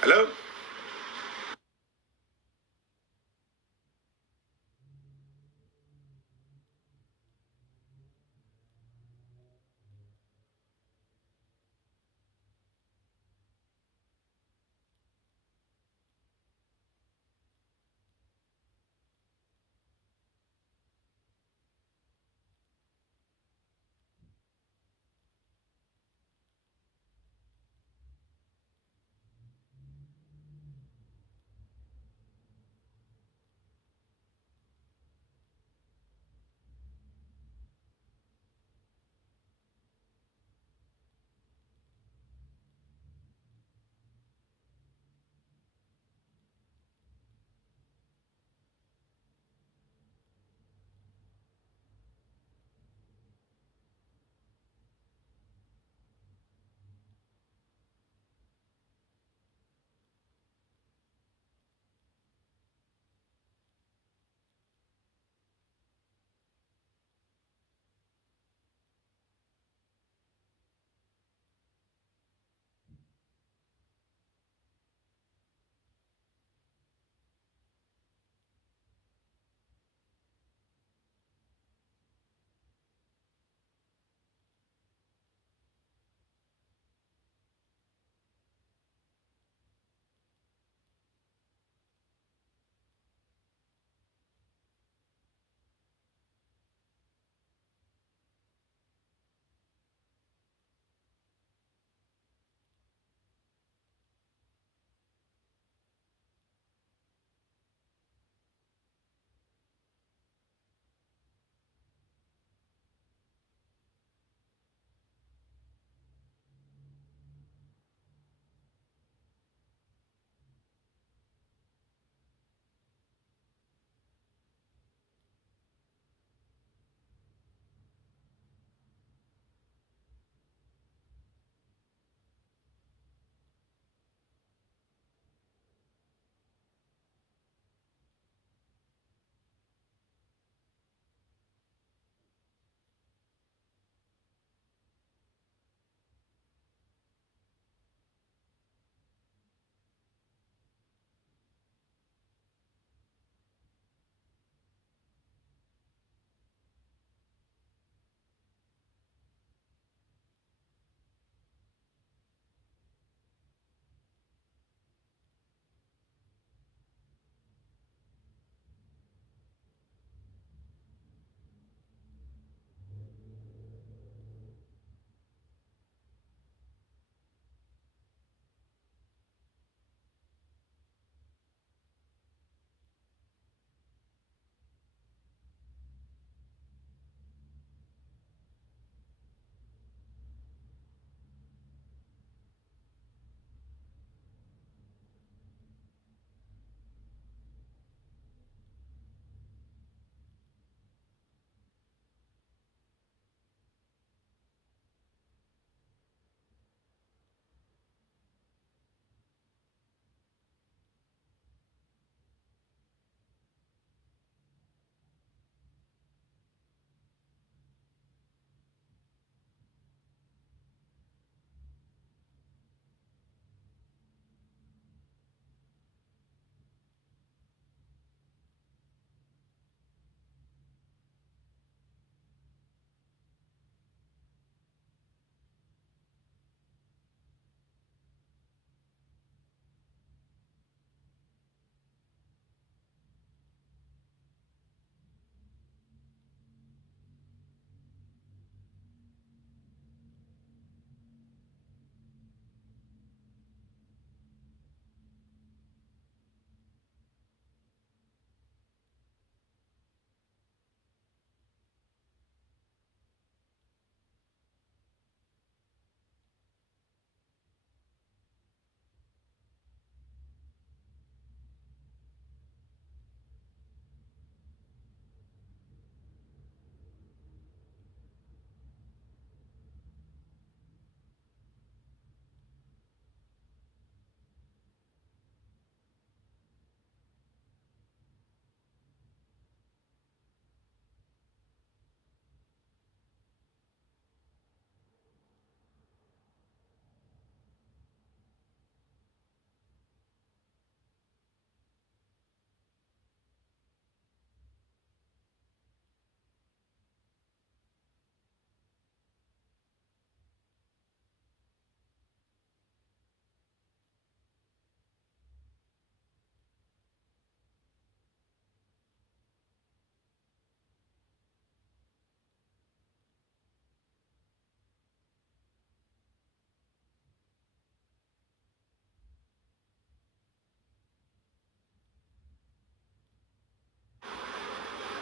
Hello?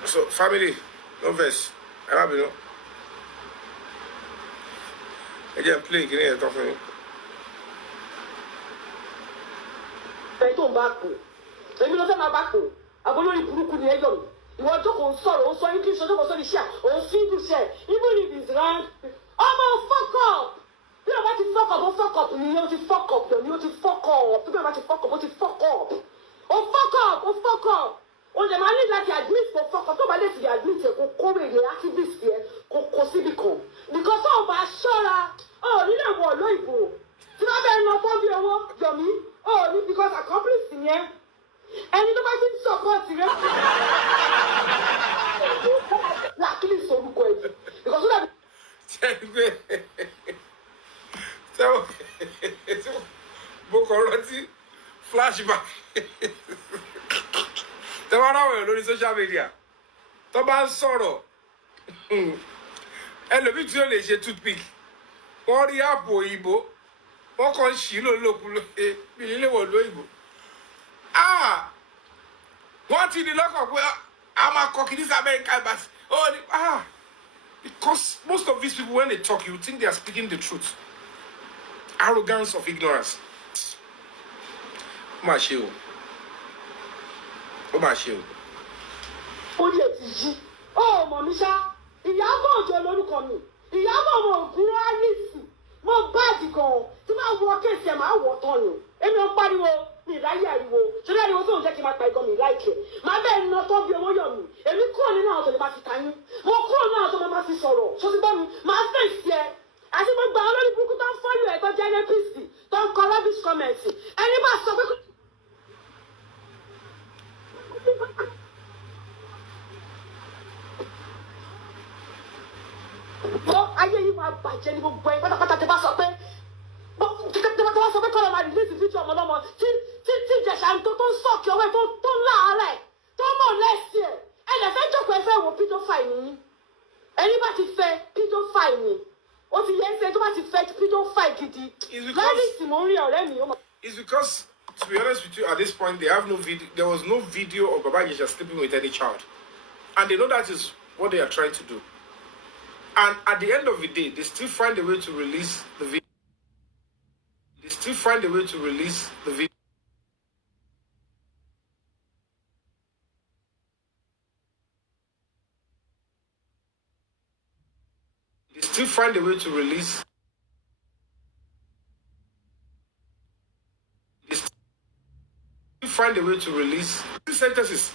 So, family, no verse. I have you know. Again, play, can you talk to me? I don't back. Let me know my back. I go to Buruku the Egon. You want to console, also English, also the share, or see to share, even if it's wrong. I'm a fuck up. You know what to fuck up, fuck up, you know to fuck up, you know to fuck up, you know what to fuck up, what to fuck up. Oh, fuck up, oh, fuck up. On the money like admit for fuck up, nobody to admit to come the activist here, Cosibicon. Because all by Shora, oh, you know what, Loibo. You know, I'm not for your Yomi. Oh, because accomplice in here. And you know what I'm support here? Luckily, so good. Because you have. So, Bokoroti flashback. Tẹ́ wá ráwọ̀ lórí social media tó bá ń sọ̀rọ̀ ẹlòmíì tí ó lè ṣe toothpick wọ́n rí àpò òyìnbó wọ́n kàn ṣì lòlòkulò bí ilé wọ̀ lóyìnbó wọ́n ti ní lọ́kàn pé a máa kọ́ kìíní sí American embassy because most of these people when they talk you think they are speaking the truth. Arrogance of ignorance. Ó mà ṣe o. Ó mà ṣe o. Ó lè ti jí. Ó mọ̀ mi ṣá. Ìyábọ̀ Òjó lórúkọ mi. Ìyábọ̀ ọmọ ògùn Alice. Mo báàdì gan-an. Tí máa wọ kéèsì ẹ̀ máa wọ̀ tán ni. Èmi ò pariwo mi ìráyè ariwo. Ṣọlá ariwo tó ń jẹ́ kí n máa pa ìgàn mi láìkẹ́. Màá bẹ́ẹ̀ ní ọtọ́ bí owó yọ̀ mí. Èmi kúrò nínú àwọn tó lè máa fi tayín. Mo kúrò nínú àwọn tó lè máa fi sọ̀rọ̀. Ṣó ti gbọ́ mi? Màá fèsì ẹ. Àti gbogbo àwọn olórí burúkú tó ń fọ́lù ẹ̀ tó jẹ́ NPC tó ń kọ rubbish comments. Ẹni bá sọ pé ayé yìí máa bàjẹ́ ní gbogbo ẹ̀ pátápátá tẹ bá sọ pé kọ́lọ́ máa rìlíìsì fídíò ọmọ ọlọ́mọ tí Ìjẹ̀ṣà tó ń sọ̀kì ọwọ́ ẹ̀ tó ń láàárẹ̀ tó ń mọ̀ lẹ́sì ẹ̀ ẹ̀ lè fẹ́ jókòó ẹ fẹ́ wo pedophile nìyí ẹni bá ti fẹ́ pedophile ni ó ti yẹ ń ṣe tó bá ti fẹ́ pedophile gidi lẹ́yìn tí mo ń rí ọ̀rẹ́ mi. It's because, to be honest with you, at this point, they have no video. There was no video of Baba Ijesha sleeping with any child. And they know that is what they are trying to do. And at the end of the day, they still find a way to release the video. They still find a way to release the video. They still find a way to release. Find a way to release these sentences.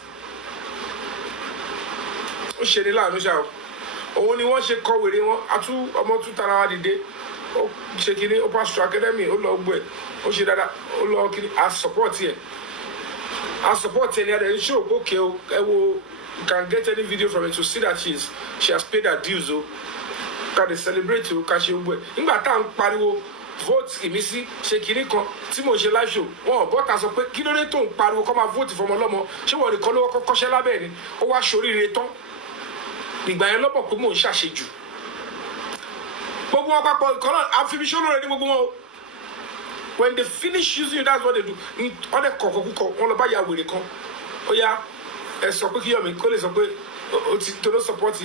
Ó ṣe ní láàánú ṣá o. Òun ni wọ́n ṣe kọ wèrè wọn. Atú ọmọ tún tara wa dìde. Ó ṣe kínní, ó pastor academy, ó lọ gbọ́ ẹ̀. Ó ṣe dáadáa, ó lọ kínní. A support ẹ̀. A support ẹ̀ ní adé. Ṣé o okay o? Ẹ wo, you can get any video from it to see that she has paid her dues o. Can they celebrate o? Can she gbọ́ ẹ̀? Nígbà tá à ń pariwo vote ìmísí ṣe kínní kan tí mò ń ṣe live show wọn bọ́ta sọ pé kí ló dé tó ń pariwo kọ́ máa vote fọmọ lọ́mọ ṣé wọ́n nìkan ló kọ́kọ́ ṣẹ́ lábẹ́ ni ó wá ṣoríire tán ìgbà yẹn lọ́bọ̀ pé mò ń ṣàṣejù gbogbo wọn papọ̀ ìkan náà àfibíṣọ́ lóore ní gbogbo wọn o when they finish using you that's what they do wọ́n dẹ̀ kọ̀ọ̀kan kúkọ̀ wọn lọ bá ya wèrè kan ó yá ẹ sọ pé kí Yomi kó lè sọ pé ó ti tó ló support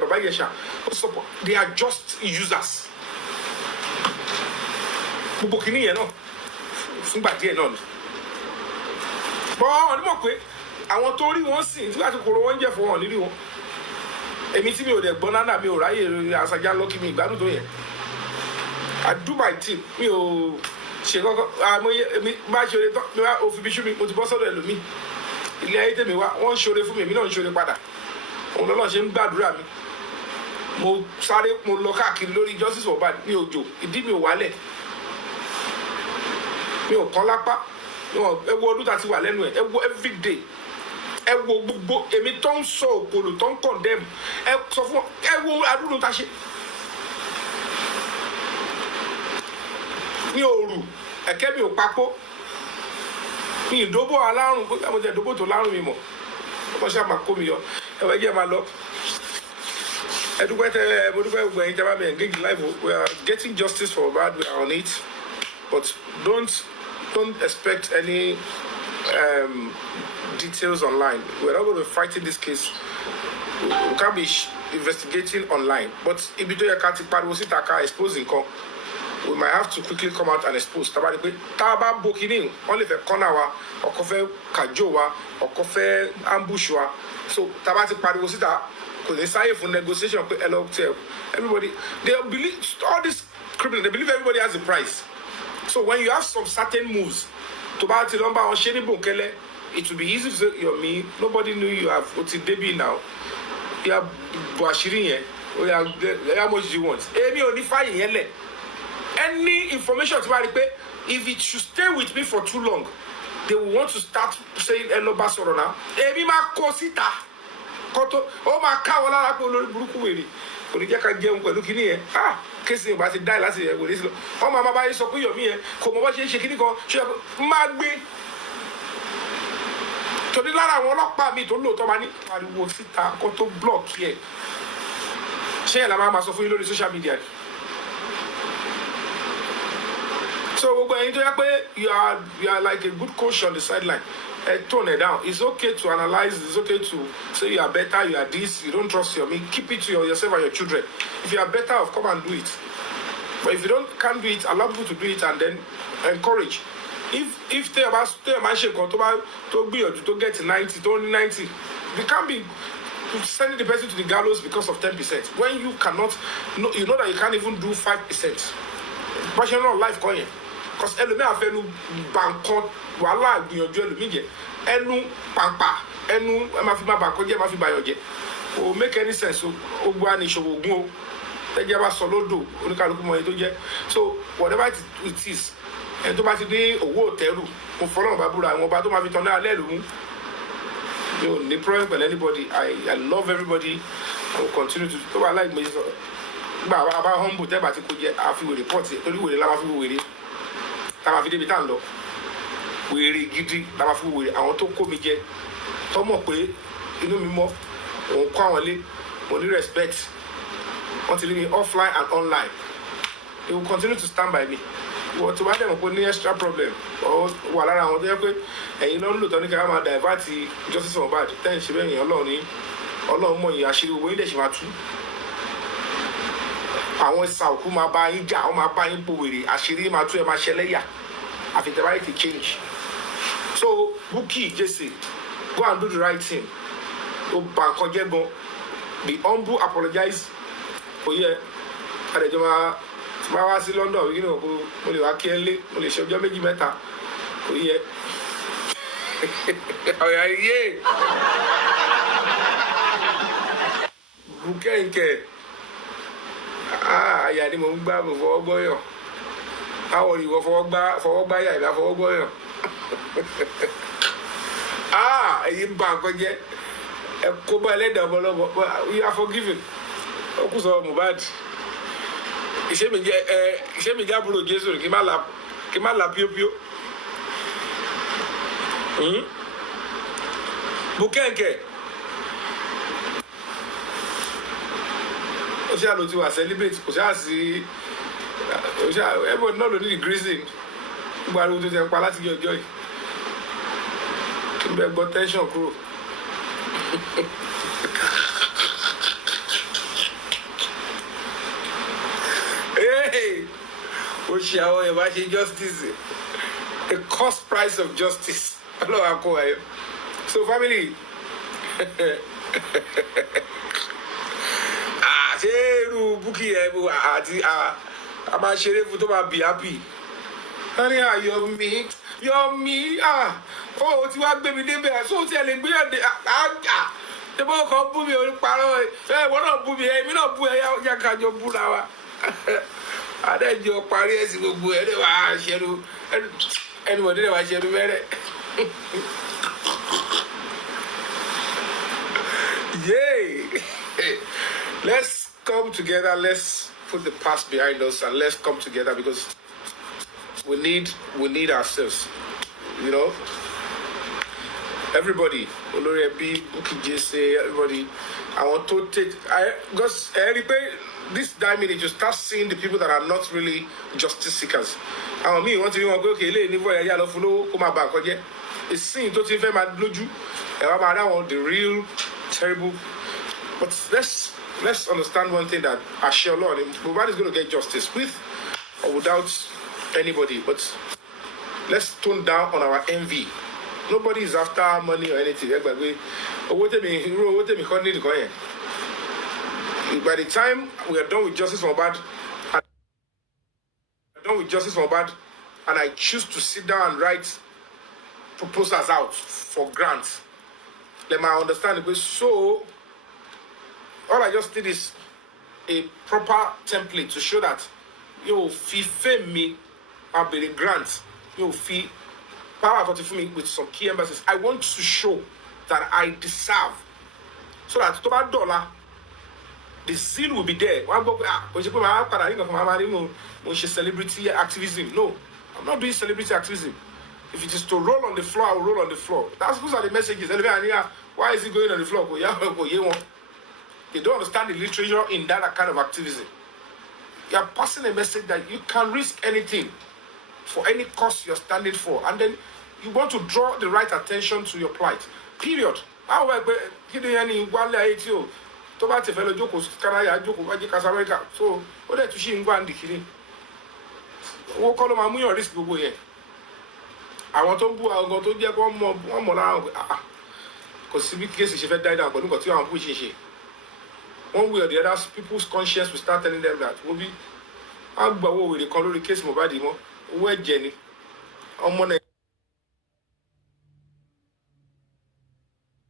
Baba Ijesha ó support they are just users. Gbogbo kìíní yẹn náà fúngbà díẹ̀ náà ni. Bọ́ọ̀ ní mọ̀ pé àwọn tó rí wọn sìn nígbà tí kòrò wọn jẹ́ fún wọn nírí wọn. Èmi tí mi ò dẹ̀ gbọ́n náà mi ò ráyè àṣàjà lọ́kì mi ìgbádùn tó yẹn. I do my thing mi ò ṣe kọ́kọ́ èmi bá ṣe oore tán mi wá òfin bí ṣú mi mo ti bọ́ sọ́dọ̀ ẹlòmíì. Ilé ayé tèmi wá wọ́n ń ṣoore fún mi èmi náà ń ṣoore padà. Òun lọ́nà ṣe ń gbàdúrà mi. Mo sáré mo lọ káàkiri lórí justice for bad mi ò jò ìdí mi ò wálẹ̀. Mi ò kán lápá ẹ wo ọdún tá a ti wà lẹ́nu ẹ̀ ẹ wo everyday ẹ wo gbogbo èmi tó ń sọ òkòlù tó ń condemn ẹ sọ fún ẹ wo adúlù tá a ṣe. Mi ò rù ẹ̀kẹ́ mi ò papò mi ìdóbò alárùn bó àwọn jẹ́ ìdóbò tó lárùn mi mọ̀ ọmọ ṣáà máa kó mi yọ ẹ wọ́n jẹ́ máa lọ. Ẹ dúpẹ́ tẹ mo dúpẹ́ gbogbo ẹ̀yin tẹ́ bá mi engage live we are getting justice for bad we are on it but don't expect any details online. We're not going to be fighting this case we can't be investigating online. But if you do your cat exposing, we might have to quickly come out and expose. Taba booking only the corner or coffee kajowa or coffee ambushwa. So tabati parosita because they say for negotiation everybody they believe all this criminal, they believe everybody has a price. So when you have some certain moves to buy the number on Sheni Bonkele, it will be easy to say Yomi, nobody knew you have Oti Debi now. You have Boashirin, how much do you want? Amy only fire any information about it, if it should stay with me for too long, they will want to start saying hello basoro now. Emi ma kosita. Koto o ma ka wala la ko lori buruku were. Ko ni je ka jeun pẹ̀lú kíni yẹn. Kesi ba ti die láti e wole si lo. O ma bá yín sọ pé Yomi yẹn kò mọ̀ bó ṣe kíni kan, ṣe ma gbé. Torí lára àwọn ọlọ́pàá mi tó lò tó ma ní pariwo síta kó tó block yẹ. Ṣé la ma sọ fún yín lórí social media. So you are like a good coach on the sideline. Tone it down. It's okay to analyze. It's okay to say you are better. You are this. You don't trust Yomi. Keep it to yourself and your children. If you are better off, come and do it. But if you can't do it, allow people to do it and then encourage. If they about to get 90, to only 90, you can't be sending the person to the gallows because of 10%. When you cannot, you know that you can't even do 5%. Personal life going. Because ẹlòmíì àfẹnu bàǹkan wàhálà gbìyànjú ẹlòmíì jẹ ẹnu pàǹpà ẹnu ẹ máa fi máa bàǹkan jẹ ẹ máa fi bàyàn jẹ kò make any sense o gbogbo àni ìṣòwò ògùn o tẹjẹ bá sọ lódò oníkàlùkù mọ ẹni tó jẹ so whatever it is ẹni tó bá ti ní owó òtẹ́rù mo fọlọ́run bá búra àwọn ọba tó máa fi tán náà lẹ́ẹ̀lú mú mi ò ní problem pẹ̀lú anybody I love everybody I will continue to tó bá láì méjì sọ gbà bá humble tẹ́ bá ti kó jẹ àfiwé report torí wèrè la máa fi wèrè táwọn fi débi tá à ń lọ wèrè gidi la máa fi wèrè àwọn tó kó mi jẹ tó mọ̀ pé inú mi mọ́ òun kọ́ àwọn ilé mo ní respect wọ́n ti rí mi offline and online they will continue to stand by me wọ́n ti wá dẹ̀ mọ̀ pé ní extra problem wà lára àwọn tó yẹ pé ẹ̀yin náà ń lò tán ní ká máa divert justice for Mohbad tẹ́yìn ṣe bẹ́ẹ̀ yẹn ọlọ́run mọ̀ yìí àṣírí owó ilé ṣe máa tú àwọn ìsà òkú máa bá yín jà wọ́n máa bá yín po wèrè àṣírí máa tú ẹ máa ṣẹlẹ́yà àfitẹ́báyé ti change so Bukky Jesse go and do the right thing o bà nǹkan jẹ́ gan be humble apologize kò yẹ àdèjọ máa wá sí London yìí náà mo lè wá kí ẹ lé mo lè ṣe ọjọ́ méjì mẹ́ta kò yẹ ọ̀yà iye Bukky àyà ni mo ń gbá mo fọwọ́ gbọ́yàn àwọn ìwọ fọwọ́ gbá yà ìlà fọwọ́ gbọ́yàn èyí ń ba nǹkan jẹ́ ẹ kó bá ẹlẹ́dàá ọmọlọ́mọ you are forgiven ó kù sọ Mohbad iṣẹ́ mi jẹ́ àbúrò Jésù kí n má la píópíó Bukky ó ṣáà ló ti wà celebrate kò ṣáà sí everybody náà ló ní the grazing gbogbo ariwo tó ti ń pa láti ọjọ́ yìí kí n bẹ gbọ́ tension kúrò. ó ṣe àwọn ẹ̀ bá ṣe justice the cost price of justice ọlọ́wà kó ayọ̀ so family. ṣé irú Bukky ẹ àti a máa ṣeré fún tó máa bì happy wọ́n ní Yomi ó ti wá gbé mi débẹ̀ so ti ẹ̀ lè gbé ẹ̀dẹ̀ ṣébó kan bú mi orí parọ́ wọ́n náà bú mi èmi náà bú ẹ yá kájọ búra wa adẹ́jọ́ parí ẹ̀sìn gbogbo ẹ̀ lè wá ṣẹ́nu ẹni mọ̀dé lè wá ṣẹ́nu mẹ́rẹ̀ yay let's come together. Let's put the past behind us and let's come together because we need ourselves. You know, everybody, Olori Ebi, Bukky Jesse, everybody. I want to take. Because this diamond, you start seeing the people that are not really justice seekers. And me, want to go okay, it's seen to the real terrible But let's understand one thing, that Ashiolo, Mohbad is going to get justice with or without anybody. But let's tone down on our envy. Nobody is after money or anything. By the time we are done with justice for Mohbad, and I choose to sit down and write proposals out for grants, let my understanding be so. All I just did is a proper template to show that you fee me and be the grants. You fee power for me with some key embassies. I want to show that I deserve, so that $2, the seal will be there. Celebrity activism. No, I'm not doing celebrity activism. If it is to roll on the floor, I will roll on the floor. Those are the messages. Why is he going on the floor? They don't understand the literature in that kind of activism. You are passing a message that you can risk anything for any cause you're standing for, and then you want to draw the right attention to your plight. Period. So, what they to see in Guan Dikini? What color my money or risk go here? I want to go to the one more now. Because civic cases, if I died out, but look at you and pushing. One way or the other, people's conscience will start telling them that will be Agbawo with the color case Mohbad mo. Where Jenny?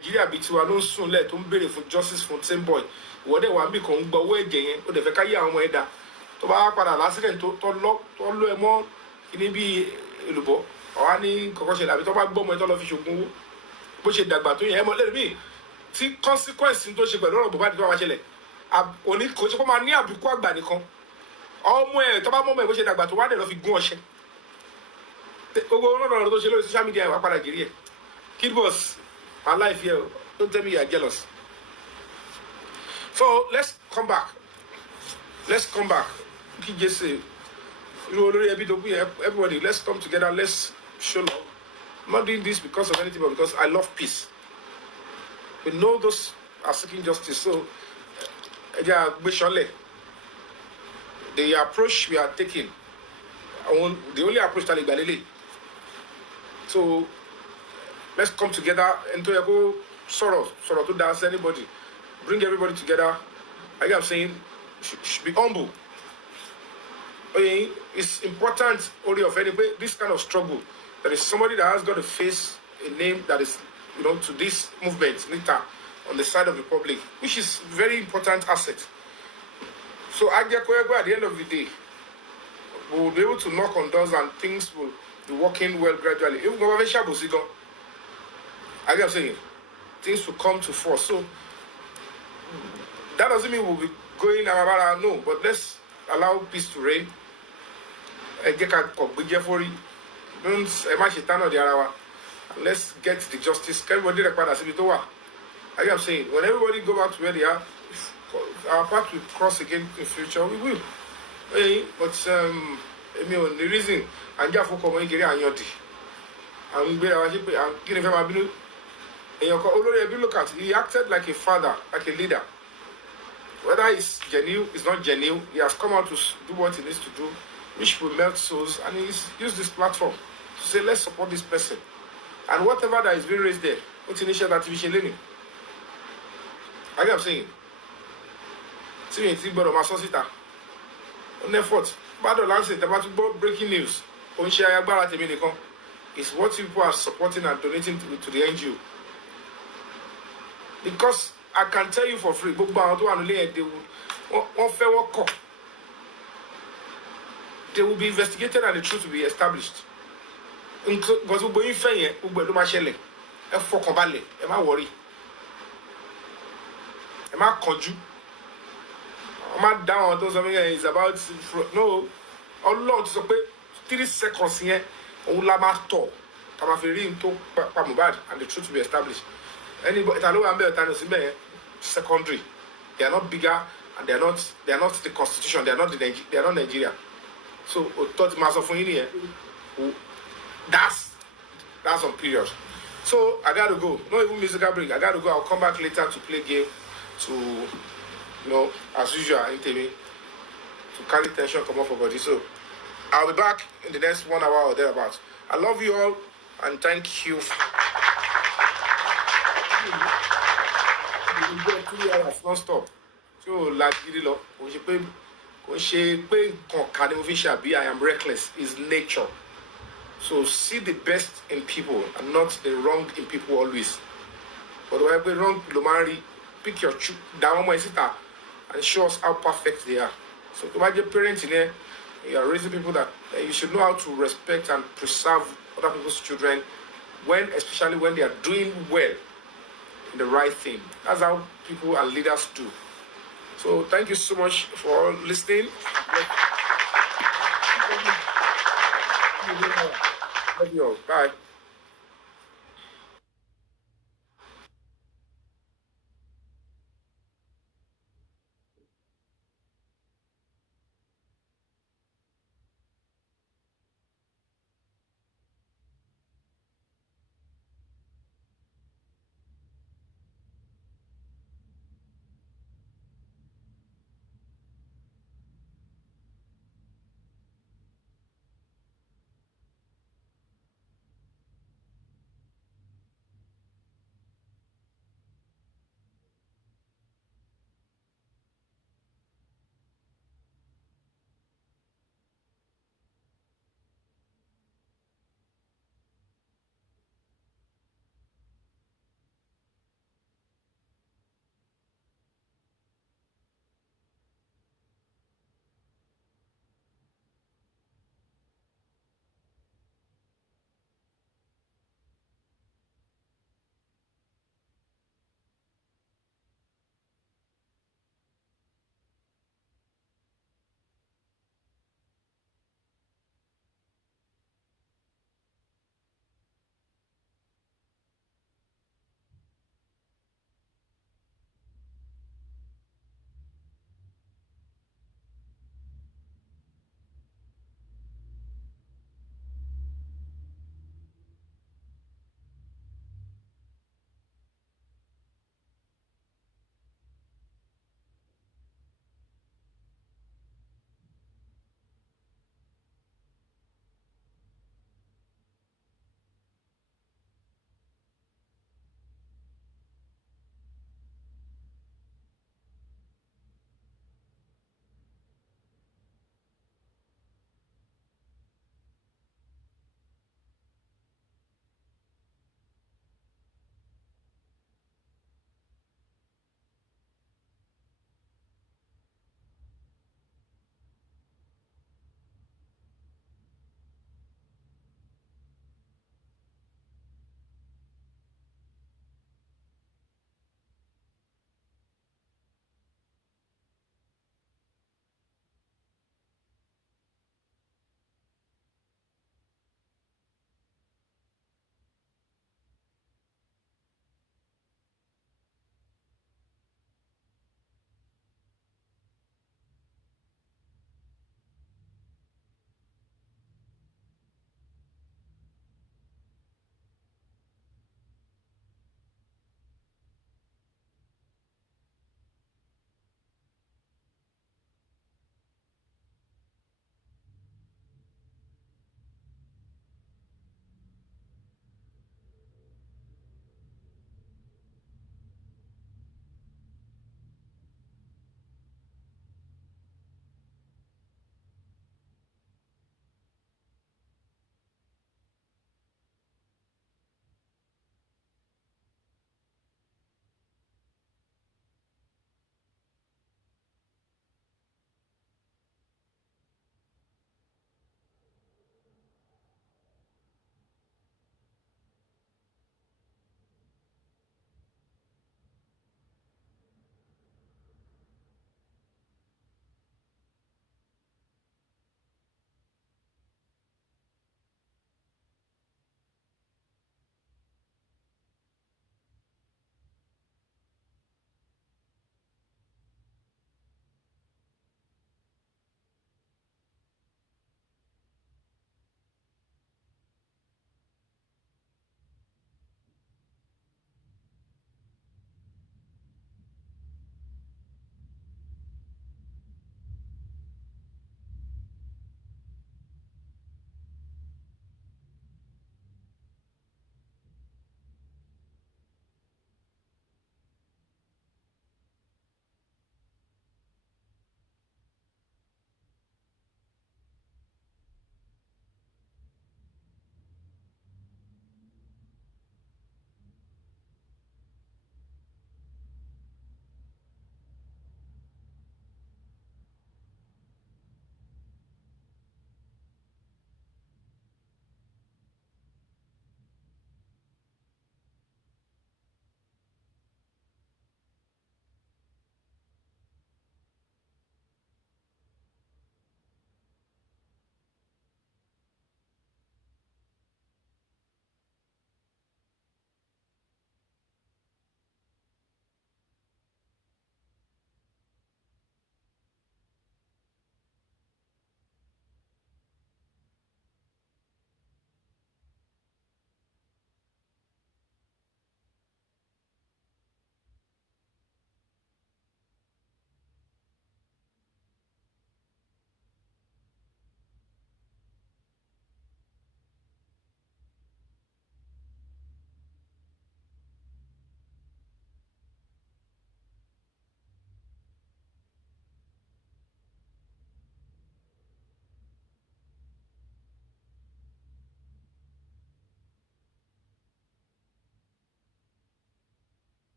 Nigeria be to alone soon let for justice from same boy. What they want me come gba owó ẹ̀jẹ̀ yẹn ó dẹ̀ fẹ́ ká yé àwọn ẹ̀dá tó bá padà lásìkò tó lọ ẹ mọ́ kíní bí èlùbọ́ ọ̀hán ní kọ̀kọ́ ṣẹlẹ̀ àbí tó bá gbọ́ ọmọ ẹ̀ tó lọ fi ṣògùn owó bó ṣe dàgbà tó yẹn ẹ mọ́ lẹ́nu míì tí consequence tó ṣe pẹ̀lú ọ̀rọ̀ Mohbad tó bá wá ṣẹlẹ̀ òní kò ṣe kó máa ní àbíkú àgbà nìkan ọmọ ẹ̀ tó bá mọ́ ọmọ ẹ̀ bó ṣe dàgbà tó wá dẹ̀ lọ fi gún ọṣẹ gbogbo ọ̀rọ̀ tó ṣe lórí social media wà padà jìrì ẹ̀ Kid Boss my life here, don't tell me you are jealous. So let's come back. PJC, everybody, let's come together. Let's show love. I'm not doing this because of anything, but because I love peace. We know those are seeking justice. So, the approach we are taking, the only approach that is so. Let's come together and to go sorrow to dance anybody. Bring everybody together. Like I'm saying, should be humble. Okay, it's important only of anybody, this kind of struggle. There is somebody that has got to face a name that is, to this movement later on the side of the public, which is very important asset. So at the end of the day, we will be able to knock on doors and things will be working well gradually. If we I'm saying things will come to force. So that doesn't mean we'll be going no, but let's allow peace to reign. Let's get the justice. Everybody like I'm saying, when everybody go back to where they are, our path will cross again in future, we will. But the reason I'm just for coming here and I'm going look at he acted like a father, like a leader. Whether it's genuine, it's not genuine, he has come out to do what he needs to do, which will melt souls, and he's used this platform to say, let's support this person. And whatever that is being raised there, what's initial artificial learning? I'm saying, see me, but my society, on effort, bad landscape about breaking news, is what people are supporting and donating to the NGO. Because I can tell you for free, they will be investigated and the truth will be established. Because we're going fair, we're going to am I worried? Am I conju? Am I down on something that is about no? Allah to say 3 seconds here, on la master. I'm afraid to Mohbad and the truth will be established. Anybody, secondary. They are not bigger, and they are not the constitution. They are not Nigeria. So, that's on period. So I gotta go. Not even musical break. I gotta go. I'll come back later to play game. to, as usual, to carry tension come off for body. So I'll be back in the next 1 hour or thereabouts. I love you all and thank you. 2 hours non-stop. So like I am reckless. Is nature. So see the best in people and not the wrong in people always. But when we wrong, pick your down my sister and show us how perfect they are. So to your parents in there, you are raising people that you should know how to respect and preserve other people's children, especially when they are doing well in the right thing. That's how people and leaders do. So thank you so much for listening. Love you all. Bye.